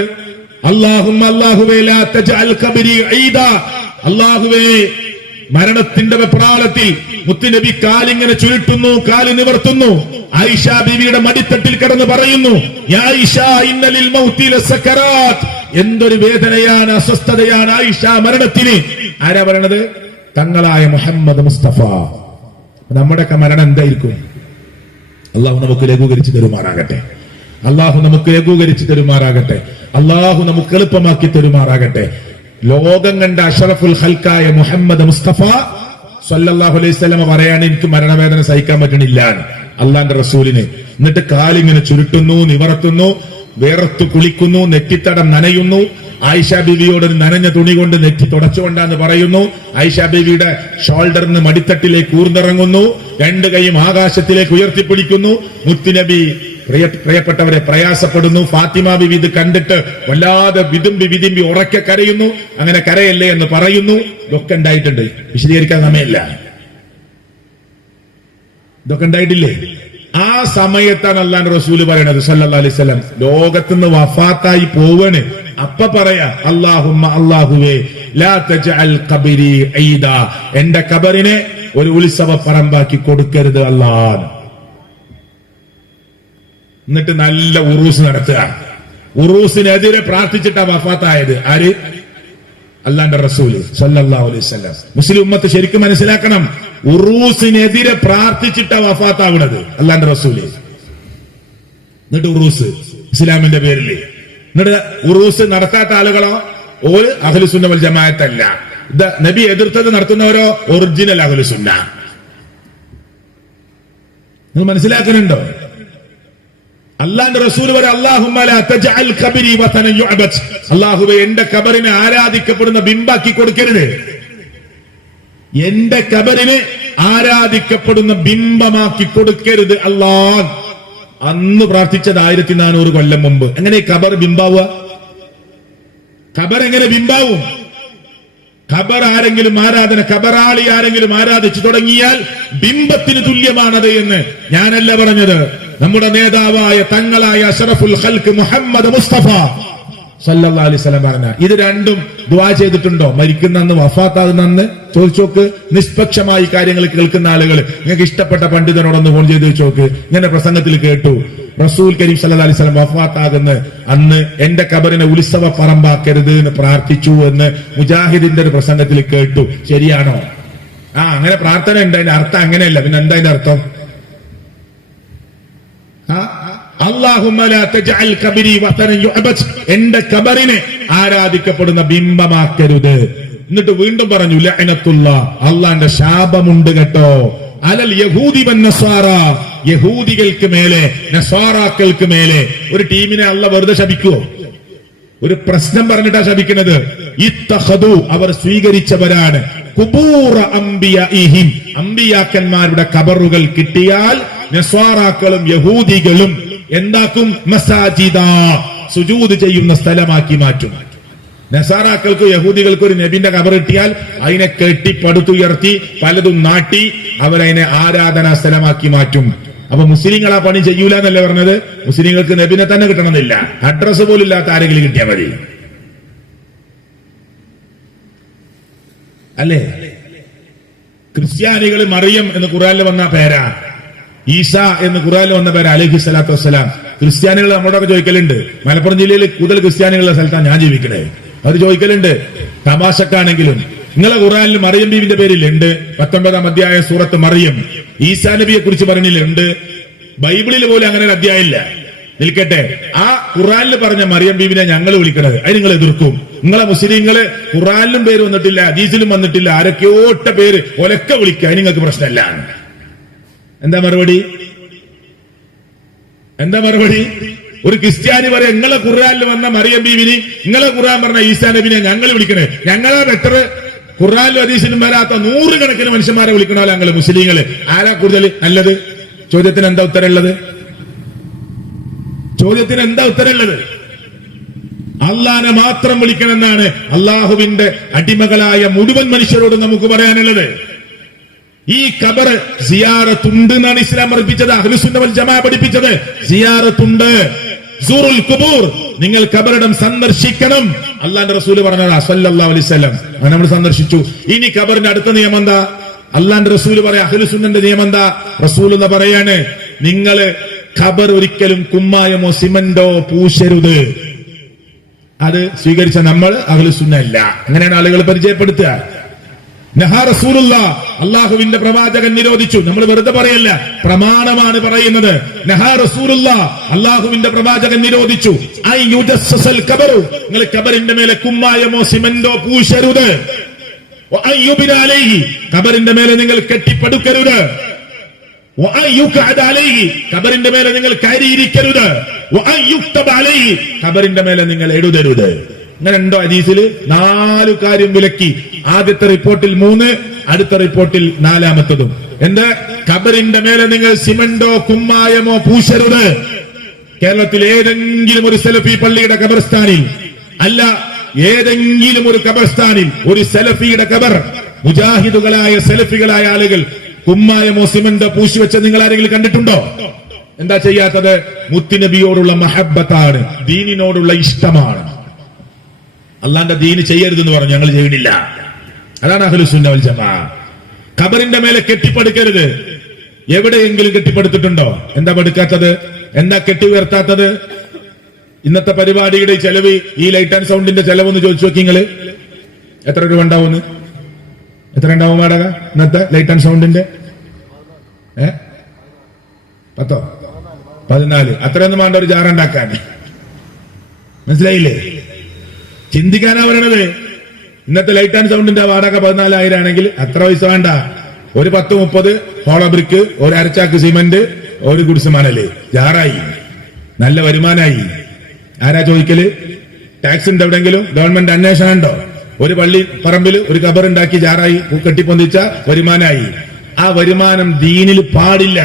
അല്ലാഹുവേ ലാ തജ്അൽ ഖബരി ഈദാ, അല്ലാഹുവേ മരണത്തിന്റെ വെപ്രാളത്തിൽ മുത്തുനബി കാലിങ്ങനെ ചുരുട്ടുന്നു, കാല് നിവർത്തുന്നു. ആയിഷ ബീവിയുടെ മടിത്തട്ടിൽ കിടന്ന് പറയുന്നു, യാ ആയിഷ ഇന്നലിൽ മൗതി ലസകറാത്ത്, എന്തൊരു വേദനയാണ്, അസ്വസ്ഥതയാണ് ആയിഷ മരണത്തിന്. ആരാ പറയണത്? തങ്ങളായ മുഹമ്മദ് മുസ്തഫ. നമ്മുടെയൊക്കെ മരണം എന്തായിരിക്കും? അള്ളാഹു നമുക്ക് ലഘൂകരിച്ച് തരുമാറാകട്ടെ. അള്ളാഹു നമുക്ക് ലഘൂകരിച്ച് തരുമാറാകട്ടെ. അള്ളാഹു നമുക്ക് എളുപ്പമാക്കി തരുമാറാകട്ടെ. ലോകം കണ്ട അഷറഫുൽ ഖൽക്കായ മുഹമ്മദ് മുസ്തഫ സല്ലല്ലാഹു അലൈഹി വസല്ലം പറയാണ്, എനിക്ക് മരണവേദന സഹിക്കാൻ പറ്റണില്ല അള്ളാന്റെ റസൂലിന്. എന്നിട്ട് കാലിങ്ങനെ ചുരുട്ടുന്നു, നിവർത്തുന്നു, വേർത്തു കുളിക്കുന്നു, നെറ്റിത്തടം നനയുന്നു. ആയിഷ ബീവിയോട് നനഞ്ഞ തുണി കൊണ്ട് നെറ്റി തുടച്ചുകൊണ്ടാന്ന് പറയുന്നു. ആയിഷ ബീവിയുടെ ഷോൾഡറിന് മടിത്തട്ടിലേക്ക് ഊർന്നിറങ്ങുന്നു, 2 കൈയും ആകാശത്തിലേക്ക് ഉയർത്തിപ്പിടിക്കുന്നു. മുത്തുനബി പ്രിയപ്പെട്ടവരെ പ്രയാസപ്പെടുന്നു. ഫാത്തിമ ബിബി ഇത് കണ്ടിട്ട് വല്ലാതെ വിതുമ്പി ഉറക്കെ കരയുന്നു. അങ്ങനെ കരയല്ലേ എന്ന് പറയുന്നു. ഇതൊക്കെ ഉണ്ടായിട്ടുണ്ട്, വിശദീകരിക്കാൻ സമയമില്ല. ഇതൊക്കെ ഉണ്ടായിട്ടില്ലേ? ആ സമയത്താണ് അല്ലാഹുവിന്റെ റസൂല് പറയണത് സല്ലല്ലാഹു അലൈഹി വസല്ലം ലോകത്തുനിന്ന് വഫാത്തായി പോവാണ്. അപ്പ പറയാ, അല്ലാഹുവേ ലാ തജ്അൽ ഖബരി ഈദാ, എന്റെ ഖബറിനെ ഒരു ഉത്സവ പറമ്പാക്കി കൊടുക്കരുത് അല്ലാഹ്. എന്നിട്ട് നല്ല ഉറൂസ് നടത്തുക. ഉറൂസിനെതിരെ പ്രാർത്ഥിച്ചിട്ടാ വഫാത്തായത്. ആര്? അല്ലാഹുവിന്റെ റസൂല് സല്ലല്ലാഹു അലൈഹി വസല്ലം. മുസ്ലിം ഉമ്മത്ത് ശരിക്കും മനസ്സിലാക്കണം, ഉറൂസിനെതിരെ പ്രാർത്ഥിച്ചിട്ടാ വഫാത്താവുന്നത് അല്ലാഹുവിന്റെ റസൂല്. എന്നിട്ട് ഉറൂസ് ഇസ്ലാമിന്റെ പേരിൽ. എന്നിട്ട് ഉറൂസ് നടത്താത്ത ആളുകളോ ഓര് അഹ്ലുസുന്ന വൽ ജമാഅത്തല്ല. നബി എതിർത്തത് നടത്തുന്നവരോ ഒറിജിനൽ അഹ്ലുസുന്ന. നിങ്ങൾ മനസ്സിലാക്കുന്നുണ്ടോ? അള്ളാന്റെ റസൂൽ വരെ അല്ലാഹുവേ എന്റെ ഖബറിനെ ആരാധിക്കപ്പെടുന്ന ബിംബാക്കി കൊടുക്കരുത്, എന്റെ ഖബറിനെ ആരാധിക്കപ്പെടുന്ന ബിംബമാക്കി കൊടുക്കരുത് അല്ലാഹ്. അന്ന് പ്രാർത്ഥിച്ചത് 1400 കൊല്ലം മുമ്പ്. എങ്ങനെ ഖബർ ബിംബാവുക? ഖബർ എങ്ങനെ ബിംബാവും? ഖബർ ആരെങ്കിലും ഖബറാളി ആരെങ്കിലും ആരാധിച്ചു തുടങ്ങിയാൽ ബിംബത്തിന് തുല്യമാണത് എന്ന് ഞാനല്ല പറഞ്ഞത്, നമ്മുടെ നേതാവായ തങ്ങളായ അഷ്റഫുൽ ഖൽഖ് മുഹമ്മദ് മുസ്തഫ സല്ലല്ലാഹു അലൈഹി വസല്ലം പറഞ്ഞ. ഇത് രണ്ടും ദുആ ചെയ്തിട്ടുണ്ടോ? മരിക്കുന്ന വഫാത്താകുന്ന ചോദിച്ചോക്ക്. നിഷ്പക്ഷമായി കാര്യങ്ങൾ കേൾക്കുന്ന ആളുകൾ, നിങ്ങൾക്ക് ഇഷ്ടപ്പെട്ട പണ്ഡിതനോടൊന്ന് ഫോൺ ചെയ്ത് ചോദിച്ചോക്ക്. ഇങ്ങനെ പ്രസംഗത്തിൽ കേട്ടു റസൂൽ കരീം സല്ലല്ലാഹു അലൈഹി വസല്ലം വഫാത്താകുന്ന അന്ന് എന്റെ ഖബറിനെ ഉത്സവ പറമ്പാക്കരുത് എന്ന് പ്രാർത്ഥിച്ചു എന്ന് മുജാഹിദിന്റെ ഒരു പ്രസംഗത്തിൽ കേട്ടു. ശരിയാണോ? അങ്ങനെ പ്രാർത്ഥന ഉണ്ട്, അതിന്റെ അർത്ഥം അങ്ങനെയല്ല. പിന്നെ എന്താ അതിന്റെ അർത്ഥം? എന്റെ ഖബറിനെ ആരാധിക്കപ്പെടുന്ന ബിംബമാക്കരുത്. എന്നിട്ട് വീണ്ടും പറഞ്ഞു ലഅനത്തുല്ലാഹ്, അള്ളാന്റെ ശാപമുണ്ട് കേട്ടോ, അലൽ യഹൂദി വൻ നസ്വാറ, യഹൂദികൾക്ക് മേലെ നസ്വാറാക്കൾക്ക് മേലെ. ഒരു ടീമിനെ അള്ളാഹ് വെറുതെ ശപിക്കുവോ? ഒരു പ്രശ്നം പറഞ്ഞിട്ടാ ശപിക്കുന്നത്. ഇത്തഖദു, അവർ സ്വീകരിച്ചവരാണ്, ഖുബൂറ അംബിയാഇഹിം, അംബിയാക്കന്മാരുടെ ഖബറുകൾ കിട്ടിയാൽ നസ്വാറാക്കളും യഹൂദികളും എന്താക്കും? മസാജിദ, സുജൂദ് ചെയ്യുന്ന സ്ഥലമാക്കി മാറ്റും. നസാറാക്കൾക്ക് യഹൂദികൾക്ക് ഒരു നബിന്റെ ഖബർ കിട്ടിയാൽ അതിനെ കെട്ടി പടുത്തുയർത്തി പലതും നാട്ടി അവരതിനെ ആരാധനാ സ്ഥലമാക്കി മാറ്റും. അപ്പൊ മുസ്ലിങ്ങൾ ആ പണി ചെയ്യൂല എന്നല്ലേ പറഞ്ഞത്? മുസ്ലിങ്ങൾക്ക് നബിനെ തന്നെ കിട്ടണമെന്നില്ല, അഡ്രസ് പോലും ഇല്ലാത്ത ആരെങ്കിലും കിട്ടിയാൽ മതി അല്ലേ? ക്രിസ്ത്യാനികൾ മറിയം എന്ന് ഖുർആനിൽ വന്ന പേരാ, ഈസ എന്ന് ഖുർആനിൽ വന്ന പേരാ അലൈഹി സ്വലാത്തു വസ്സലാം. ക്രിസ്ത്യാനികൾ നമ്മളോടൊക്കെ ചോദിക്കലുണ്ട്, മലപ്പുറം ജില്ലയിൽ കൂടുതൽ ക്രിസ്ത്യാനികളുടെ സ്ഥലത്താണ് ഞാൻ ജീവിക്കണേ. അവർ ചോദിക്കലുണ്ട് തമാശക്കാണെങ്കിലും, നിങ്ങളെ ഖുർആനിൽ മറിയം ബീവിന്റെ പേരിലുണ്ട്, 19-ാം അധ്യായ സൂറത്ത് മറിയം. ഈസാ നബിയെ കുറിച്ച് പറഞ്ഞില്ലുണ്ട്, ബൈബിളിൽ പോലും അങ്ങനെ ഒരു അധ്യായമില്ല. നിൽക്കട്ടെ, ആ ഖുർആനിൽ പറഞ്ഞ മറിയം ബീവിനെ ഞങ്ങൾ വിളിക്കണത്, അത് നിങ്ങൾ എതിർക്കും. നിങ്ങളെ മുസ്ലിങ്ങള് ഖുർആനിലും പേര് വന്നിട്ടില്ല, ഹദീസിലും വന്നിട്ടില്ല, ആരൊക്കെയോട്ട പേര് ഒലക്കെ വിളിക്കുക, അത് നിങ്ങൾക്ക് പ്രശ്നമല്ല. എന്താ മറുപടി? ഒരു ക്രിസ്ത്യാനി പറയാം, നിങ്ങളെ ഖുർആനിൽ വന്ന മറിയം ബീവിനെ, നിങ്ങളെ ഖുർആൻ പറഞ്ഞ ഈസാ നബിനെ ഞങ്ങൾ വിളിക്കണേ, ഞങ്ങളാ ബെറ്റർ. ഖുർആനിലും ഹദീസിലും വരാത്ത 100 കണക്കിന് മനുഷ്യന്മാരെ വിളിക്കണമല്ലോ ഞങ്ങള് മുസ്ലിങ്ങള്. ആരാ കൂടുതൽ നല്ലത്? ചോദ്യത്തിന് എന്താ ഉത്തരമുള്ളത്? അള്ളാനെ മാത്രം വിളിക്കണമെന്നാണ് അള്ളാഹുവിന്റെ അടിമകളായ മുഴുവൻ മനുഷ്യരോട് നമുക്ക് പറയാനുള്ളത്. ഈ ഖബർ സിയാറത്തുണ്ട് എന്നാണ് ഇസ്ലാം പഠിപ്പിച്ചത്, അഹ്ലുസുന്ന വൽ ജമാഅ പഠിപ്പിച്ചത്. സിയാറത്തുണ്ട്, സൂറുൽ ഖുബൂർ, നിങ്ങൾ ഖബറിടം സന്ദർശിക്കണം. അള്ളാന്റെ റസൂല് പറഞ്ഞതാ സല്ലല്ലാഹു അലൈഹി വസല്ലം. അത് നമ്മൾ സന്ദർശിച്ചു. ഇനി ഖബറിന്റെ അടുത്ത നിയമം എന്താ? അള്ളാന്റെ റസൂല് പറയാ, അഹ്ലുസുന്നന്റെ നിയമം എന്താ? റസൂൽ എന്ന് പറയാണ്, നിങ്ങള് ഖബർ ഒരിക്കലും കുമ്മായമോ സിമന്റോ പൂശരുത്. അത് സ്വീകരിച്ച നമ്മൾ അഹ്ലുസുന്ന അല്ല. അങ്ങനെയാണ് ആളുകൾ പരിചയപ്പെടുത്തുക. നഹാ റസൂലുള്ളാഹ്, അല്ലാഹുവിന്റെ പ്രവാചകൻ നിരോധിച്ചു. നമ്മൾ വെറുതെ പറയല്ല, പ്രമാണമാണ് പറയുന്നത്. നഹാ റസൂലുള്ളാഹ്, അല്ലാഹുവിന്റെ പ്രവാചകൻ നിരോധിച്ചു. ഐ യുജസ്സൽ ഖബറു, നിങ്ങൾ ഖബറിന്റെ മേലെ കുമ്മായമോ സിമന്റോ പൂശരുത്. വ അയ്യുബിന അലൈഹി, ഖബറിന്റെ മേലെ നിങ്ങൾ കെട്ടിപ്പടുക്കരുത്. വ അയ്യുഖഅദ അലൈഹി, ഖബറിന്റെ മേലെ നിങ്ങൾ കയറിയിരിക്കരുത്. വ അയ്യുക്തബ അലൈഹി, ഖബറിന്റെ മേലെ നിങ്ങൾ എഴുതരുത്. ഇങ്ങനെ ഉണ്ടോ ഹദീസിൽ? 4 കാര്യം വിലക്കി. ആദ്യത്തെ റിപ്പോർട്ടിൽ 3, അടുത്ത റിപ്പോർട്ടിൽ 4-മത്തതും. എന്ത്? ഖബറിന്റെ മേലെ നിങ്ങൾ സിമന്റോ കുമ്മായമോ പൂശരുത്. കേരളത്തിൽ ഏതെങ്കിലും ഒരു സലഫി പള്ളിയുടെ ഖബർസ്ഥാനിൽ, അല്ല ഏതെങ്കിലും ഒരു ഖബർസ്ഥാനിൽ ഒരു സലഫിയുടെ ഖബർ, മുജാഹിദുകളായ സലഫികളായ ആളുകൾ കുമ്മായമോ സിമന്റോ പൂശിവെച്ച നിങ്ങൾ ആരെങ്കിലും കണ്ടിട്ടുണ്ടോ? എന്താ ചെയ്യാത്തത്? മുത്തുനബിയോടുള്ള മഹബ്ബത്താണ്, ദീനിനോടുള്ള ഇഷ്ടമാണ്. അള്ളാന്റെ ദീന് ചെയ്യരുതെന്ന് പറഞ്ഞു, ഞങ്ങൾ ചെയ്യണില്ല. അതാണ് അഹ്ലുസുന്ന വൽ ജമാഅ. ഖബറിന്റെ മേലെ കെട്ടിപ്പടുക്കരുത്. എവിടെയെങ്കിലും കെട്ടിപ്പടുത്തിട്ടുണ്ടോ? എന്താ പടുക്കാത്തത്? എന്താ കെട്ടി ഉയർത്താത്തത്? ഇന്നത്തെ പരിപാടിയുടെ ചെലവ്, ഈ ലൈറ്റ് ആൻഡ് സൗണ്ടിന്റെ ചെലവൊന്ന് ചോദിച്ചു നോക്കി നിങ്ങള്. എത്ര രൂപ ഉണ്ടാവും? എത്ര ഉണ്ടാവും വാടക ഇന്നത്തെ ലൈറ്റ് ആൻഡ് സൗണ്ടിന്റെ? 10, 14. അത്രയൊന്നും വേണ്ട ഒരു ജാറുണ്ടാക്കാൻ. മനസ്സിലായില്ലേ? ചിന്തിക്കാനാ പറയണത്. ഇന്നത്തെ ലൈറ്റ് ആൻഡ് സൗണ്ടിന്റെ വാടക 14,000 ആണെങ്കിൽ അത്ര പൈസ വേണ്ട. ഒരു 10-30 ഹോളോ ബ്രിക്ക്, ഒരു അരച്ചാക്ക് സിമന്റ്, ഒരു ഗുഡ്സ് മണല്, ജാറായി. നല്ല വരുമാനായി. ആരാ ചോദിക്കല്? ടാക്സ് ഉണ്ട് എവിടെങ്കിലും? ഗവൺമെന്റ് അന്വേഷണം ഉണ്ടോ? ഒരു പള്ളി പറമ്പിൽ ഒരു ഖബറുണ്ടാക്കി ജാറായി കെട്ടിപ്പൊന്തിച്ച വരുമാനായി. ആ വരുമാനം ദീനിൽ പാടില്ല.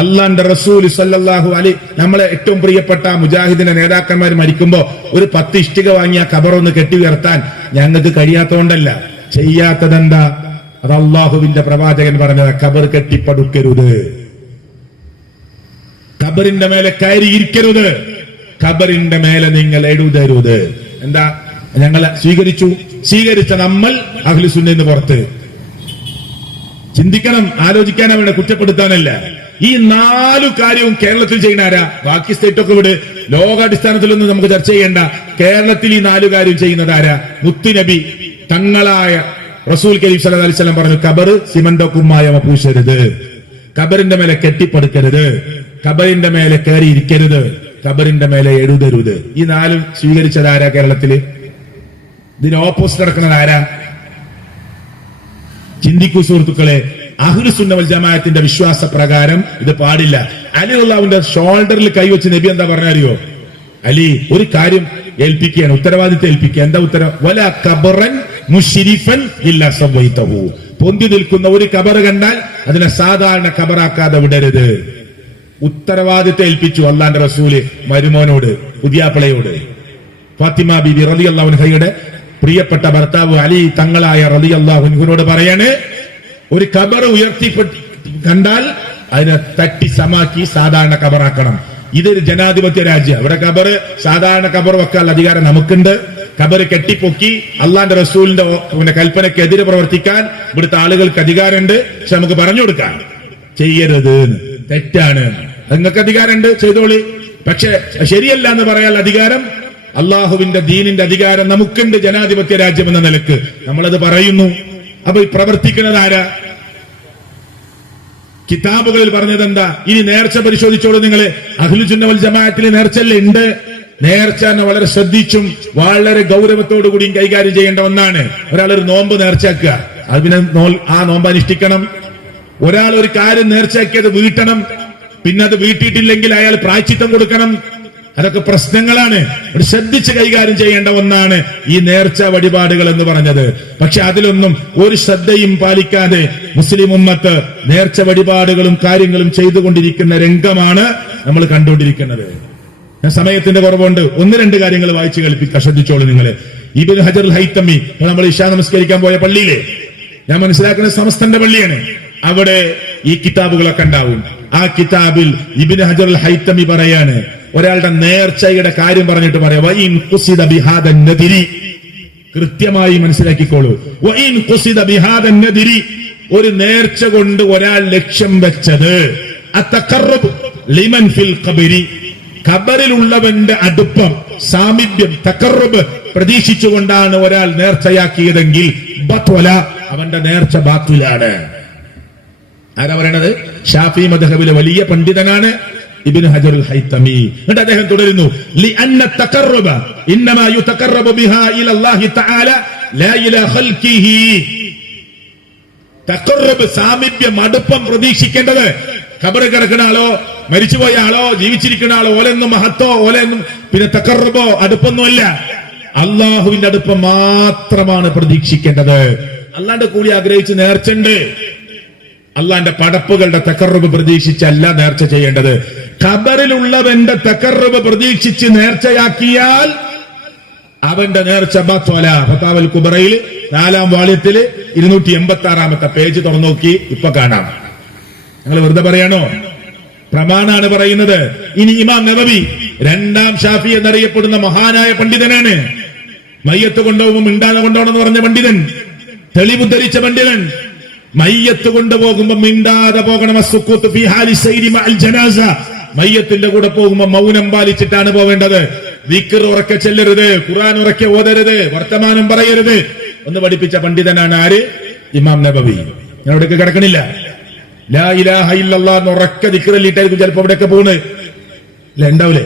അള്ളാന്റെ റസൂൽ സല്ലല്ലാഹു അലൈഹി നമ്മളെ ഏറ്റവും പ്രിയപ്പെട്ട മുജാഹിദിന്റെ നേതാക്കന്മാർ മരിക്കുമ്പോ ഒരു 10 ഇഷ്ടിക വാങ്ങിയ ഖബറൊന്ന് കെട്ടി ഉയർത്താൻ ഞങ്ങൾക്ക് കഴിയാത്തതുകൊണ്ടല്ല. ചെയ്യാത്തതെന്താ? അത് അള്ളാഹുവിന്റെ പ്രവാചകൻ പറഞ്ഞത്, ഖബർ കെട്ടിപ്പടുക്കരുത്, ഖബറിന്റെ മേലെ കയറിയിരിക്കരുത്, ഖബറിന്റെ മേലെ നിങ്ങൾ എഴുതരുത്. എന്താ? ഞങ്ങൾ സ്വീകരിച്ച നമ്മൾ അഹ്ലു സുന്നന്ന് പുറത്ത്. ചിന്തിക്കണം, ആലോചിക്കാനാ വേണ്ട, കുറ്റപ്പെടുത്താനല്ല. ഈ 4 കാര്യവും കേരളത്തിൽ ചെയ്യുന്ന ആരാ? ബാക്കി സ്റ്റേറ്റൊക്കെ വിട്, ലോകാടിസ്ഥാനത്തിലൊന്നും നമുക്ക് ചർച്ച ചെയ്യേണ്ട. കേരളത്തിൽ ഈ 4 കാര്യം ചെയ്യുന്നത് ആരാ? മുത്തുനബി തങ്ങളായ റസൂൽ കരീം സല്ലല്ലാഹു അലൈഹി വസല്ലം പറഞ്ഞു, ഖബർ സിമന്റോ കുമ്മായമോ പൂശരുത്, ഖബറിന്റെ മേലെ കെട്ടിപ്പടുക്കരുത്, ഖബറിന്റെ മേലെ കയറിയിരിക്കരുത്, ഖബറിന്റെ മേലെ എഴുതരുത്. ഈ 4 സ്വീകരിച്ചത് ആരാ കേരളത്തില്? ഇതിന് ഓപ്പോസിറ്റ് നടക്കുന്നത് ആരാ? ചിന്തിക്കൂ സുഹൃത്തുക്കളെ. അഹ്ലു സുന്ന വൽ ജമാഅത്തിന്റെ വിശ്വാസ പ്രകാരം ഇത് പാടില്ല. അലി റളിയല്ലാഹുവിന്റെ ഷോൾഡറിൽ കൈവച്ച് നബി എന്താ പറഞ്ഞറിയോ? അലി ഒരു കാര്യം ഏൽപ്പിക്കുകയാണ്, ഉത്തരവാദിത്തം ഏൽപ്പിക്കുക. എന്താ ഉത്തരവ്? വലാ ഖബറൻ മുശ്രിഫൻ ഇല്ലാ സവൈതഹു. പൊന്തി നിൽക്കുന്ന ഒരു ഖബർ കണ്ടാൽ അതിനെ സാധാരണ ഖബറാക്കാതെ വിടരുത്. ഉത്തരവാദിത്തം ഏൽപ്പിച്ചു അള്ളാന്റെ റസൂല് മരുമോനോട്, പുതിയാപ്പിളയോട്. ഫാത്തിമ ബീബി റളിയല്ലാഹു അൻഹയുടെ പ്രിയപ്പെട്ട ഭർത്താവ് അലി തങ്ങളായ റളിയല്ലാഹു അൻഹുവിനോട് പറയാണ്, ഒരു ഖബർ ഉയർത്തി കണ്ടാൽ അതിനെ തട്ടി സമാക്കി സാധാരണ ഖബറാക്കണം. ഇതൊരു ജനാധിപത്യ രാജ്യം. ഇവിടെ ഖബർ സാധാരണ ഖബർ വെക്കാൻ അധികാരം നമുക്കുണ്ട്. ഖബർ കെട്ടിപ്പൊക്കി അള്ളാന്റെ റസൂലിന്റെ കൽപ്പനയ്ക്കെതിരെ പ്രവർത്തിക്കാൻ ഇവിടുത്തെ ആളുകൾക്ക് അധികാരമുണ്ട്. പക്ഷെ നമുക്ക് പറഞ്ഞു കൊടുക്കാം, ചെയ്യരുത്, തെറ്റാണ്. നിങ്ങൾക്ക് അധികാരമുണ്ട്, ചെയ്തോളി. പക്ഷെ ശരിയല്ല എന്ന് പറയാൻ അധികാരം, അള്ളാഹുവിന്റെ ദീനിന്റെ അധികാരം നമുക്കുണ്ട്. ജനാധിപത്യ രാജ്യം എന്ന നിലക്ക് നമ്മളത് പറയുന്നു. അപ്പൊ ഈ പ്രവർത്തിക്കുന്നത് ആരാ? കിതാബുകളിൽ പറഞ്ഞത് എന്താ? ഇനി നേർച്ച പരിശോധിച്ചോളൂ നിങ്ങള്. അഹ്ലു സുന്ന വൽ ജമാഅത്തിൽ നേർച്ചല്ലേ ഉണ്ട്. നേർച്ച വളരെ ശ്രദ്ധിച്ചും വളരെ ഗൗരവത്തോടു കൂടിയും കൈകാര്യം ചെയ്യേണ്ട ഒന്നാണ്. ഒരാളൊരു നോമ്പ് നേർച്ചയാക്കുക, അത് പിന്നെ ആ നോമ്പ് അനുഷ്ഠിക്കണം. ഒരാൾ ഒരു കാര്യം നേർച്ചയാക്കിയത് വീട്ടണം, പിന്നെ അത് വീട്ടിയിട്ടില്ലെങ്കിൽ അയാൾ പ്രായശ്ചിത്തം കൊടുക്കണം. അതൊക്കെ പ്രശ്നങ്ങളാണ്. ശ്രദ്ധിച്ച് കൈകാര്യം ചെയ്യേണ്ട ഒന്നാണ് ഈ നേർച്ച വഴിപാടുകൾ എന്ന് പറഞ്ഞത്. പക്ഷെ അതിലൊന്നും ഒരു ശ്രദ്ധയും പാലിക്കാതെ മുസ്ലിം ഉമ്മത്ത് നേർച്ച വഴിപാടുകളും കാര്യങ്ങളും ചെയ്തുകൊണ്ടിരിക്കുന്ന രംഗമാണ് നമ്മൾ കണ്ടുകൊണ്ടിരിക്കുന്നത്. സമയത്തിന്റെ കുറവുണ്ട്, 1-2 കാര്യങ്ങൾ വായിച്ചു കേൾപ്പിക്കാം, ശ്രദ്ധിച്ചോളൂ നിങ്ങള്. ഇബ്നു ഹജർ അൽ ഹൈതമി, നമ്മൾ ഇശാ നമസ്കരിക്കാൻ പോയ പള്ളിയിലെ, ഞാൻ മനസ്സിലാക്കുന്ന സമസ്തന്റെ പള്ളിയാണ്, അവിടെ ഈ കിതാബുകളൊക്കെ ഉണ്ടാവും. ആ കിതാബിൽ ഇബ്നു ഹജർ അൽ ഹൈതമി പറയാണ്, ഒരാളുടെ നേർച്ചയുടെ കാര്യം പറഞ്ഞിട്ട് പറയാം, വഇൻ ഖുസിദ ബിഹാദൻ നദിരി, കൃത്യമായി മനസ്സിലാക്കിക്കോളൂ. വഇൻ ഖുസിദ ബിഹാദൻ നദിരി, ഒരു നേർച്ച കൊണ്ട് ഒരാൾ ലക്ഷ്യം വെച്ചത് അത്തഖറബ് ലിമൻ ഫിൽ ഖബരി, ഖബറിലുള്ളവന്റെ അടുപ്പം, സാമീപ്യം, തഖറബ് പ്രതീക്ഷിച്ചുകൊണ്ടാണ് ഒരാൾ നേർച്ചയാക്കിയതെങ്കിൽ ബത്വല, അവന്റെ നേർച്ച ബാത്തിലാണ്. ആരാ പറയണത്? ഷാഫി മദ്ഹബിലെ വലിയ പണ്ഡിതനാണ് ഇബ്നു ഹജർ അൽ ഹൈതമി. എന്നിട്ട് അദ്ദേഹം തുടരുന്നു, ലിഅന്ന തഖറബ ഇന്നമാ യുതഖറബു ബിഹാ ഇലല്ലാഹി തആല ലാ ഇലാ ഖൽഖിഹി. തഖറബ്, സാമീപ്യം, അടുപ്പം പ്രതീക്ഷിക്കേണ്ടത് ഖബറിൽ കിടക്കുന്ന ആളോ മരിച്ചുപോയ ആളോ ജീവിച്ചിരിക്കുന്ന ആളോ ഓലെന്നും മഹത്തോ ഓലെന്നും പിന്നെ തഖറബോ അടുപ്പൊന്നുമല്ല, അള്ളാഹുവിന്റെ അടുപ്പം മാത്രമാണ് പ്രതീക്ഷിക്കേണ്ടത്. അള്ളാന്റെ കൂടി ആഗ്രഹിച്ച് നേർച്ചുണ്ട്. അള്ളാന്റെ പടപ്പുകളുടെ തഖറബ് പ്രതീക്ഷിച്ചല്ല നേർച്ച ചെയ്യേണ്ടത്. ഖബറിലുള്ളവന്റെ തഖറബ് പ്രതീക്ഷിച്ച് നേർച്ചയാക്കിയാൽ അവന്റെ നേർച്ച ബത്വല. ഫതാവൽ കുബറയിൽ 4-ാം വാള്യത്തില് 286-ാമത്തെ പേജ് തുറന്നു നോക്കി ഇപ്പൊ കാണാം. ഞങ്ങൾ വെറുതെ പറയാണോ? പ്രമാണാണ് പറയുന്നത്. ഇനി ഇമാം നവവി, 2-ാം ഷാഫി എന്നറിയപ്പെടുന്ന മഹാനായ പണ്ഡിതനാണ്. മയ്യത്ത് കൊണ്ടുപോകുമ്പോൾ മിണ്ടാതെ കൊണ്ടുപോകണമെന്ന് പറഞ്ഞ പണ്ഡിതൻ, തെളിവുദ്ധരിച്ച പണ്ഡിതൻ. മയ്യത്ത് കൊണ്ടുപോകുമ്പോ മിണ്ടാതെ പോകണം. മയ്യത്തിന്റെ കൂടെ പോകുമ്പോ മൗനം പാലിച്ചിട്ടാണ് പോവേണ്ടത്. ദിക്ർ ഉറക്കെ ചെല്ലരുത്, ഖുർആൻ ഉറക്കെ ഓതരുത്, വർത്തമാനം പറയരുത് എന്ന് പഠിപ്പിച്ച പണ്ഡിതനാണ് ആര്? ഇമാം നബവി. ഞാൻ അവിടേക്ക് കിടക്കണില്ല. ലാ ഇലാഹ ഇല്ലല്ലാഹ് എന്ന് ഉറക്കെ ദിക്റല്ലിട്ടായിരിക്കും ചിലപ്പോ അവിടെയൊക്കെ പോകുന്നത്. അല്ലെ, ഉണ്ടാവില്ലേ?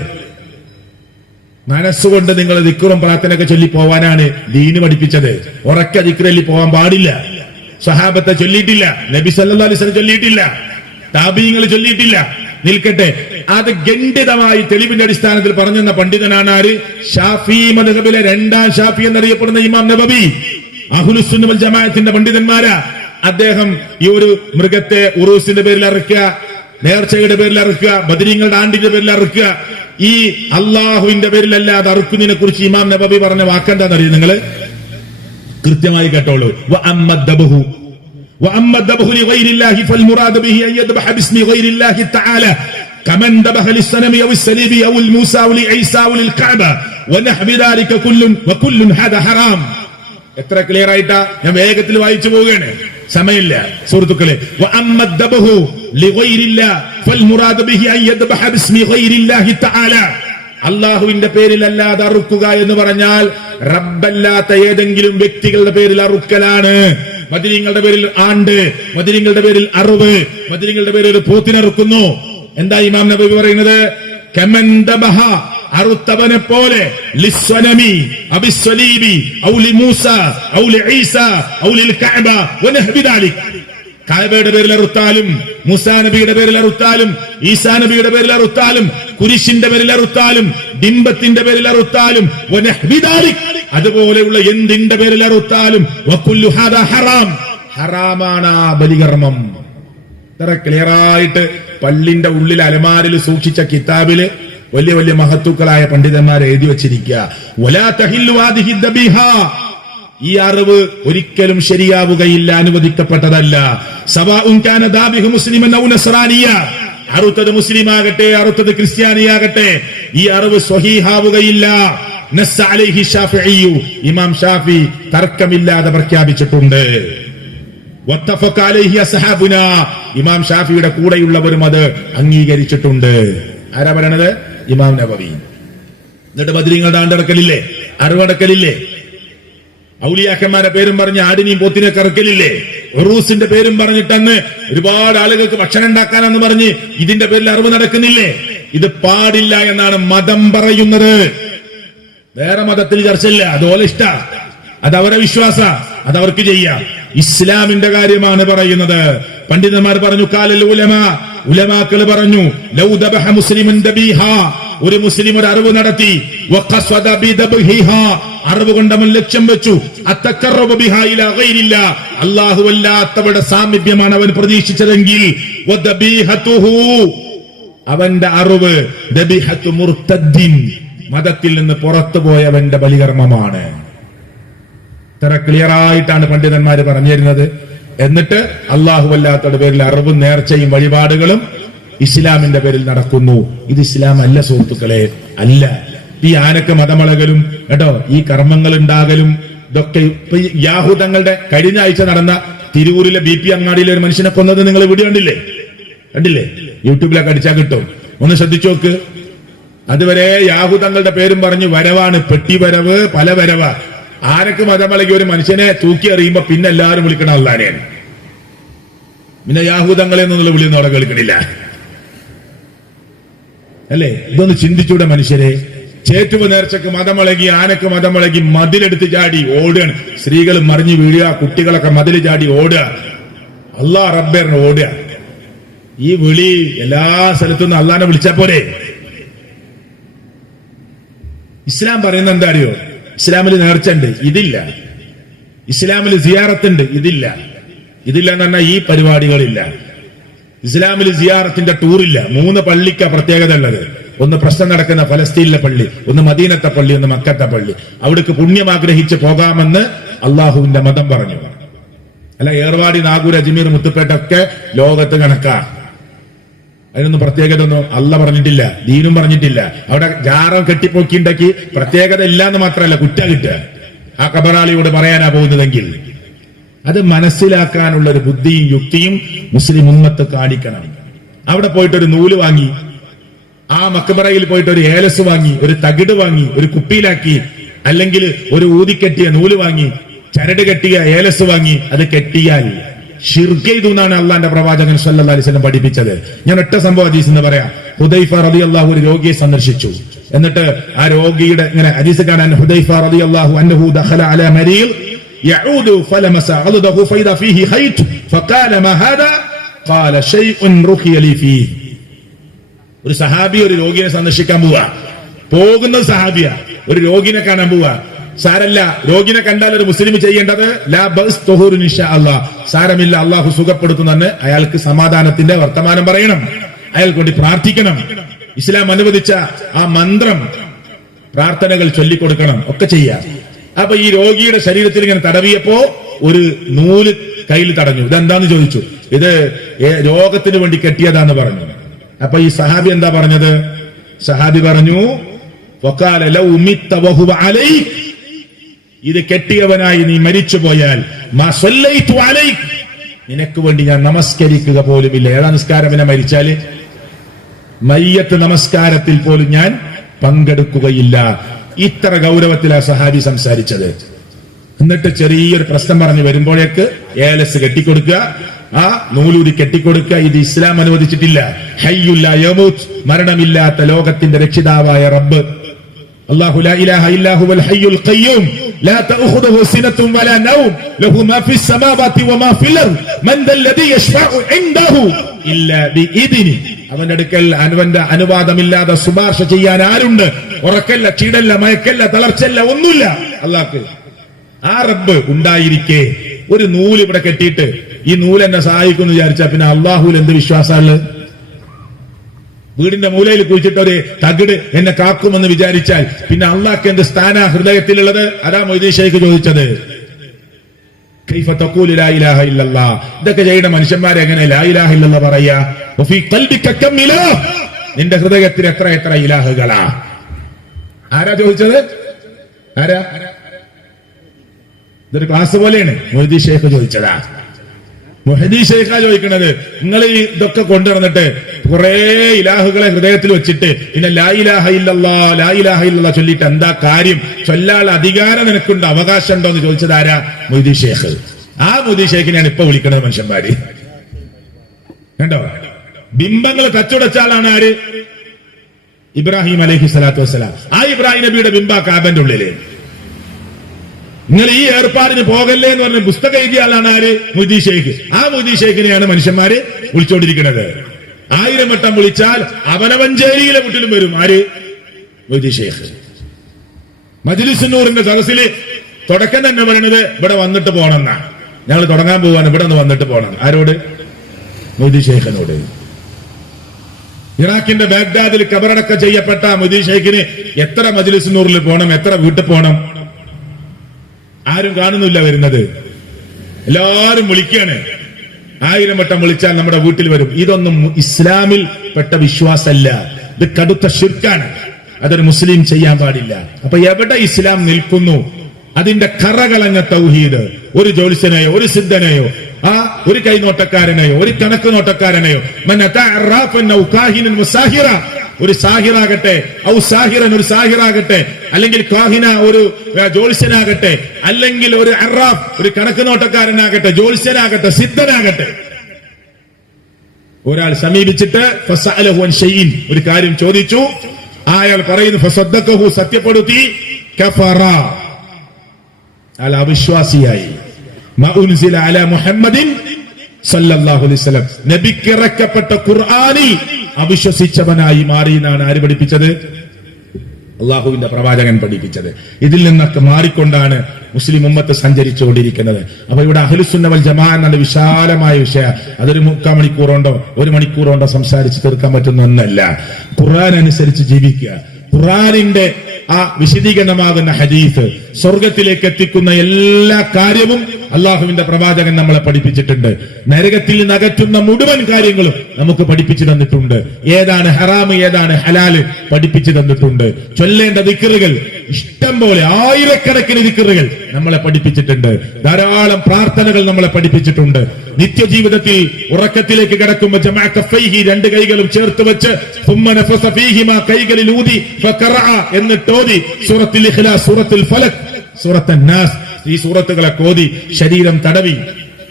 മനസ്സുകൊണ്ട് നിങ്ങൾ ദിക്റും പ്രാർത്ഥനയൊക്കെ ചൊല്ലി പോവാനാണ് ദീന് പഠിപ്പിച്ചത്. ഉറക്കെ ദിക്റല്ലി പോവാൻ പാടില്ല. സഹാബത്തെ ചൊല്ലിയിട്ടില്ല, നബി സല്ലല്ലാഹു അലൈഹി വസല്ലം ചൊല്ലിയിട്ടില്ല, താബീങ്ങൾ ചൊല്ലിയിട്ടില്ല. നിൽക്കട്ടെ. അത് ഖണ്ഡിതമായി തെളിവിന്റെ അടിസ്ഥാനത്തിൽ പറഞ്ഞെന്ന പണ്ഡിതനാണ് ആര്? ഷാഫി മദ്ഹബിലെ രണ്ടാം ഷാഫി എന്നറിയപ്പെടുന്ന ഇമാം നബവി. അഹ്ലുസുന്ന വൽ ജമാഅത്തിന്റെ പണ്ഡിതന്മാരാ. അദ്ദേഹം ഈ ഒരു മൃഗത്തെ ഉറൂസിന്റെ പേരിൽ അറുക്കുക, നേർച്ചയുടെ പേരിൽ അറുക്കുക, ബദരീങ്ങളുടെ ആണ്ടിന്റെ പേരിൽ അറുക്കുക, ഈ അള്ളാഹുവിന്റെ പേരിലല്ലാതെ അറുക്കുന്നതിനെ കുറിച്ച് ഇമാം നബവി പറഞ്ഞ വാക്കെന്താണെന്നറിയും നിങ്ങൾ? കൃത്യമായി കേട്ടോളൂ. وأما الذبح لغير الله فالمراد به أن يذبح باسم غير الله تعالى كمن ذبح للصنم أو الصليب أو الموسى أو لعيسى أو للكعبة ونحو ذلك وكل هذا حرام. എത്ര ക്ലിയർ ആയിട്ടാ ഞാൻ വേഗത്തിൽ വായിച്ചു പോവുകയാണ്, സമയമില്ല സുഹൃത്തുക്കളെ. وأما الذبح لغير الله فالمراد به أن يذبح باسم غير الله تعالى. അള്ളാഹുവിന്റെ പേരിൽ അല്ലാതെ അറുക്കുക എന്ന് പറഞ്ഞാൽ റബ്ബല്ലാത്ത ഏതെങ്കിലും വ്യക്തികളുടെ പേരിൽ അറുക്കലാണ്. മദീനങ്ങളുടെ പേരിൽ ആണ്ട്, മദീനങ്ങളുടെ പേരിൽ അറുവ്, മദീനങ്ങളുടെ പേരിൽ ഒരു പോത്തിനറുക്കുന്നു. എന്താ ഇമാം നബവി പറയുന്നത്? കമൻ ദബഹ, അറുത്തവനെ പോലെ, ലിസ്വനമി അബിസ്വലീബി ഔ ലിമൂസ ഔ ലിഈസ ഔ ലിൽകഅബ വനഹ്വി ദാലിക്. കഅബയുടെ പേരിൽ അറുത്താലും, മൂസാ നബിയുടെ പേരിൽ അറുത്താലും, ഈസാ നബിയുടെ പേരിൽ അറുത്താലും, കുരിശിന്റെ പേരിൽ അറുത്താലും, ബിംബത്തിന്റെ പേരിൽ അറുത്താലും, വനഹ്വി ദാലിക്, അതുപോലെയുള്ള എന്തിന്റെ പേരിൽ അറുത്താലും, വകുല്ലു ഹാദാ ഹറാം, ഹറാമാണ് ആ ബലികർമ്മം. ഇത്ര ക്ലിയർ ആയിട്ട് പള്ളിന്റെ ഉള്ളിൽ അലമാരിൽ സൂക്ഷിച്ച കിതാബില് വലിയ വലിയ മഹത്തുക്കളായ പണ്ഡിതന്മാർ എഴുതി വച്ചിരിക്കുക. വലാ തഹില്ലു ഹാദിഹി ദബീഹ, ഈ അറിവ് ഒരിക്കലും ശരിയാവുകയില്ല, അനുവദിക്കപ്പെട്ടതല്ല. സവാഉൻ കാന ദാബിഹു മുസ്ലിമൻ ഔ നസ്റാനിയ, അറുത്തത് മുസ്ലിമാകട്ടെ അറുത്തത് ക്രിസ്ത്യാനിയാകട്ടെ, ഈ അറിവ് സ്വഹീഹാവുകയില്ല. നസ്സ അലൈഹി ശാഫിഈ, ഇമാം ഷാഫി തർക്കമില്ലാതെ പ്രഖ്യാപിച്ചിട്ടുണ്ട്. വത്തഫഖ അലൈഹി അസ്ഹാബുനാ, ഇമാം ഷാഫിയുടെ കൂടെയുള്ളവരും അത് അംഗീകരിച്ചിട്ടുണ്ട്. ആരാ പറയണത്? ഇമാം നബവി. എന്നിട്ട് ബദരീങ്ങളുടെ ആണ്ടടക്കലില്ലേ, അറിവടക്കലില്ലേ, ഔലിയാക്കന്മാരുടെ പേരും പറഞ്ഞ് ആടിനെയും പോത്തിനെ കറക്കലില്ലേ, ഉറൂസിന്റെ പേരും പറഞ്ഞിട്ടന്ന് ഒരുപാട് ആളുകൾക്ക് ഭക്ഷണം ഉണ്ടാക്കാനെന്ന് പറഞ്ഞ് ഇതിന്റെ പേരിൽ അറിവ് നടക്കുന്നില്ലേ? ഇത് പാടില്ല എന്നാണ് മതം പറയുന്നത്. വേറെ മതത്തിൽ ചർച്ചയില്ല, അതുപോലെ ഇഷ്ട, അതവരെ വിശ്വാസ, അതവർക്ക് ചെയ്യാം. ഇസ്ലാമിന്റെ കാര്യമാണ് പറയുന്നത്. പണ്ഡിതന്മാർ പറഞ്ഞു, കാലൽ ഉലമാ, ഉലമാക്കൾ പറഞ്ഞു, ലൗ ദബഹ മുസ്ലിമുൻ ദബീഹ, ഒരു മുസ്ലിം ഒരു അറിവ് നടത്തി, വഖസദ ബിദബ്ഹിഹ, അറിവ് കൊണ്ട് അവൻ ലക്ഷ്യം വെച്ചു, അത്തഖറബ ബിഹാ ഇലാ ഗൈരില്ലാ, അല്ലാഹു അല്ലാത്തവരുടെ സാമീപ്യമാണ് അവൻ പ്രതീക്ഷിച്ചതെങ്കിൽ, വദബീഹതുഹു, അവന്റെ അറിവ് ദബീഹത്തു മുർത്തദ്ദിൻ, മതത്തിൽ നിന്ന് പുറത്തുപോയവന്റെ ബലികർമ്മമാണ്. ഇത്ര ക്ലിയർ ആയിട്ടാണ് പണ്ഡിതന്മാര് പറഞ്ഞു തരുന്നത്. എന്നിട്ട് അല്ലാഹു അല്ലാത്തവരുടെ പേരിൽ അറിവും നേർച്ചയും വഴിപാടുകളും ഇസ്ലാമിന്റെ പേരിൽ നടക്കുന്നു. ഇത് ഇസ്ലാം അല്ല സുഹൃത്തുക്കളെ, അല്ല. ഈ ആനക്ക് മതമളകലും കേട്ടോ, ഈ കർമ്മങ്ങൾ ഉണ്ടാകലും ഇതൊക്കെ ഇപ്പൊ യാഹൂദങ്ങളുടെ കഴിഞ്ഞ ആഴ്ച നടന്ന തിരൂരിലെ BP അങ്ങാടിയിലെ ഒരു മനുഷ്യനെ കൊന്നത് നിങ്ങൾ വീഡിയോ കണ്ടില്ലേ? യൂട്യൂബിലൊക്കെ അടിച്ചാൽ കിട്ടും, ഒന്ന് ശ്രദ്ധിച്ചു നോക്ക്. അതുവരെ യാഹൂദങ്ങളുടെ പേരും പറഞ്ഞ് വരവാണ്, പെട്ടി വരവ്, പല വരവ. ആനക്ക് മതമളകി ഒരു മനുഷ്യനെ തൂക്കി എറിയുമ്പോ പിന്നെ എല്ലാവരും വിളിക്കണം അല്ലാനെയാണ്. പിന്നെ യാഹൂദങ്ങളെ എന്നുള്ള വിളിയൊന്നും അവിടെ കേൾക്കണില്ല, അല്ലേ? ഇതൊന്ന് ചിന്തിച്ചൂടെ മനുഷ്യരെ? ചേറ്റുവ നേർച്ചക്ക് മതമളകി, ആനക്ക് മതമളകി, മതിലെടുത്ത് ചാടി ഓടുകയാണ്. സ്ത്രീകൾ മറിഞ്ഞു വീഴുക, കുട്ടികളൊക്കെ മതിൽ ചാടി ഓടുക, അല്ലാഹ് റബ്ബേറിന് ഓടുക. ഈ വിളി എല്ലാ സ്ഥലത്തുനിന്ന് അള്ളാനെ വിളിച്ചാ പോരെ? ഇസ്ലാം പറയുന്നത് എന്താ അറിയോ? ഇസ്ലാമിൽ നേർച്ച ഉണ്ട്, ഇതില്ല. ഇസ്ലാമിൽ സിയാറത്തുണ്ട്, ഇതില്ല. ഇതില്ല എന്ന് പറഞ്ഞാൽ ഈ പരിപാടികളില്ല. ഇസ്ലാമിൽ സിയാറത്തിന്റെ ടൂറില്ല. 3 പള്ളിക്കാ പ്രത്യേകത ഉള്ളത്. ഒന്ന് പ്രശ്നം നടക്കുന്ന ഫലസ്തീനിലെ പള്ളി, ഒന്ന് മദീനത്തെ പള്ളി, ഒന്ന് മക്കത്തെ പള്ളി. അവിടേക്ക് പുണ്യം ആഗ്രഹിച്ച് പോകാമെന്ന് അള്ളാഹുവിന്റെ മതം പറഞ്ഞു. അല്ല ഏർവാടി, നാഗൂർ, അജ്മീർ, മുത്തുപേട്ട ഒക്കെ ലോകത്ത് കണക്കാ. അതിനൊന്നും പ്രത്യേകത ഒന്നും അല്ല പറഞ്ഞിട്ടില്ല, ദീനും പറഞ്ഞിട്ടില്ല. അവിടെ ജാറം കെട്ടിപ്പൊക്കിണ്ടാക്കി പ്രത്യേകത ഇല്ല എന്ന് മാത്രമല്ല, കുറ്റ കിട്ടുക. ആ കബറാളിയോട് പറയാനാ പോകുന്നതെങ്കിൽ അത് മനസ്സിലാക്കാനുള്ള ഒരു ബുദ്ധിയും യുക്തിയും മുസ്ലിം ഉമ്മത്ത് കാണിക്കണം. അവിടെ പോയിട്ടൊരു നൂല് വാങ്ങി, ആ മക്ബറയിൽ പോയിട്ട് ഒരു ഏലസ് വാങ്ങി, ഒരു തകിട് വാങ്ങി, ഒരു കുപ്പിയിലാക്കി, അല്ലെങ്കിൽ ഒരു ഊതിക്കെട്ടിയ നൂല് വാങ്ങി, ചരട് കെട്ടിയ ഏലസ് വാങ്ങി, അത് കെട്ടിയാൽ ഷിർക്ക് ചെയ്തു എന്നാണ് അള്ളാന്റെ പ്രവാചകൻ സല്ലല്ലാഹു അലൈഹി വസല്ലം പഠിപ്പിച്ചത്. ഞാൻ ഒറ്റ സംഭവം ഹദീസ് എന്ന് പറയാം. ഹുദൈഫ റളിയല്ലാഹു ഒരു രോഗിയെ സന്ദർശിച്ചു. എന്നിട്ട് ആ രോഗിയുടെ ഇങ്ങനെ ഹദീസ് കാണാൻ, ഹുദൈഫ റളിയല്ലാഹു അൻഹു ദഖല അലാ മരീൽ يعود فلمس عضده فإذا فيه خيط فقال ما هذا قال شيء رخي لي فيه. ഒരു സഹാബി ഒരു രോഗിയെ സന്ദർശിക്കാൻ പോവാ, പോകുന്നത് സഹാബിയ, ഒരു രോഗിനെ കാണാൻ പോവാ. സാരല്ല, രോഗിനെ കണ്ടാൽ ഒരു മുസ്ലിം ചെയ്യേണ്ടത് ലാ ബഅസ് തുഹൂറുൻ ഇൻഷാ അല്ലാഹ്, സാരമില്ല അള്ളാഹു സുഖപ്പെടുത്തുന്നെന്ന് അയാൾക്ക് സമാധാനത്തിന്റെ വർത്തമാനം പറയണം, അയാൾക്ക് വേണ്ടി പ്രാർത്ഥിക്കണം, ഇസ്ലാം അനുവദിച്ച ആ മന്ത്രം പ്രാർത്ഥനകൾ ചൊല്ലിക്കൊടുക്കണം, ഒക്കെ ചെയ്യാം. അപ്പൊ ഈ രോഗിയുടെ ശരീരത്തിൽ ഇങ്ങനെ തടവിയപ്പോ ഒരു നൂല് കയ്യിൽ തടഞ്ഞു. ഇതെന്താന്ന് ചോദിച്ചു. ഇത് രോഗത്തിന് വേണ്ടി കെട്ടിയതാന്ന് പറഞ്ഞു. അപ്പൊ ഈ സഹാബി എന്താ പറഞ്ഞത്? സഹാബി പറഞ്ഞു, വഖാല ലൗ മിത്ത വഹുവ അലൈക്, ഇത് കെട്ടിയവനായി നീ മരിച്ചു പോയാൽ മാ സല്ലൈതു അലൈക്, നിനക്ക് വേണ്ടി ഞാൻ നമസ്കരിക്കുക പോലുമില്ല. ഏതാ നിസ്കാരം? പിന്നെ മരിച്ചാല് മയ്യത്ത് നമസ്കാരത്തിൽ പോലും ഞാൻ പങ്കെടുക്കുകയില്ല. ഇത്ര ഗൗരവത്തിലാ സഹാബി സംസാരിച്ചത്. എന്നിട്ട് ചെറിയൊരു പ്രശ്നം പറഞ്ഞു വരുമ്പോഴേക്ക് ഏലസ് കെട്ടിക്കൊടുക്കുക, ആ നൂലൂരി കെട്ടിക്കൊടുക്കുക. ഇത് ഇസ്ലാം അനുവദിച്ചിട്ടില്ല. ഹയ്യുല്ല യമൂത്ത്, മരണമില്ലാത്ത ലോകത്തിന്റെ രക്ഷിതാവായ റബ്ബ് അല്ലാഹു ലാ ഇലാഹ ഇല്ലാ ഹുവൽ ഹയ്യുൽ ഖയ്യൂം ലാ തഅഖുദുഹു സിനത്തുൻ വലാ നൗം ലഹു മാ ഫിസ് സമാവാതി വമാ ഫിൽ അർദ് മൻ ദല്ലദീ യശ്ഫഉ ഇൻദഹു ഇല്ലാ ബിഇദ്നി. അവന്റെ അടുക്കൽ അവന്റെ അനുവാദമില്ലാതെ ശുപാർശ ചെയ്യാൻ ആരുണ്ട്? ഉറക്കല്ല, ചീടല്ല, മയക്കല്ല, തളർച്ചല്ല, ഒന്നുമില്ല അല്ലാഹ്ക്ക്. ആ റബ്ബ് ഉണ്ടായിരിക്കെ ഒരു നൂല് ഇവിടെ കെട്ടിയിട്ട് ഈ നൂല് എന്നെ സഹായിക്കുമെന്ന് വിചാരിച്ചാൽ പിന്നെ അള്ളാഹുൽ എന്ത് വിശ്വാസമുള്ളത്? വീടിന്റെ മൂലയിൽ കുഴിച്ചിട്ട് ഒരു തകിട് എന്നെ കാക്കുമെന്ന് വിചാരിച്ചാൽ പിന്നെ അള്ളാഹ്ക്ക് എന്ത് സ്ഥാന ഹൃദയത്തിലുള്ളത്? അതാ മൊയ്തീൻ ശൈഖ് ചോദിച്ചത്. കൈഫ തഖൂലു ലാ ഇലാഹ ഇല്ലല്ലാഹ്, ഇതൊക്കെ ചെയ്യുന്ന മനുഷ്യന്മാരെ എങ്ങനെ ലാ ഇലാഹ ഇല്ലല്ലാഹ് പറയാ? വഫീ ഖൽബിക കം ഇലാഹ്, നിന്റെ ഹൃദയത്തിൽ എത്ര എത്ര ഇലാഹുകളാ? ആരാ ചോദിച്ചത്? ആരാ? ഇതൊരു ക്ലാസ് പോലെയാണ്. മൊയ്തീൻ ശൈഖ് ചോദിച്ചതാ. മൊയ്തീൻ ശൈഖ ചോദിക്കണത്, നിങ്ങൾ ഇതൊക്കെ കൊണ്ടുവന്നിട്ട് കുറെ ഇലാഹുകളെ ഹൃദയത്തിൽ വെച്ചിട്ട് പിന്നെ ലാ ഇലാഹ ഇല്ലല്ലാഹ് ലാ ഇലാഹ ഇല്ലല്ലാഹ് ചൊല്ലിട്ട് എന്താ കാര്യം? ചൊല്ലാൾ അധികാരം നിനക്കുണ്ട്, അവകാശം ഉണ്ടോ എന്ന് ചോദിച്ചത് ആരാ? മൊയ്തീൻ ശൈഖ്. ആ മൊയ്തീൻ ശൈഖിനെയാണ് ഇപ്പൊ വിളിക്കുന്നത് മനുഷ്യന്മാര്. കണ്ടോ? ബിംബങ്ങൾ തച്ചുടച്ചാലാണ് ആര്? ഇബ്രാഹിം അലൈഹി സ്വലാത്തു വസ്സലാം. ആ ഇബ്രാഹിം നബിയുടെ ബിംബ കാബന്റെ ഉള്ളില്. നിങ്ങൾ ഈ ഏർപ്പാടിന് പോകല്ലേ എന്ന് പറഞ്ഞ പുസ്തകം എഴുതിയ ആളാണ് ആര്? മൊയ്തീൻ ശൈഖ്. ആ മൊയ്തീൻ ശൈഖിനെയാണ് മനുഷ്യന്മാര് വിളിച്ചോണ്ടിരിക്കുന്നത്. 1000 വട്ടം വിളിച്ചാൽ അവനവഞ്ചേരിയിലെ വീട്ടിലും വരും ആര്? മൊയ്തീൻ ശൈഖ്. മജ്ലിസ് നൂറിന്റെ സദസ്സില് തുടക്കം തന്നെ പറയണത് ഇവിടെ വന്നിട്ട് പോകണമെന്നാ. ഞങ്ങൾ തുടങ്ങാൻ പോവാണ്, ഇവിടെ നിന്ന് വന്നിട്ട് പോകണം. ആരോട്? മൊയ്തീൻ ശൈഖിനോട്. ഇറാഖിന്റെ ബാഗ്ദാദിൽ കബറടക്കം ചെയ്യപ്പെട്ട മൊയ്തീൻ ശൈഖിന് എത്ര മജ്ലിസ് നൂറിൽ പോകണം, എത്ര വീട്ടിൽ പോകണം? ആരും കാണുന്നില്ല വരുന്നത്. എല്ലാരും വിളിക്കാണ്. 1000 വട്ടം വിളിച്ചാൽ നമ്മുടെ വീട്ടിൽ വരും. ഇതൊന്നും ഇസ്ലാമിൽ പെട്ട വിശ്വാസമല്ല, ഇത് കടുത്ത ശിർക്കാണ്. അതൊരു മുസ്ലിം ചെയ്യാൻ പാടില്ല. അപ്പൊ എവിടെ ഇസ്ലാം നിൽക്കുന്നു? അതിന്റെ കറകളഞ്ഞ തൗഹീദ്. ഒരു ജ്യോത്സ്യനെയോ ഒരു സിദ്ധനെയോ ഒരു കൈനോട്ടക്കാരനെയോ ഒരു കണക്ക് നോട്ടക്കാരനെയോ ഒരു സാഹിറാകട്ടെ, ഔ സാഹിറൻ ഒരു സാഹിറാകട്ടെ, അല്ലെങ്കിൽ കാഹിന ഒരു ജ്യോത്സ്യനാകട്ടെ, അല്ലെങ്കിൽ ഒരു അറാഫ് ഒരു കണക്ക് നോട്ടക്കാരനാകട്ടെ, ജ്യോത്സ്യനാകട്ടെ, സിദ്ധനാകട്ടെ, ഒരാൾ സമീപിച്ചിട്ട് ഫസഅലഹു അൻ ഷൈഇൻ ഒരു കാര്യം ചോദിച്ചു, അയാൾ പറയുന്നു ഫസദ്ദഖഹു സത്യപ്പെടുത്തി, കഫറ അയാൾ അവിശ്വാസിയായി. മാ ഉൻസില അലാ മുഹമ്മദിൻ സല്ലല്ലാഹു അലൈഹി വസല്ലം, നബിക്ക് ഇറക്കപ്പെട്ട ഖുർആനിൽ അവിശ്വസിച്ചവനായി മാറി എന്നാണ് ആര് പഠിപ്പിച്ചത്? അള്ളാഹുവിന്റെ പ്രവാചകൻ പഠിപ്പിച്ചത്. ഇതിൽ നിന്നൊക്കെ മാറിക്കൊണ്ടാണ് മുസ്ലിം ഉമ്മത്ത് സഞ്ചരിച്ചുകൊണ്ടിരിക്കുന്നത്. അപ്പൊ ഇവിടെ അഹ്ലുസുന്ന വൽ ജമാഅ എന്ന വിശാലമായ വിഷയം, അതൊരു 3/4 മണിക്കൂറുണ്ടോ 1 മണിക്കൂറുണ്ടോ സംസാരിച്ച് തീർക്കാൻ പറ്റുന്ന ഒന്നല്ല. ഖുർആൻ അനുസരിച്ച് ജീവിക്കുക. ഖുർആനിന്റെ ആ വിശദീകരണമാകുന്ന ഹദീസ്, സ്വർഗത്തിലേക്ക് എത്തിക്കുന്ന എല്ലാ കാര്യവും അള്ളാഹുവിന്റെ പ്രവാചകൻ നമ്മളെ പഠിപ്പിച്ചിട്ടുണ്ട്. നരകത്തിൽ നിന്ന് അകറ്റുന്ന മുഴുവൻ കാര്യങ്ങളും നമുക്ക് പഠിപ്പിച്ചു തന്നിട്ടുണ്ട്. ഏതാണ് ഹറാം, ഏതാണ് ഹലാല് പഠിപ്പിച്ചു തന്നിട്ടുണ്ട്. ചൊല്ലേണ്ട ദിക്റുകൾ ഇഷ്ടം പോലെ, ആയിരക്കണക്കിന് ദിക്റുകൾ നമ്മളെ പഠിപ്പിച്ചിട്ടുണ്ട്. ധാരാളം പ്രാർത്ഥനകൾ നമ്മളെ പഠിപ്പിച്ചിട്ടുണ്ട്. നിത്യജീവിതത്തിൽ ഉറക്കത്തിലേക്ക് കിടക്കുമ്പോൾ ജമഅ കഫൈഹി, 2 കൈകളും ചേർത്ത് വെച്ച് സുമ്മ നഫസ ഫീഹിമാ, കൈകളിൽ ഊതി, ഫഖറഅ എന്നിട്ടോതി സൂറത്തുൽ ഇഖ്ലാസ്, സൂറത്തുൽ ഫലക്, സൂറത്തുൻ നാസ്, ഈ സൂറത്തുകളെ കോതി ശരീരം തടവി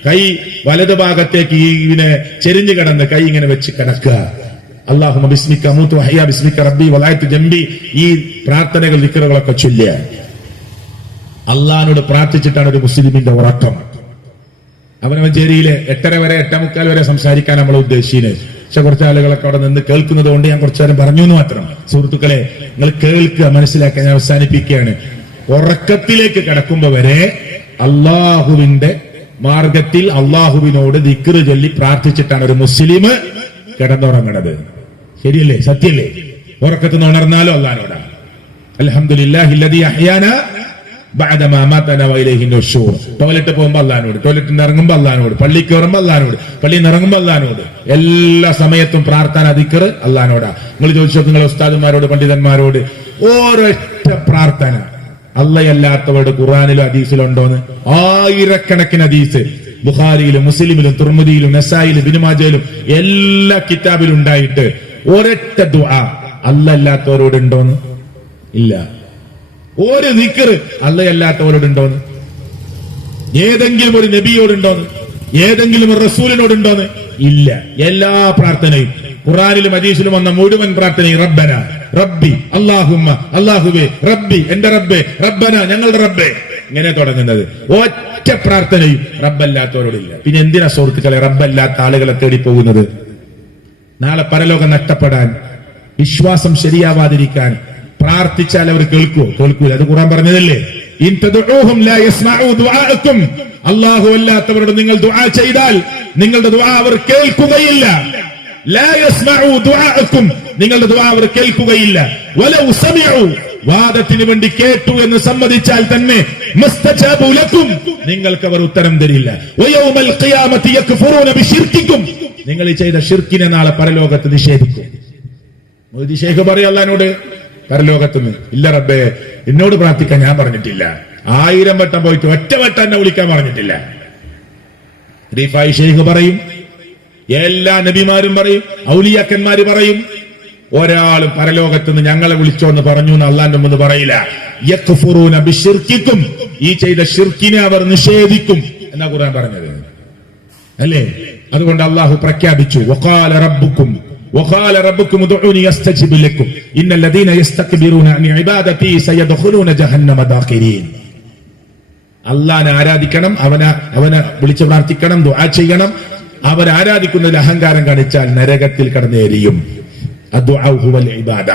കൈ വലതു ഭാഗത്തേക്ക് ഇങ്ങനെ ചെരിഞ്ഞു കിടന്ന് കൈ ഇങ്ങനെ വെച്ച് കിടക്കുക. അല്ലാഹുമ്മ ബിസ്മിക അമൂതു വഅഹ്യാ ബിസ്മിക റബ്ബി വലഅതു ജംബി, ഈ പ്രാർത്ഥനകൾ ദിക്റുകളൊക്കെ ചൊല്ലുക. അള്ളാഹിനോട് പ്രാർത്ഥിച്ചിട്ടാണ് ഒരു മുസ്ലിമിന്റെ ഉറക്കം. അവനവഞ്ചേരിയിലെ 8:30 വരെ 8:45 വരെ സംസാരിക്കാൻ നമ്മൾ ഉദ്ദേശിക്കുന്നത്. പക്ഷെ കുറച്ച് ആളുകളൊക്കെ അവിടെ നിന്ന് കേൾക്കുന്നത് കൊണ്ട് ഞാൻ കുറച്ചു നേരം പറഞ്ഞു എന്ന് മാത്രം. സുഹൃത്തുക്കളെ, നിങ്ങൾ കേൾക്കുക, മനസ്സിലാക്കാൻ ഞാൻ അവസാനിപ്പിക്കുകയാണ്. ഉറക്കത്തിലേക്ക് കിടക്കുമ്പോ വരെ അള്ളാഹുവിന്റെ മാർഗത്തിൽ അള്ളാഹുവിനോട് ദിക്ർ ചൊല്ലി പ്രാർത്ഥിച്ചിട്ടാണ് ഒരു മുസ്ലിം കിടന്നുറങ്ങണത്. ശരിയല്ലേ? സത്യല്ലേ? ഉറക്കത്തിന് ഉണർന്നാലും അള്ളാഹിനോടാണ്. അൽഹംദുലില്ലാഹില്ലദീ അഹ്യാനാ ബഅദമാ മാതനാ വഇലൈഹി നുശൂർ. ടോയ്ലറ്റ് പോകുമ്പോൾ അള്ളാഹിനോട്, ടോയ്ലറ്റിൽ നിന്ന് ഇറങ്ങുമ്പോൾ അള്ളാഹിനോട്, പള്ളിക്ക് കയറുമ്പോൾ അള്ളാഹിനോട്, പള്ളിയിൽ നിന്ന് ഇറങ്ങുമ്പോൾ അള്ളാഹിനോട്, എല്ലാ സമയത്തും പ്രാർത്ഥന ദിക്ർ അള്ളാഹിനോടാ. നിങ്ങൾ ചോദിച്ചു നിങ്ങൾ ഉസ്താദുമാരോട്, പണ്ഡിതന്മാരോട്, ഒരൊറ്റ പ്രാർത്ഥന അള്ളയല്ലാത്തവരുടെ ഖുർആനിലും ഹദീസിലും ഉണ്ടോന്ന്? ആയിരക്കണക്കിന് ഹദീസ് ബുഖാരിയിലും മുസ്ലിമിലും തുർമുദിയിലും നസായിലും ഇബ്നു മാജയിലും എല്ലാ കിതാബിലും ഉണ്ടായിട്ട് ഒരൊറ്റ ദുആ അല്ലാത്തവരോട് ഉണ്ടോന്ന്? ഇല്ല. ഒരു ദിക്ർ അല്ലാത്തവരോടുണ്ടോന്ന്? ഏതെങ്കിലും ഒരു നബിയോടുണ്ടോന്ന്? ഏതെങ്കിലും ഒരു റസൂലിനോടുണ്ടോന്ന്? ഇല്ല. എല്ലാ പ്രാർത്ഥനയും ഖുർആനിലും ഹദീസിലും വന്ന മുഴുവൻ പ്രാർത്ഥനയും റബ്ബന, റബ്ബി, അല്ലാഹുമ്മ, അല്ലാഹുവേ, റബ്ബി, എന്റെ റബ്ബേ, റബ്ബന, ഞങ്ങളുടെ റബ്ബേ, ഇങ്ങനെ തുടങ്ങുന്നത്. ഒറ്റ പ്രാർത്ഥനയും റബ്ബല്ലാത്തവരോടില്ല. പിന്നെ എന്തിനാ സുഹൃത്തുക്കളെ റബ്ബല്ലാത്ത ആളുകളെ തേടി പോകുന്നത്? നാളെ പരലോകം നഷ്ടപ്പെടാൻ, വിശ്വാസം ശരിയാവാതിരിക്കാൻ പ്രാർത്ഥിച്ചാൽ അവർ കേൾക്കുവോ? കേൾക്കൂല. അത് ഖുർആൻ പറഞ്ഞതല്ലേ? ഇൻ തദ്ഉഹും ലാ യസ്മഉ ദുആഅക്കും. അല്ലാഹു അല്ലാത്തവരോട് നിങ്ങൾ ദുആ ചെയ്താൽ നിങ്ങളുടെ ദുആ അവർ കേൾക്കുകയില്ല. ലാ യസ്മഉ ദുആഅക്കും, നിങ്ങളുടെ ദുആ അവർ കേൾക്കുകയില്ല. വലൗ സമിഉ, വാദത്തിന് വേണ്ടി കേട്ടു എന്ന് സമ്മതിച്ചാൽ തന്നെ മസ്തജാബു ലക്കും, നിങ്ങൾക്ക് അവർ ഉത്തരം തരില്ല. വയൗമൽ ഖിയാമത്തി യക്ഫുറൂന ബിശിർക്കിക്കും, നിങ്ങൾ ചെയ്ത ഷിർക്കിനെ നാളെ പരലോകത്ത് നിഷേധിക്കും. മോദി ശൈഖ് പറയും അല്ലാഹുവിനോട് പരലോകത്തുനിന്ന്, ഇല്ല റബ്ബേ, എന്നോട് പ്രാർത്ഥിക്കാൻ ഞാൻ പറഞ്ഞിട്ടില്ല. 1000 വട്ടം പോയിട്ട് ഒറ്റ വട്ടം എന്നെ വിളിക്കാൻ പറഞ്ഞിട്ടില്ല. റിഫായി ശൈഖ് പറയും, എല്ലാ നബിമാരും പറയും, ഔലിയാക്കന്മാര് പറയും, ഒരാളും പരലോകത്തുനിന്ന് ഞങ്ങളെ വിളിച്ചോന്ന് പറഞ്ഞു എന്ന് അള്ളാന്റെ മുമ്പ് പറയില്ല. യക്ഫുറൂന ബിശിർക്കിക്കും, ഈ ചെയ്ത ഷിർക്കിനെ അവർ നിഷേധിക്കും എന്നാ ഖുർആൻ പറഞ്ഞത് അല്ലേ? അതുകൊണ്ട് അള്ളാഹു പ്രഖ്യാപിച്ചു, വഖാല റബ്ബുക്കും وقال ربكم ادعوني استجب لكم ان الذين يستكبرون عن عبادتي سيدخلون جهنم داخرين. അല്ലാഹനെ ആരാധിക്കണം, അവനെ വിളിച്ചു പ്രാർത്ഥിക്കണം, ദുആ ചെയ്യണം. അവൻ ആരാധിക്കുന്നതിൽ അഹങ്കാരം കാണിച്ചാൽ നരകത്തിൽ കടന്നേരിയും. അദ്ദുആ ഹുവൽ ഇബാദ.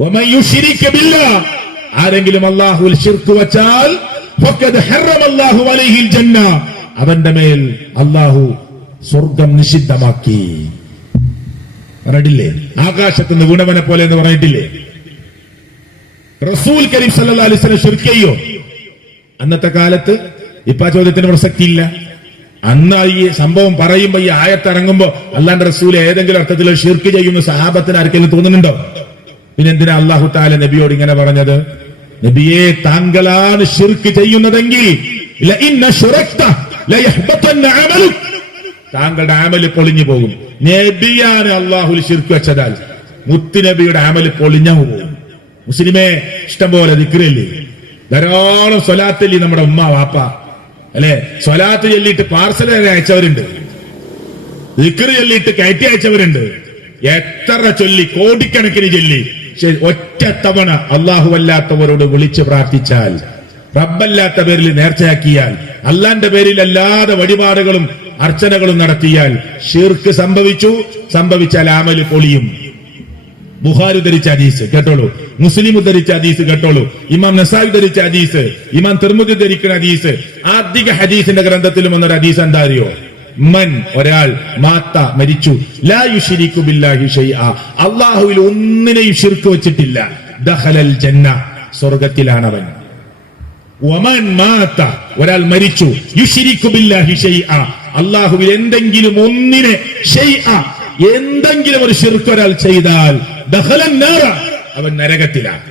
വമൻ യുശ്രിക് ബില്ലാഹ്, ആരെങ്കിലും അല്ലാഹുവിൽ ശിർക്ക് വച്ചാൽ ഫഖദ് ഹറമല്ലാഹു അലൈഹിൽ ജന്ന, അവന്റെ മേൽ അല്ലാഹു സ്വർഗ്ഗം നിഷിദ്ധമാക്കി. പറഞ്ഞിട്ടില്ലേ? ആകാശത്തുനിന്ന് വീണവനെ പോലെ എന്ന് പറഞ്ഞിട്ടില്ലേ? റസൂൽ കരീം സല്ലല്ലാഹു അലൈഹി വസല്ലം ശിർക്ക് ചെയ്യോ? അന്നത്തെ കാലത്ത് ഇപ്പൊ ചോദ്യത്തിന് പ്രസക്തിയില്ല. അന്ന് ഈ സംഭവം പറയുമ്പോ, ഈ ആയത്തിറങ്ങുമ്പോ അല്ലാഹുവിന്റെ റസൂൽ ഏതെങ്കിലും അർത്ഥത്തിൽ ശിർക്ക് ചെയ്യുന്ന സഹാബത്തിന് ആർക്കെങ്കിലും തോന്നുന്നുണ്ടോ? പിന്നെ എന്തിനാ അല്ലാഹു തആല നബിയോട് ഇങ്ങനെ പറഞ്ഞത്? നബിയെ, താങ്കളാണ് ശിർക്ക് ചെയ്യുന്നതെങ്കിൽ ലഇൻ അശ്റക്ത ലയഹ്ബതന്ന അമലുക, താങ്കളുടെ അമല് പൊളിഞ്ഞു പോകും. നബിയാണ് അള്ളാഹുൽ ശിർക്ക് വെച്ചതാൽ മുത്തുനബിയുടെ അമല് പൊളിഞ്ഞു പോകും. മുസ്ലിമേ, ഇഷ്ടംപോലെ ദിക്റില്ലേ, ധാരാളം സ്വലാത്തല്ലി നമ്മുടെ ഉമ്മ വാപ്പ അല്ലെ? സ്വലാത്ത് ചൊല്ലിയിട്ട് പാർസൽ അയച്ചവരുണ്ട്, ദിക്റ് ചൊല്ലിയിട്ട് കയറ്റി അയച്ചവരുണ്ട്. എത്ര ചൊല്ലി, കോടിക്കണക്കിന് ചൊല്ലി. ഒറ്റ തവണ അള്ളാഹു അല്ലാത്തവരോട് വിളിച്ച് പ്രാർത്ഥിച്ചാൽ, റബ്ബല്ലാത്ത പേരിൽ നേർച്ചയാക്കിയാൽ, അല്ലാന്റെ പേരിൽ അല്ലാതെ വഴിപാടുകളും അർച്ചനകളും നടത്തിയാൽ ഷിർക്ക് സംഭവിച്ചാൽ അമല് പൊളിയും. ബുഖാരി ഉദ്ധരിച്ച ഹദീസ് കേട്ടോളൂ, മുസ്ലിം ഉദ്ധരിച്ച ഹദീസ് കേട്ടോളൂ, ഇമാം നസായി ഉദ്ധരിച്ച ഹദീസ്, ഇമാം തിർമിദി ഉദ്ധരിക്കുന്ന ഹദീസ്, അധിക ഹദീസിന്റെ ഗ്രന്ഥത്തിലും വന്നൊരു ഹദീസ് എന്താ അറിയോ? മൻ, ഒരാൾ, മാത്ത, മരിച്ചു, ലാ യുശ്രികു ബില്ലാഹി ഷൈഅ, അല്ലാഹുവിൽ ഒന്നിനെയും ശിർക്ക് വെച്ചിട്ടില്ല, ദഖലൽ ജന്ന, സ്വർഗ്ഗത്തിലാണവൻ. വമൻ മാത, ഒരാൾ മരിച്ചു, യുശ്രികു ബില്ലാഹി ഷൈഅ, അല്ലാഹുവിൽ എന്തെങ്കിലും ഒന്നിനെ, ഷൈഅ, എന്തെങ്കിലും ഒരു ശിർക്ക് ഒരാൾ ചെയ്താൽ, ദഖലൻ നാറ, അവൻ നരകത്തിലാണ്.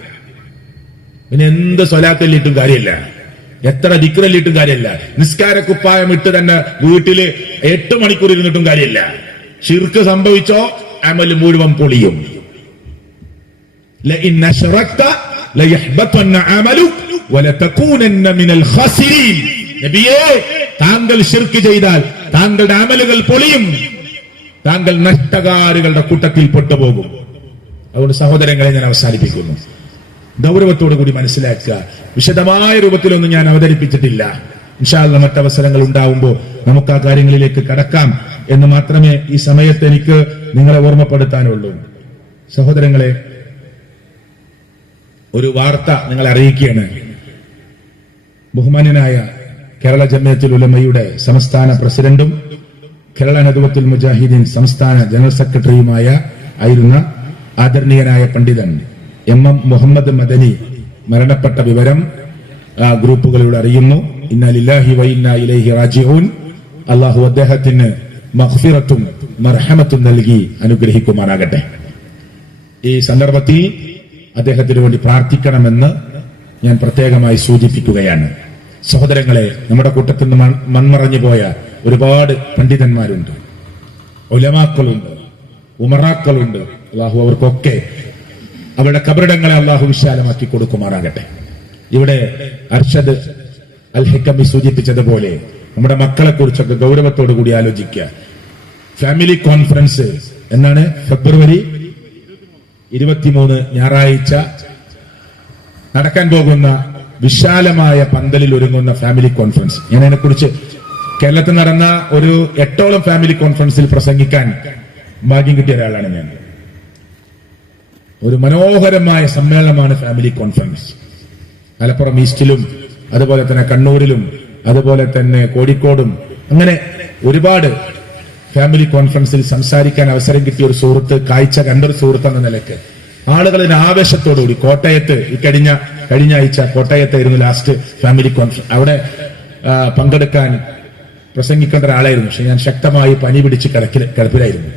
പിന്നെ എന്ത് സ്വലാത്തല്ലിട്ടും കാര്യമില്ല, എത്ര ദിക്റല്ലിട്ടും കാര്യമില്ല, നിസ്കാരക്കുപ്പായം ഇട്ട് തന്നെ വീട്ടില് 8 മണിക്കൂർ ഇരുന്നിട്ടും കാര്യമില്ല. ശിർക്ക് സംഭവിച്ചോ അമല് മുഴുവൻ പൊളിയും. ലഇൻ അശ്റക്ത ലയഹ്ബതന്ന അമലുക വലതകൂനന്ന മിനൽ ഖാസിരീൻ. നബിയേ, താങ്കൾ ശിർക്ക് ചെയ്താൽ താങ്കളുടെ അമലുകൾ പൊളിയും, താങ്കൾ നഷ്ടകാരികളുടെ കൂട്ടത്തിൽ പെട്ടുപോകും. അതുകൊണ്ട് സഹോദരങ്ങളെ, ഞാൻ അവസാനിപ്പിക്കുന്നു. ഗൗരവത്തോടു കൂടി മനസ്സിലാക്കുക. വിശദമായ രൂപത്തിലൊന്നും ഞാൻ അവതരിപ്പിച്ചിട്ടില്ല. ഇൻഷാ അല്ലാഹ് മറ്റവസരങ്ങൾ ഉണ്ടാവുമ്പോൾ നമുക്ക് ആ കാര്യങ്ങളിലേക്ക് കടക്കാം. എന്ന് മാത്രമേ ഈ സമയത്ത് എനിക്ക് നിങ്ങളെ ഓർമ്മപ്പെടുത്താനുള്ളൂ. സഹോദരങ്ങളെ, ഒരു വാർത്ത നിങ്ങളെ അറിയിക്കുകയാണ്. ബഹുമാന്യനായ കേരള ജമിയത്തുൽ ഉലമയുടെ സംസ്ഥാന പ്രസിഡന്റും കേരള നദ്വത്തുൽ മുജാഹിദീൻ സംസ്ഥാന ജനറൽ സെക്രട്ടറിയുമായ ആയിരുന്ന ആദരണീയനായ പണ്ഡിതൻ എം മുഹമ്മദ് മദനി മരണപ്പെട്ട വിവരം ഗ്രൂപ്പുകളിലൂടെ അറിയുന്നു. ഇന്നാ ലില്ലാഹി വ ഇന്നാ ഇലൈഹി റാജിഊൻ. അല്ലാഹു അദ്ദേഹത്തിന് മഗ്ഫിറത്തും മർഹമത്തും നൽകി അനുഗ്രഹിക്കുമാറാകട്ടെ. ഈ സന്ദർഭത്തിൽ അദ്ദേഹത്തിന് വേണ്ടി പ്രാർത്ഥിക്കണമെന്ന് ഞാൻ പ്രത്യേകമായി സൂചിപ്പിക്കുകയാണ്. സഹോദരങ്ങളെ, നമ്മുടെ കൂട്ടത്തിൽ നിന്ന് മൺമറഞ്ഞു പോയ ഒരുപാട് പണ്ഡിതന്മാരുണ്ട്, ഉലമാക്കളുണ്ട്, ഉമറാക്കളുണ്ട്. അള്ളാഹു അവർക്കൊക്കെ അവരുടെ കബറിടങ്ങളെ അള്ളാഹു വിശാലമാക്കി കൊടുക്കുമാറാകട്ടെ. ഇവിടെ അർഷദ് അൽ ഹിക്കമി സൂചിപ്പിച്ചതുപോലെ നമ്മുടെ മക്കളെ കുറിച്ചൊക്കെ ഗൗരവത്തോടു കൂടി ആലോചിക്കുക. ഫാമിലി കോൺഫറൻസ് എന്നാണ് ഫെബ്രുവരി 23 ഞായറാഴ്ച നടക്കാൻ പോകുന്ന വിശാലമായ പന്തലിൽ ഒരുങ്ങുന്ന ഫാമിലി കോൺഫറൻസ്. ഞാൻ അതിനെക്കുറിച്ച് കേരളത്തിൽ നടന്ന ഒരു 8ഓളം ഫാമിലി കോൺഫറൻസിൽ പ്രസംഗിക്കാൻ ഭാഗ്യം കിട്ടിയ ഒരാളാണ് ഞാൻ. ഒരു മനോഹരമായ സമ്മേളനമാണ് ഫാമിലി കോൺഫറൻസ്. മലപ്പുറം ഈസ്റ്റിലും അതുപോലെ തന്നെ കണ്ണൂരിലും അതുപോലെ തന്നെ കോഴിക്കോടും അങ്ങനെ ഒരുപാട് ഫാമിലി കോൺഫറൻസിൽ സംസാരിക്കാൻ അവസരം കിട്ടിയ ഒരു സുഹൃത്ത്, കാഴ്ച കണ്ടൊരു സുഹൃത്ത് എന്ന നിലയ്ക്ക് ആളുകളിന് ആവേശത്തോടുകൂടി കോട്ടയത്ത് ഈ കഴിഞ്ഞ ആഴ്ച കോട്ടയത്തായിരുന്നു ലാസ്റ്റ് ഫാമിലി കോൺഫറൻസ്. അവിടെ പങ്കെടുക്കാൻ പ്രസംഗിക്കേണ്ട ഒരാളായിരുന്നു. പക്ഷെ ഞാൻ ശക്തമായി പനി പിടിച്ച് കിടപ്പിലായിരുന്നു.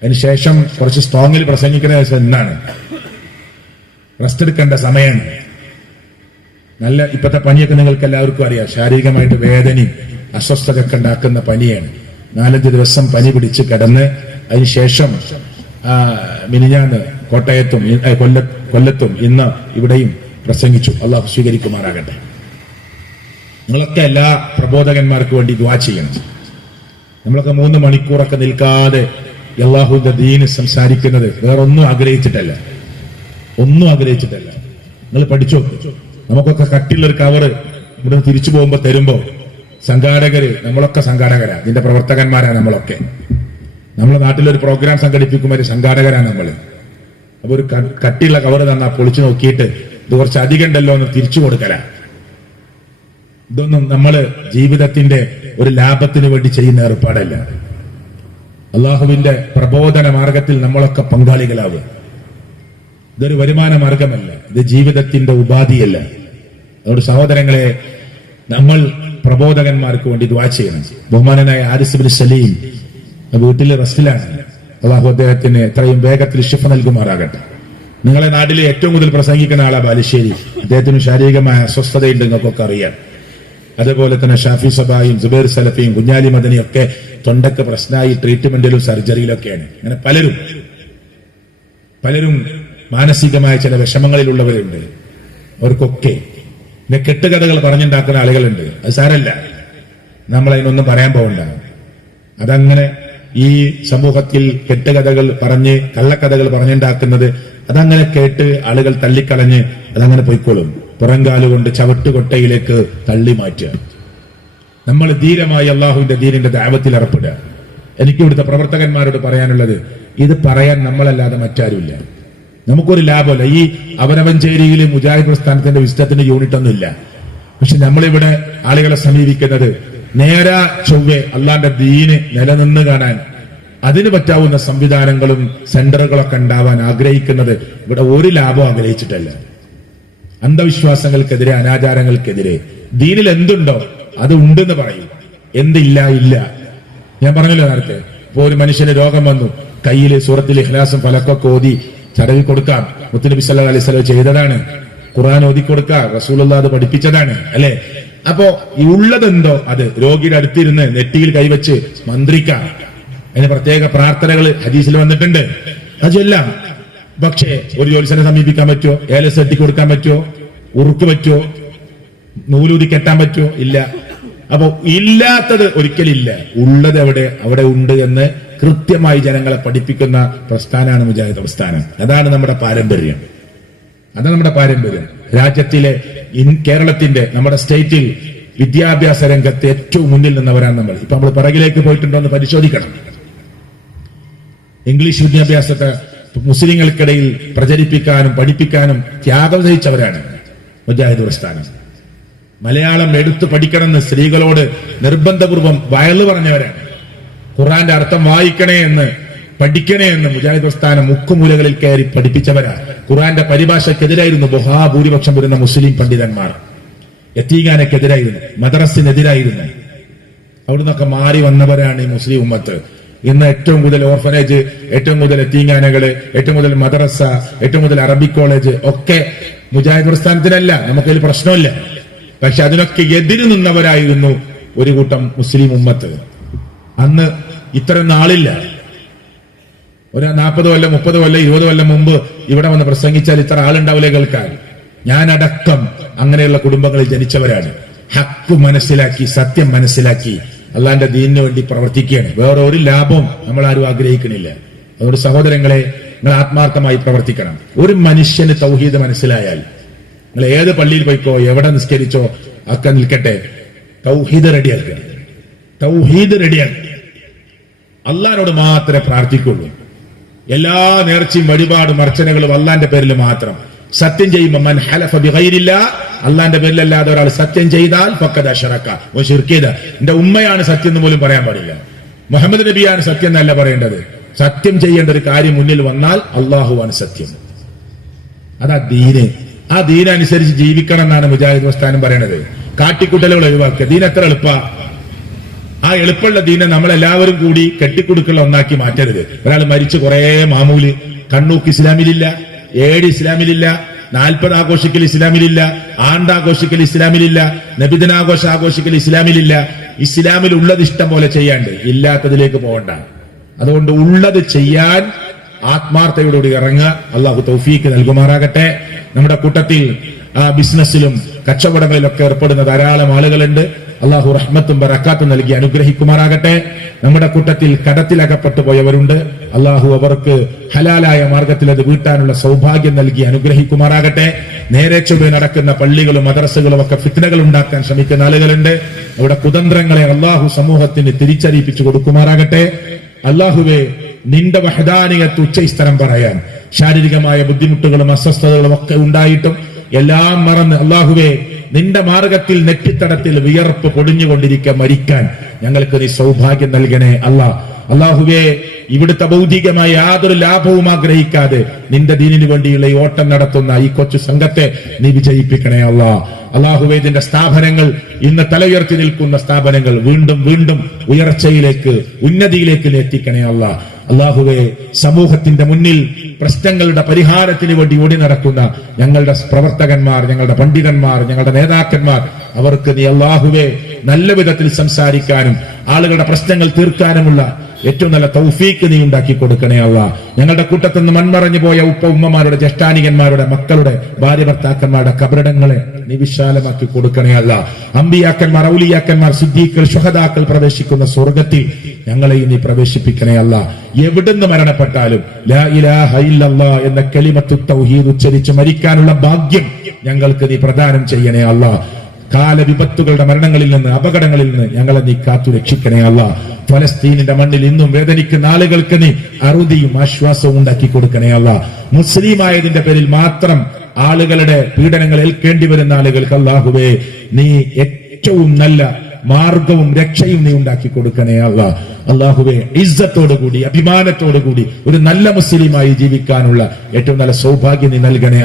അതിനുശേഷം കുറച്ച് സ്ട്രോങ്ങിൽ പ്രസംഗിക്കുന്ന എന്നാണ് റെസ്റ്റ് എടുക്കേണ്ട സമയമാണ്. നല്ല ഇപ്പോഴത്തെ പനിയൊക്കെ നിങ്ങൾക്ക് എല്ലാവർക്കും അറിയാം. ശാരീരികമായിട്ട് വേദനയും അസ്വസ്ഥതയൊക്കെ ഉണ്ടാക്കുന്ന പനിയാണ്. 4-5 ദിവസം പനി പിടിച്ച് കിടന്ന് അതിനുശേഷം മിനിഞ്ഞാന്ന് കോട്ടയത്തും കൊല്ലത്തും ഇന്ന് ഇവിടെയും പ്രസംഗിച്ചു. അള്ളാഹു സ്വീകരിക്കുമാറാകട്ടെ. നിങ്ങളൊക്കെ എല്ലാ പ്രബോധകന്മാർക്ക് വേണ്ടി ദുആ ചെയ്യണം. നമ്മളൊക്കെ 3 മണിക്കൂറൊക്കെ നിൽക്കാതെ അല്ലാഹുവിന്റെ ദീന് സംസാരിക്കുന്നത് വേറൊന്നും ആഗ്രഹിച്ചിട്ടല്ല, ഒന്നും ആഗ്രഹിച്ചിട്ടല്ല. നിങ്ങൾ പഠിച്ചു. നമുക്കൊക്കെ കട്ടിയുള്ളൊരു കവറ് ഇവിടെ തിരിച്ചു പോകുമ്പോ തരുമ്പോ സംഘാടകര്, നമ്മളൊക്കെ സംഘാടകരാ, ഇതിന്റെ പ്രവർത്തകന്മാരാണ് നമ്മളൊക്കെ. നമ്മളെ നാട്ടിലൊരു പ്രോഗ്രാം സംഘടിപ്പിക്കുമ്പോൾ ഒരു സംഘാടകരാണ് നമ്മള്. അപ്പൊ ഒരു കട്ടിയുള്ള കവറ് തന്നാ പൊളിച്ചു നോക്കിയിട്ട് ഇത് കുറച്ച് അധികം ഉണ്ടല്ലോ എന്ന് തിരിച്ചു കൊടുക്കല. ഇതൊന്നും നമ്മള് ജീവിതത്തിന്റെ ഒരു ലാഭത്തിന് വേണ്ടി ചെയ്യുന്ന ഏർപ്പാടല്ല. അള്ളാഹുവിന്റെ പ്രബോധന മാർഗത്തിൽ നമ്മളൊക്കെ പങ്കാളികളാവുക. ഇതൊരു വരുമാന മാർഗമല്ല, ഇത് ജീവിതത്തിന്റെ ഉപാധിയല്ല. അതുകൊണ്ട് സഹോദരങ്ങളെ, നമ്മൾ പ്രബോധകന്മാർക്ക് വേണ്ടി ദുആ ചെയ്യണം. ബഹുമാനനായ ഹാരിസ് ബിൻ സലീം വീട്ടിൽ റെസ്റ്റിലാണ്. അള്ളാഹു അദ്ദേഹത്തിന് എത്രയും വേഗത്തിൽ ശിഫ നൽകുമാറാകട്ടെ. നിങ്ങളെ നാട്ടിലെ ഏറ്റവും കൂടുതൽ പ്രസംഗിക്കുന്ന ആളാ ബാലുശ്ശേരി. അദ്ദേഹത്തിന് ശാരീരികമായ അസ്വസ്ഥതയുണ്ട്, നിങ്ങൾക്കൊക്കെ അറിയാം. അതുപോലെ തന്നെ ഷാഫി സബായും സുബൈർ സലഫിയും കുഞ്ഞാലി മദനിയും ഒക്കെ തൊണ്ടക്ക് പ്രശ്നമായി ട്രീറ്റ്മെന്റിലും സർജറിയിലൊക്കെയാണ്. അങ്ങനെ പലരും മാനസികമായ ചില വിഷമങ്ങളിലുള്ളവരുണ്ട്. അവർക്കൊക്കെ പിന്നെ കെട്ടുകഥകൾ പറഞ്ഞുണ്ടാക്കുന്ന ആളുകളുണ്ട്. അത് സാരല്ല, നമ്മൾ അതിനൊന്നും പറയാൻ പോകണ്ട. അതങ്ങനെ ഈ സമൂഹത്തിൽ കെട്ടുകഥകൾ പറഞ്ഞ് കള്ളക്കഥകൾ പറഞ്ഞുണ്ടാക്കുന്നത് അതങ്ങനെ കേട്ട് ആളുകൾ തള്ളിക്കളഞ്ഞ് അതങ്ങനെ പോയിക്കോളും. പുറങ്കാലുകൊണ്ട് ചവിട്ടുകൊട്ടയിലേക്ക് തള്ളി മാറ്റുക. നമ്മൾ ധീരമായി അള്ളാഹുവിന്റെ ദീനിന്റെ ദഅവത്തിൽ ഏർപ്പെടുക. എനിക്ക് ഇവിടുത്തെ പ്രവർത്തകന്മാരോട് പറയാനുള്ളത്, ഇത് പറയാൻ നമ്മളല്ലാതെ മറ്റാരുമില്ല. നമുക്കൊരു ലാഭമല്ല. ഈ അവനവഞ്ചേരിയിൽ മുജാഹിദ് പ്രസ്ഥാനത്തിന്റെ വിസ്തത്തിന്റെ യൂണിറ്റ് ഒന്നുമില്ല. പക്ഷെ നമ്മളിവിടെ ആളുകളെ സമീപിക്കുന്നത് നേരാ ചൊവ്വെ അള്ളാന്റെ ദീന് നിലനിന്ന് കാണാൻ അതിന് പറ്റാവുന്ന സംവിധാനങ്ങളും സെന്ററുകളൊക്കെ ഉണ്ടാവാൻ ആഗ്രഹിക്കുന്നത് ഇവിടെ ഒരു ലാഭം ആഗ്രഹിച്ചിട്ടല്ല. അന്ധവിശ്വാസങ്ങൾക്കെതിരെ, അനാചാരങ്ങൾക്കെതിരെ ദീനിൽ എന്തുണ്ടോ അത് ഉണ്ടെന്ന് പറയും, എന്തില്ല ഇല്ല. ഞാൻ പറഞ്ഞല്ലോ നേരത്തെ, ഇപ്പോ ഒരു മനുഷ്യന് രോഗം വന്നു, കയ്യിൽ സൂറത്തിൽ ഇഖ്ലാസും ഫലക്കൊക്കെ ഓതി ചടവിൽ കൊടുക്കാം. മുത്തുനബി സല്ലല്ലാഹു അലൈഹി വസല്ലം ചെയ്തതാണ്. ഖുർആൻ ഓതി കൊടുക്കാം, റസൂലുള്ളാഹി അത് പഠിപ്പിച്ചതാണ്, അല്ലെ? അപ്പോ ഈ ഉള്ളതെന്തോ അത് രോഗിയുടെ അടുത്തിരുന്ന് നെറ്റിയിൽ കൈവച്ച് മന്ത്രിക്കാം. അതിന് പ്രത്യേക പ്രാർത്ഥനകൾ ഹദീസിൽ വന്നിട്ടുണ്ട്, അത് ചൊല്ലാം. പക്ഷേ ഒരു ജ്യോത്സ്യനെ സമീപിക്കാൻ പറ്റുമോ? ഏലസ് കെട്ടി കൊടുക്കാൻ പറ്റുമോ? ഉറുക്ക് പറ്റുമോ? നൂലൂതി കെട്ടാൻ പറ്റുമോ? ഇല്ല. അപ്പോ ഇല്ലാത്തത് ഒരിക്കലില്ല, ഉള്ളത് എവിടെ അവിടെ ഉണ്ട് എന്ന് കൃത്യമായി ജനങ്ങളെ പഠിപ്പിക്കുന്ന പ്രസ്ഥാനമാണ് മുജാഹിദ് പ്രസ്ഥാനം. അതാണ് നമ്മുടെ പാരമ്പര്യം. അതാണ് നമ്മുടെ പാരമ്പര്യം. രാജ്യത്തിലെ കേരളത്തിന്റെ നമ്മുടെ സ്റ്റേറ്റിൽ വിദ്യാഭ്യാസ രംഗത്ത് ഏറ്റവും മുന്നിൽ നിന്നവരാണ് നമ്മൾ. ഇപ്പൊ നമ്മൾ പിറകിലേക്ക് പോയിട്ടുണ്ടോ എന്ന് പരിശോധിക്കണം. ഇംഗ്ലീഷ് വിദ്യാഭ്യാസത്തെ മുസ്ലിങ്ങൾക്കിടയിൽ പ്രചരിപ്പിക്കാനും പഠിപ്പിക്കാനും ത്യാഗം സഹിച്ചവരാണ് മുജാഹിദ് പ്രസ്ഥാനം. മലയാളം എടുത്തു പഠിക്കണമെന്ന് സ്ത്രീകളോട് നിർബന്ധപൂർവം വയലു പറഞ്ഞവരാണ്. ഖുർആന്റെ അർത്ഥം വായിക്കണേ എന്ന് പഠിക്കണേ എന്ന് മുജാഹിദ് പ്രസ്ഥാനം മുക്കുമൂലകളിൽ കയറി പഠിപ്പിച്ചവരാണ്. ഖുർആന്റെ പരിഭാഷക്കെതിരായിരുന്നു ബഹുഭൂരിപക്ഷം വരുന്ന മുസ്ലിം പണ്ഡിതന്മാർ. യതീഖാനക്കെതിരായിരുന്നു, മദ്രസിനെതിരായിരുന്നു. അവിടുന്നൊക്കെ മാറി വന്നവരാണ് ഈ മുസ്ലിം ഉമ്മത്ത്. ഇന്ന് ഏറ്റവും കൂടുതൽ ഓർഫനേജ്, ഏറ്റവും കൂടുതൽ യതീഖാനകള്, ഏറ്റവും കൂടുതൽ മദ്രസ, ഏറ്റവും കൂടുതൽ അറബിക് കോളേജ് ഒക്കെ മുജാഹിദ് പ്രസ്ഥാനത്തിനല്ല. നമുക്കതിൽ പ്രശ്നമില്ല. പക്ഷെ അതിനൊക്കെ എതിര് നിന്നവരായിരുന്നു ഒരു കൂട്ടം മുസ്ലിം ഉമ്മത്ത്. അന്ന് ഇത്തരം നാളില്ല. ഒരു 40 കൊല്ലം 30 കൊല്ലം 20 കൊല്ലം മുമ്പ് ഇവിടെ വന്ന് പ്രസംഗിച്ചാൽ ഇത്ര ആളുണ്ടാവില്ലേ കേൾക്കാൻ. ഞാനടക്കം അങ്ങനെയുള്ള കുടുംബങ്ങളിൽ ജനിച്ചവരാണ്. ഹക്ക് മനസ്സിലാക്കി, സത്യം മനസ്സിലാക്കി അള്ളാന്റെ ദീനിന് വേണ്ടി പ്രവർത്തിക്കുകയാണ്. വേറെ ഒരു ലാഭവും നമ്മൾ ആരും ആഗ്രഹിക്കണില്ല. അതുകൊണ്ട് സഹോദരങ്ങളെ, നിങ്ങൾ ആത്മാർത്ഥമായി പ്രവർത്തിക്കണം. ഒരു മനുഷ്യന് തൗഹീദ് മനസ്സിലായാൽ നിങ്ങൾ ഏത് പള്ളിയിൽ പോയിക്കോ, എവിടെ നിസ്കരിച്ചോ ഒക്കെ നിൽക്കട്ടെ, തൗഹീദ് റെഡിയാക്കുക. തൗഹീദ് റെഡിയാക്കുക. അള്ളാഹിനോട് മാത്രമേ പ്രാർത്ഥിക്കുള്ളൂ. എല്ലാ നേർച്ചയും വഴിപാടും അർച്ചനകളും അള്ളാന്റെ പേരിൽ മാത്രം. സത്യം ചെയ്യുമ്പോൾ മൻ ഹലഫ ബിഗൈരില്ലാ, അള്ളാന്റെ പേരിലല്ലാതെ ഒരാൾ സത്യം ചെയ്താൽ ഫഖദ് അശ്റക, ഓ ശിർക്ക് ചെയ്ത. എന്റെ ഉമ്മയാണ് സത്യം എന്ന് പോലും പറയാൻ പാടില്ല. മുഹമ്മദ് നബിയാണ് സത്യം എന്നല്ല പറയേണ്ടത്. സത്യം ചെയ്യേണ്ട ഒരു കാര്യം മുന്നിൽ വന്നാൽ അള്ളാഹുവാണ് സത്യം. അതാ ദീന്. ആ ദീനനുസരിച്ച് ജീവിക്കണം എന്നാണ് മുജാഹിദ് പ്രസ്ഥാനം പറയണത്. കാട്ടിക്കുട്ടലുകൾ ഒഴിവാക്കുക. ദീൻ എത്ര എളുപ്പ. ആ എളുപ്പമുള്ള ദീനെ നമ്മളെല്ലാവരും കൂടി കെട്ടിക്കൊടുക്കുള്ള ഒന്നാക്കി മാറ്റരുത്. ഒരാൾ മരിച്ച് കുറെ മാമൂല്, കണ്ണൂക്ക് ഇസ്ലാമിലില്ല, ഏഴ് ഇസ്ലാമിലില്ല, 40 ആഘോഷിക്കൽ ഇസ്ലാമിലില്ല, ആണ്ടാഘോഷിക്കൽ ഇസ്ലാമിലില്ല, നബിദിനാഘോഷം ആഘോഷിക്കൽ ഇസ്ലാമിലില്ല. ഇസ്ലാമിൽ ഉള്ളത് ഇഷ്ടം പോലെ ചെയ്യാണ്ട്, ഇല്ലാത്തതിലേക്ക് പോകണ്ട. അതുകൊണ്ട് ഉള്ളത് ചെയ്യാൻ ആത്മാർത്ഥയോടുകൂടി ഇറങ്ങുക. അള്ളാഹു തൗഫീക്ക് നൽകുമാറാകട്ടെ. നമ്മുടെ കൂട്ടത്തിൽ ബിസിനസ്സിലും കച്ചവടങ്ങളിലൊക്കെ ഏർപ്പെടുന്ന ധാരാളം ആളുകളുണ്ട്. അള്ളാഹു റഹ്മത്തും ബറക്കാത്തും നൽകി അനുഗ്രഹിക്കുമാറാകട്ടെ. നമ്മുടെ കൂട്ടത്തിൽ കടത്തിലകപ്പെട്ടു പോയവരുണ്ട്. അള്ളാഹു അവർക്ക് ഹലാലായ മാർഗത്തിൽ അത് വീട്ടാനുള്ള സൗഭാഗ്യം നൽകി അനുഗ്രഹിക്കുമാറാകട്ടെ. നേരെ ചൊവ്വേ നടക്കുന്ന പള്ളികളും മദ്രസകളും ഒക്കെ ഫിത്നകൾ ഉണ്ടാക്കാൻ ശ്രമിക്കുന്ന ആളുകളുണ്ട്. അവിടെ കുതന്ത്രങ്ങളെ അള്ളാഹു സമൂഹത്തിന് തിരിച്ചറിയിപ്പിച്ചു കൊടുക്കുമാറാകട്ടെ. അള്ളാഹുവെ, നിന്റെ വഹദാനിയത്ത് ഉച്ചസ്ഥലം പറയാൻ ശാരീരികമായ ബുദ്ധിമുട്ടുകളും അസ്വസ്ഥതകളും ഒക്കെ ഉണ്ടായിട്ടും എല്ലാം മറന്ന് അള്ളാഹുവെ, നിന്റെ മാർഗത്തിൽ നെറ്റിത്തടത്തിൽ വിയർപ്പ് പൊടിഞ്ഞുകൊണ്ടിരിക്കുക മരിക്കാൻ ഞങ്ങൾക്ക് നീ സൗഭാഗ്യം നൽകണേ അള്ളാഹുവേ. ഇവിടുത്തെ ഭൗതികമായ യാതൊരു ലാഭവും ആഗ്രഹിക്കാതെ നിന്റെ ദീനിനു വേണ്ടിയുള്ള ഈ ഓട്ടം നടത്തുന്ന ഈ കൊച്ചു സംഘത്തെ നീ വിജയിപ്പിക്കണേ അള്ളാഹുവേ. ഇതിന്റെ സ്ഥാപനങ്ങൾ, ഇന്ന് തലയുയർത്തി നിൽക്കുന്ന സ്ഥാപനങ്ങൾ വീണ്ടും വീണ്ടും ഉയർച്ചയിലേക്ക്, ഉന്നതിയിലേക്ക് എത്തിക്കണേ അള്ളാഹുവേ. സമൂഹത്തിന്റെ മുന്നിൽ പ്രശ്നങ്ങളുടെ പരിഹാരത്തിന് വേണ്ടി ഓടി നടക്കുന്ന ഞങ്ങളുടെ പ്രവർത്തകന്മാർ, ഞങ്ങളുടെ പണ്ഡിതന്മാർ, ഞങ്ങളുടെ നേതാക്കന്മാർ, അവർക്ക് നീ അള്ളാഹുവേ നല്ല വിധത്തിൽ സംസാരിക്കാനും ആളുകളുടെ പ്രശ്നങ്ങൾ തീർക്കാനുമുള്ള ഏറ്റവും നല്ല തൗഫീക്ക് നീ ഉണ്ടാക്കി കൊടുക്കണേ ഞങ്ങളുടെ കൂട്ടത്തിൽ നിന്ന് മൺമറഞ്ഞു പോയ ഉപ്പ ഉമ്മമാരുടെ, ജ്യേഷ്ഠാനികന്മാരുടെ, മക്കളുടെ, ഭാര്യ ഭർത്താക്കന്മാരുടെ കബറിടങ്ങളെ നീ വിശാലമാക്കി കൊടുക്കണേ അമ്പിയാക്കന്മാർ, ഔലിയാക്കന്മാർ, സിദ്ദീഖുകൾ, ശുഹദാക്കൾ പ്രവേശിക്കുന്ന സ്വർഗത്തിൽ ഞങ്ങളെയും നീ പ്രവേശിപ്പിക്കണേ എവിടുന്ന് മരണപ്പെട്ടാലും ലാ ഇലാഹ ഇല്ലല്ലാഹ് എന്ന കലിമത്തു തൗഹീദ് ഉച്ചരിച്ച് മരിക്കാനുള്ള ഭാഗ്യം ഞങ്ങൾക്ക് നീ പ്രദാനം ചെയ്യണേ കാലവിപത്തുകളുടെ മരണങ്ങളിൽ നിന്ന്, അപകടങ്ങളിൽ നിന്ന് ഞങ്ങളെ നീ കാത്തു രക്ഷിക്കണേ ഫലസ്തീനിന്റെ മണ്ണിൽ ഇന്നും വേദനിക്കുന്ന ആളുകൾക്ക് നീ അറുതിയും ആശ്വാസവും ഉണ്ടാക്കി കൊടുക്കണേ മുസ്ലിമായതിന്റെ പേരിൽ മാത്രം ആളുകളുടെ പീഡനങ്ങൾ ഏൽക്കേണ്ടി വരുന്ന ആളുകൾക്ക് അല്ലാഹുവേ നീ ഏറ്റവും നല്ല മാർഗവും രക്ഷയും നീ ഉണ്ടാക്കി കൊടുക്കണേ അല്ലാഹുവേ. ഇസ്സത്തോടുകൂടി, അഭിമാനത്തോടുകൂടി ഒരു നല്ല മുസ്ലിമായി ജീവിക്കാനുള്ള ഏറ്റവും നല്ല സൗഭാഗ്യം നീ നൽകണേ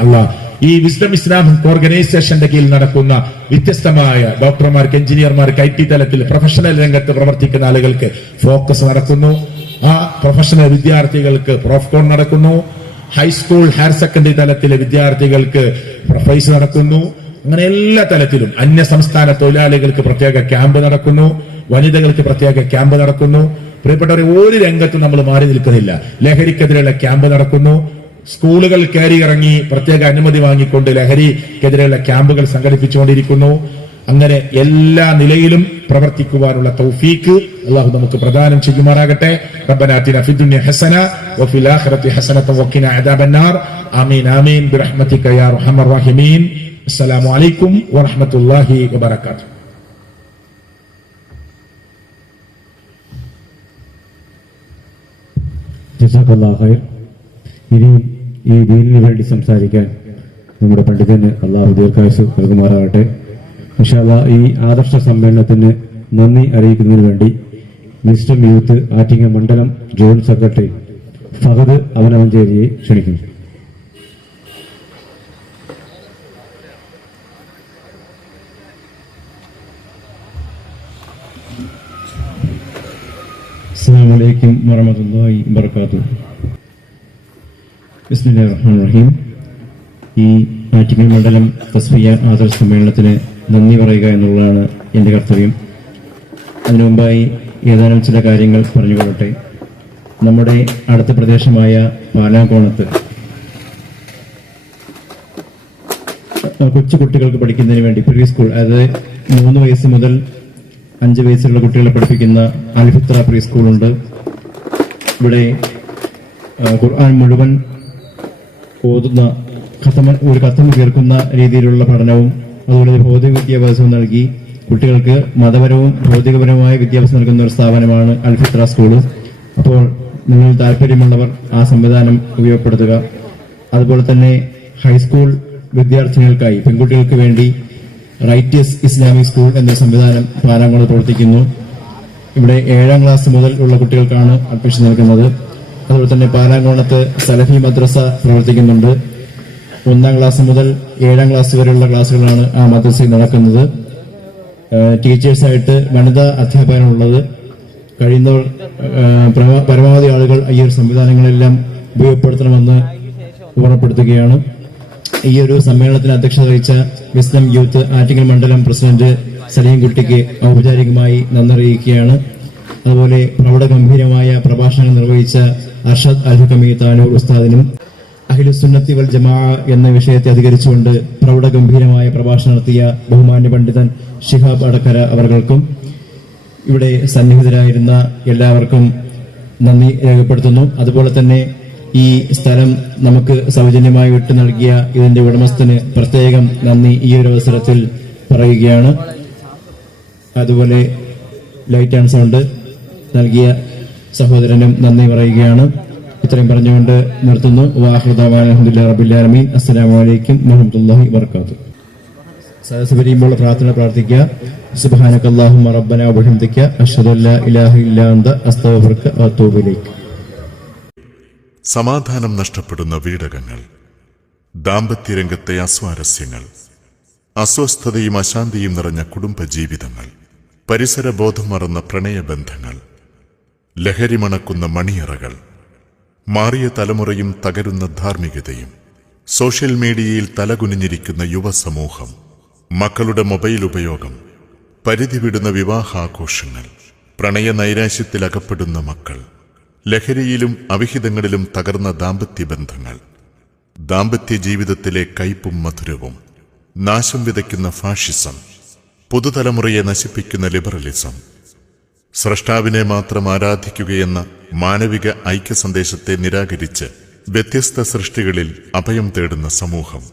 ഈ വിസ്ഡം ഇസ്ലാമിക് ഓർഗനൈസേഷന്റെ കീഴിൽ നടക്കുന്ന വ്യത്യസ്തമായ ഡോക്ടർമാർക്ക്, എഞ്ചിനീയർമാർക്ക്, IT തലത്തിൽ പ്രൊഫഷണൽ രംഗത്ത് പ്രവർത്തിക്കുന്ന ആളുകൾക്ക് ഫോക്കസ് നടക്കുന്നു. ആ പ്രൊഫഷണൽ വിദ്യാർത്ഥികൾക്ക് പ്രോഫ്കോൺ നടക്കുന്നു. ഹൈസ്കൂൾ, ഹയർ സെക്കൻഡറി തലത്തിലെ വിദ്യാർത്ഥികൾക്ക് പ്രൊഫൈസ് നടക്കുന്നു. അങ്ങനെ എല്ലാ തലത്തിലും അന്യ സംസ്ഥാന തൊഴിലാളികൾക്ക് പ്രത്യേക ക്യാമ്പ് നടക്കുന്നു. വനിതകൾക്ക് പ്രത്യേക ക്യാമ്പ് നടക്കുന്നു. പ്രിയപ്പെട്ടവരെ, ഒരു രംഗത്തും നമ്മൾ മാറി നിൽക്കുന്നില്ല. ലഹരിക്കെതിരെയുള്ള ക്യാമ്പ് നടക്കുന്നു. സ്കൂളുകൾ കയറി ഇറങ്ങി പ്രത്യേക അനുമതി വാങ്ങിക്കൊണ്ട് ലഹരിക്കെതിരെയുള്ള ക്യാമ്പുകൾ സംഘടിപ്പിച്ചുകൊണ്ടിരിക്കുന്നു. അങ്ങനെ എല്ലാ നിലയിലും പ്രവർത്തിക്കുവാനുള്ള തൗഫീക്ക് അല്ലാഹു നമുക്ക് പ്രദാനം ചെയ്യുമാറാകട്ടെ. റബ്ബനാ ആതിനാ ഫിദ്ദുനിയ ഹസന വഫിൽ ആഖിറതി ഹസനത വഖിനാ അദാബന്നാർ. ആമീൻ ആമീൻ ബിറഹ്മതിക യാ അർഹമർ റഹീമീൻ. അസ്സലാമു അലൈക്കും വറഹ്മത്തുള്ളാഹി വബറകാതുഹു. ജസാക്കല്ലാഹു ഖൈർ. ഇനിയും ഈ ദീനിനു വേണ്ടി സംസാരിക്കാൻ നമ്മുടെ പണ്ഡിതന് അള്ളാഹു ദീർഘായുസ് നൽകുമാറാകട്ടെ. ഇൻഷാ അല്ലാഹ് ഈ ആദർശ സമ്മേളനത്തിന് നന്ദി അറിയിക്കുന്നതിന് വേണ്ടി വിസ്ഡം യൂത്ത് ആറ്റിങ്ങൽ മണ്ഡലം ജോയിന്റ് സെക്രട്ടറി ഫഹദ് അവനവഞ്ചേരിയെ ക്ഷണിക്കുന്നു. അസ്സലാമു അലൈക്കും വറഹ്മത്തുള്ളാഹി വബറകാതുഹു. ബിസ്മില്ലാഹിർ റഹ്മാനിർ റഹീം. ഈ ആറ്റിങ്ങൽ മണ്ഡലം തസ്ഫിയ ആദർശ സമ്മേളനത്തിന് നന്ദി പറയുക എന്നുള്ളതാണ് എൻ്റെ കർത്തവ്യം. അതിനു മുമ്പായി ഏതാനും ചില കാര്യങ്ങൾ പറഞ്ഞുകൊള്ളട്ടെ. നമ്മുടെ അടുത്ത പ്രദേശമായ പാലാങ്കോണത്ത് കൊച്ചു കുട്ടികൾക്ക് പഠിക്കുന്നതിന് വേണ്ടി പ്രീ സ്കൂൾ, അതായത് 3 വയസ്സ് മുതൽ 5 വയസ്സുള്ള കുട്ടികളെ പഠിപ്പിക്കുന്ന അൽഫിത്ര പ്രീ സ്കൂളുണ്ട്. ഇവിടെ ഖുർആൻ മുഴുവൻ ഓതുന്ന ഒരു ഖത്തം തീർക്കുന്ന രീതിയിലുള്ള പഠനവും അതുപോലെ ഭൗതിക വിദ്യാഭ്യാസവും നൽകി കുട്ടികൾക്ക് മതപരവും ഭൗതികപരവുമായ വിദ്യാഭ്യാസം നൽകുന്ന ഒരു സ്ഥാപനമാണ് അൽഫിത്ര സ്കൂള്. അപ്പോൾ നിങ്ങൾ താല്പര്യമുള്ളവർ ആ സംവിധാനം ഉപയോഗപ്പെടുത്തുക. അതുപോലെ തന്നെ ഹൈസ്കൂൾ വിദ്യാർത്ഥിനികൾക്കായി പെൺകുട്ടികൾക്ക് വേണ്ടി റൈറ്റേഴ്സ് ഇസ്ലാമിക് സ്കൂൾ എന്ന സംവിധാനം പാലാങ്കോണത്ത് പ്രവർത്തിക്കുന്നു. ഇവിടെ 7ാം ക്ലാസ് മുതൽ ഉള്ള കുട്ടികൾക്കാണ് അഡ്മിഷൻ നൽകുന്നത്. അതുപോലെ തന്നെ പാലാങ്കോണത്ത് സലഫി മദ്രസ പ്രവർത്തിക്കുന്നുണ്ട്. 1ാം ക്ലാസ് മുതൽ 7ാം ക്ലാസ് വരെയുള്ള ക്ലാസ്സുകളാണ് ആ മദ്രസയിൽ നടക്കുന്നത്. ടീച്ചേഴ്സായിട്ട് വനിതാ അധ്യാപകനുള്ളത്. കഴിയുന്നവർ പരമാവധി ആളുകൾ ഈ ഒരു സംവിധാനങ്ങളെല്ലാം ഉപയോഗപ്പെടുത്തണമെന്ന് ഓർമ്മപ്പെടുത്തുകയാണ്. ഈ ഒരു സമ്മേളനത്തിന് അധ്യക്ഷത വഹിച്ച വിസ്ഡം യൂത്ത് ആറ്റിങ്ങൽ മണ്ഡലം പ്രസിഡന്റ് സലീംകുട്ടിക്ക് ഔപചാരികമായി നന്ദി അറിയിക്കുകയാണ്. അതുപോലെ പ്രൗഢഗംഭീരമായ പ്രഭാഷണം നിർവഹിച്ച അർഷദ് അൽഹക്കമി താനൂർ ഉസ്താദിനും അഹ്ലുസുന്നത്തി വൽ ജമാഅ എന്ന വിഷയത്തെ അധികരിച്ചുകൊണ്ട് പ്രൗഢഗംഭീരമായ പ്രഭാഷണം നടത്തിയ ബഹുമാന്യ പണ്ഡിതൻ ശിഹാബ് അടക്കര അവർക്കും ഇവിടെ സന്നിഹിതരായിരുന്ന എല്ലാവർക്കും നന്ദി രേഖപ്പെടുത്തുന്നു. അതുപോലെ തന്നെ ഈ സ്ഥലം നമുക്ക് സൗജന്യമായി വിട്ടു നൽകിയ ഇതിന്റെ ഉടമസ്ഥന് പ്രത്യേകം നന്ദി ഈ ഒരു അവസരത്തിൽ പറയുകയാണ്. അതുപോലെ ലൈറ്റ് ആൻഡ് സൗണ്ട് നൽകിയ സഹോദരനും നന്ദി പറയുകയാണ്. ഇത്രയും പറഞ്ഞുകൊണ്ട് നിർത്തുന്നു. വാഹിറു ദഅ്വാനാ അൽഹംദുലില്ലാഹി റബ്ബിൽ ആലമീൻ. അസ്സലാമു അലൈക്കും വറഹ്മത്തുള്ളാഹി വബറകാതുഹു. സദസ്സ് പിരിയുമ്പോൾ പ്രാർത്ഥന പ്രാർത്ഥിക്കുക. സുബ്ഹാനകല്ലാഹുമ്മ റബ്ബനാ വബിഹംദിക അഷ്ഹദു അല്ലാ ഇലാഹ ഇല്ലാ അൻത അസ്തഗ്ഫിറുക വഅതൂബു ഇലൈക്. സമാധാനം നഷ്ടപ്പെടുന്ന വീടകങ്ങൾ, ദാമ്പത്യരംഗത്തെ അസ്വാരസ്യങ്ങൾ, അസ്വസ്ഥതയും അശാന്തിയും നിറഞ്ഞ കുടുംബജീവിതങ്ങൾ, പരിസരബോധം മറന്ന പ്രണയബന്ധങ്ങൾ, ലഹരി മണക്കുന്ന മണിയറകൾ, മാറിയ തലമുറയും തകരുന്ന ധാർമ്മികതയും, സോഷ്യൽ മീഡിയയിൽ തലകുനിഞ്ഞിരിക്കുന്ന യുവസമൂഹം, മക്കളുടെ മൊബൈൽ ഉപയോഗം, പരിധി വിടുന്ന വിവാഹാഘോഷങ്ങൾ, പ്രണയ നൈരാശ്യത്തിലകപ്പെടുന്ന മക്കൾ, ലഹരിയിലും അവിഹിതങ്ങളിലും തകർന്ന ദാമ്പത്യ ബന്ധങ്ങൾ, ദാമ്പത്യ ജീവിതത്തിലെ കയ്പും മധുരവും, നാശം വിതയ്ക്കുന്ന ഫാഷിസം, പുതുതലമുറയെ നശിപ്പിക്കുന്ന ലിബറലിസം, സ്രഷ്ടാവിനെ മാത്രം ആരാധിക്കുകയെന്ന മാനവിക ഐക്യ സന്ദേശത്തെ നിരാകരിച്ച് വ്യത്യസ്ത സൃഷ്ടികളിൽ അഭയം തേടുന്ന സമൂഹം,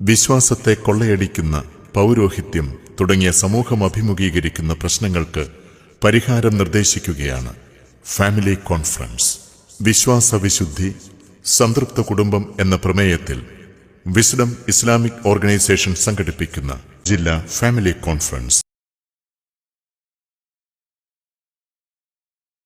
വിശ്വാസത്തെ കൊള്ളയടിക്കുന്ന പൗരോഹിത്യം തുടങ്ങിയ സമൂഹം അഭിമുഖീകരിക്കുന്ന പ്രശ്നങ്ങൾക്ക് പരിഹാരം നിർദ്ദേശിക്കുകയാണ് ഫാമിലി കോൺഫറൻസ്. വിശ്വാസവിശുദ്ധി സംതൃപ്ത കുടുംബം എന്ന പ്രമേയത്തിൽ വിസ്ഡം ഇസ്ലാമിക് ഓർഗനൈസേഷൻ സംഘടിപ്പിക്കുന്ന ജില്ലാ ഫാമിലി കോൺഫറൻസ്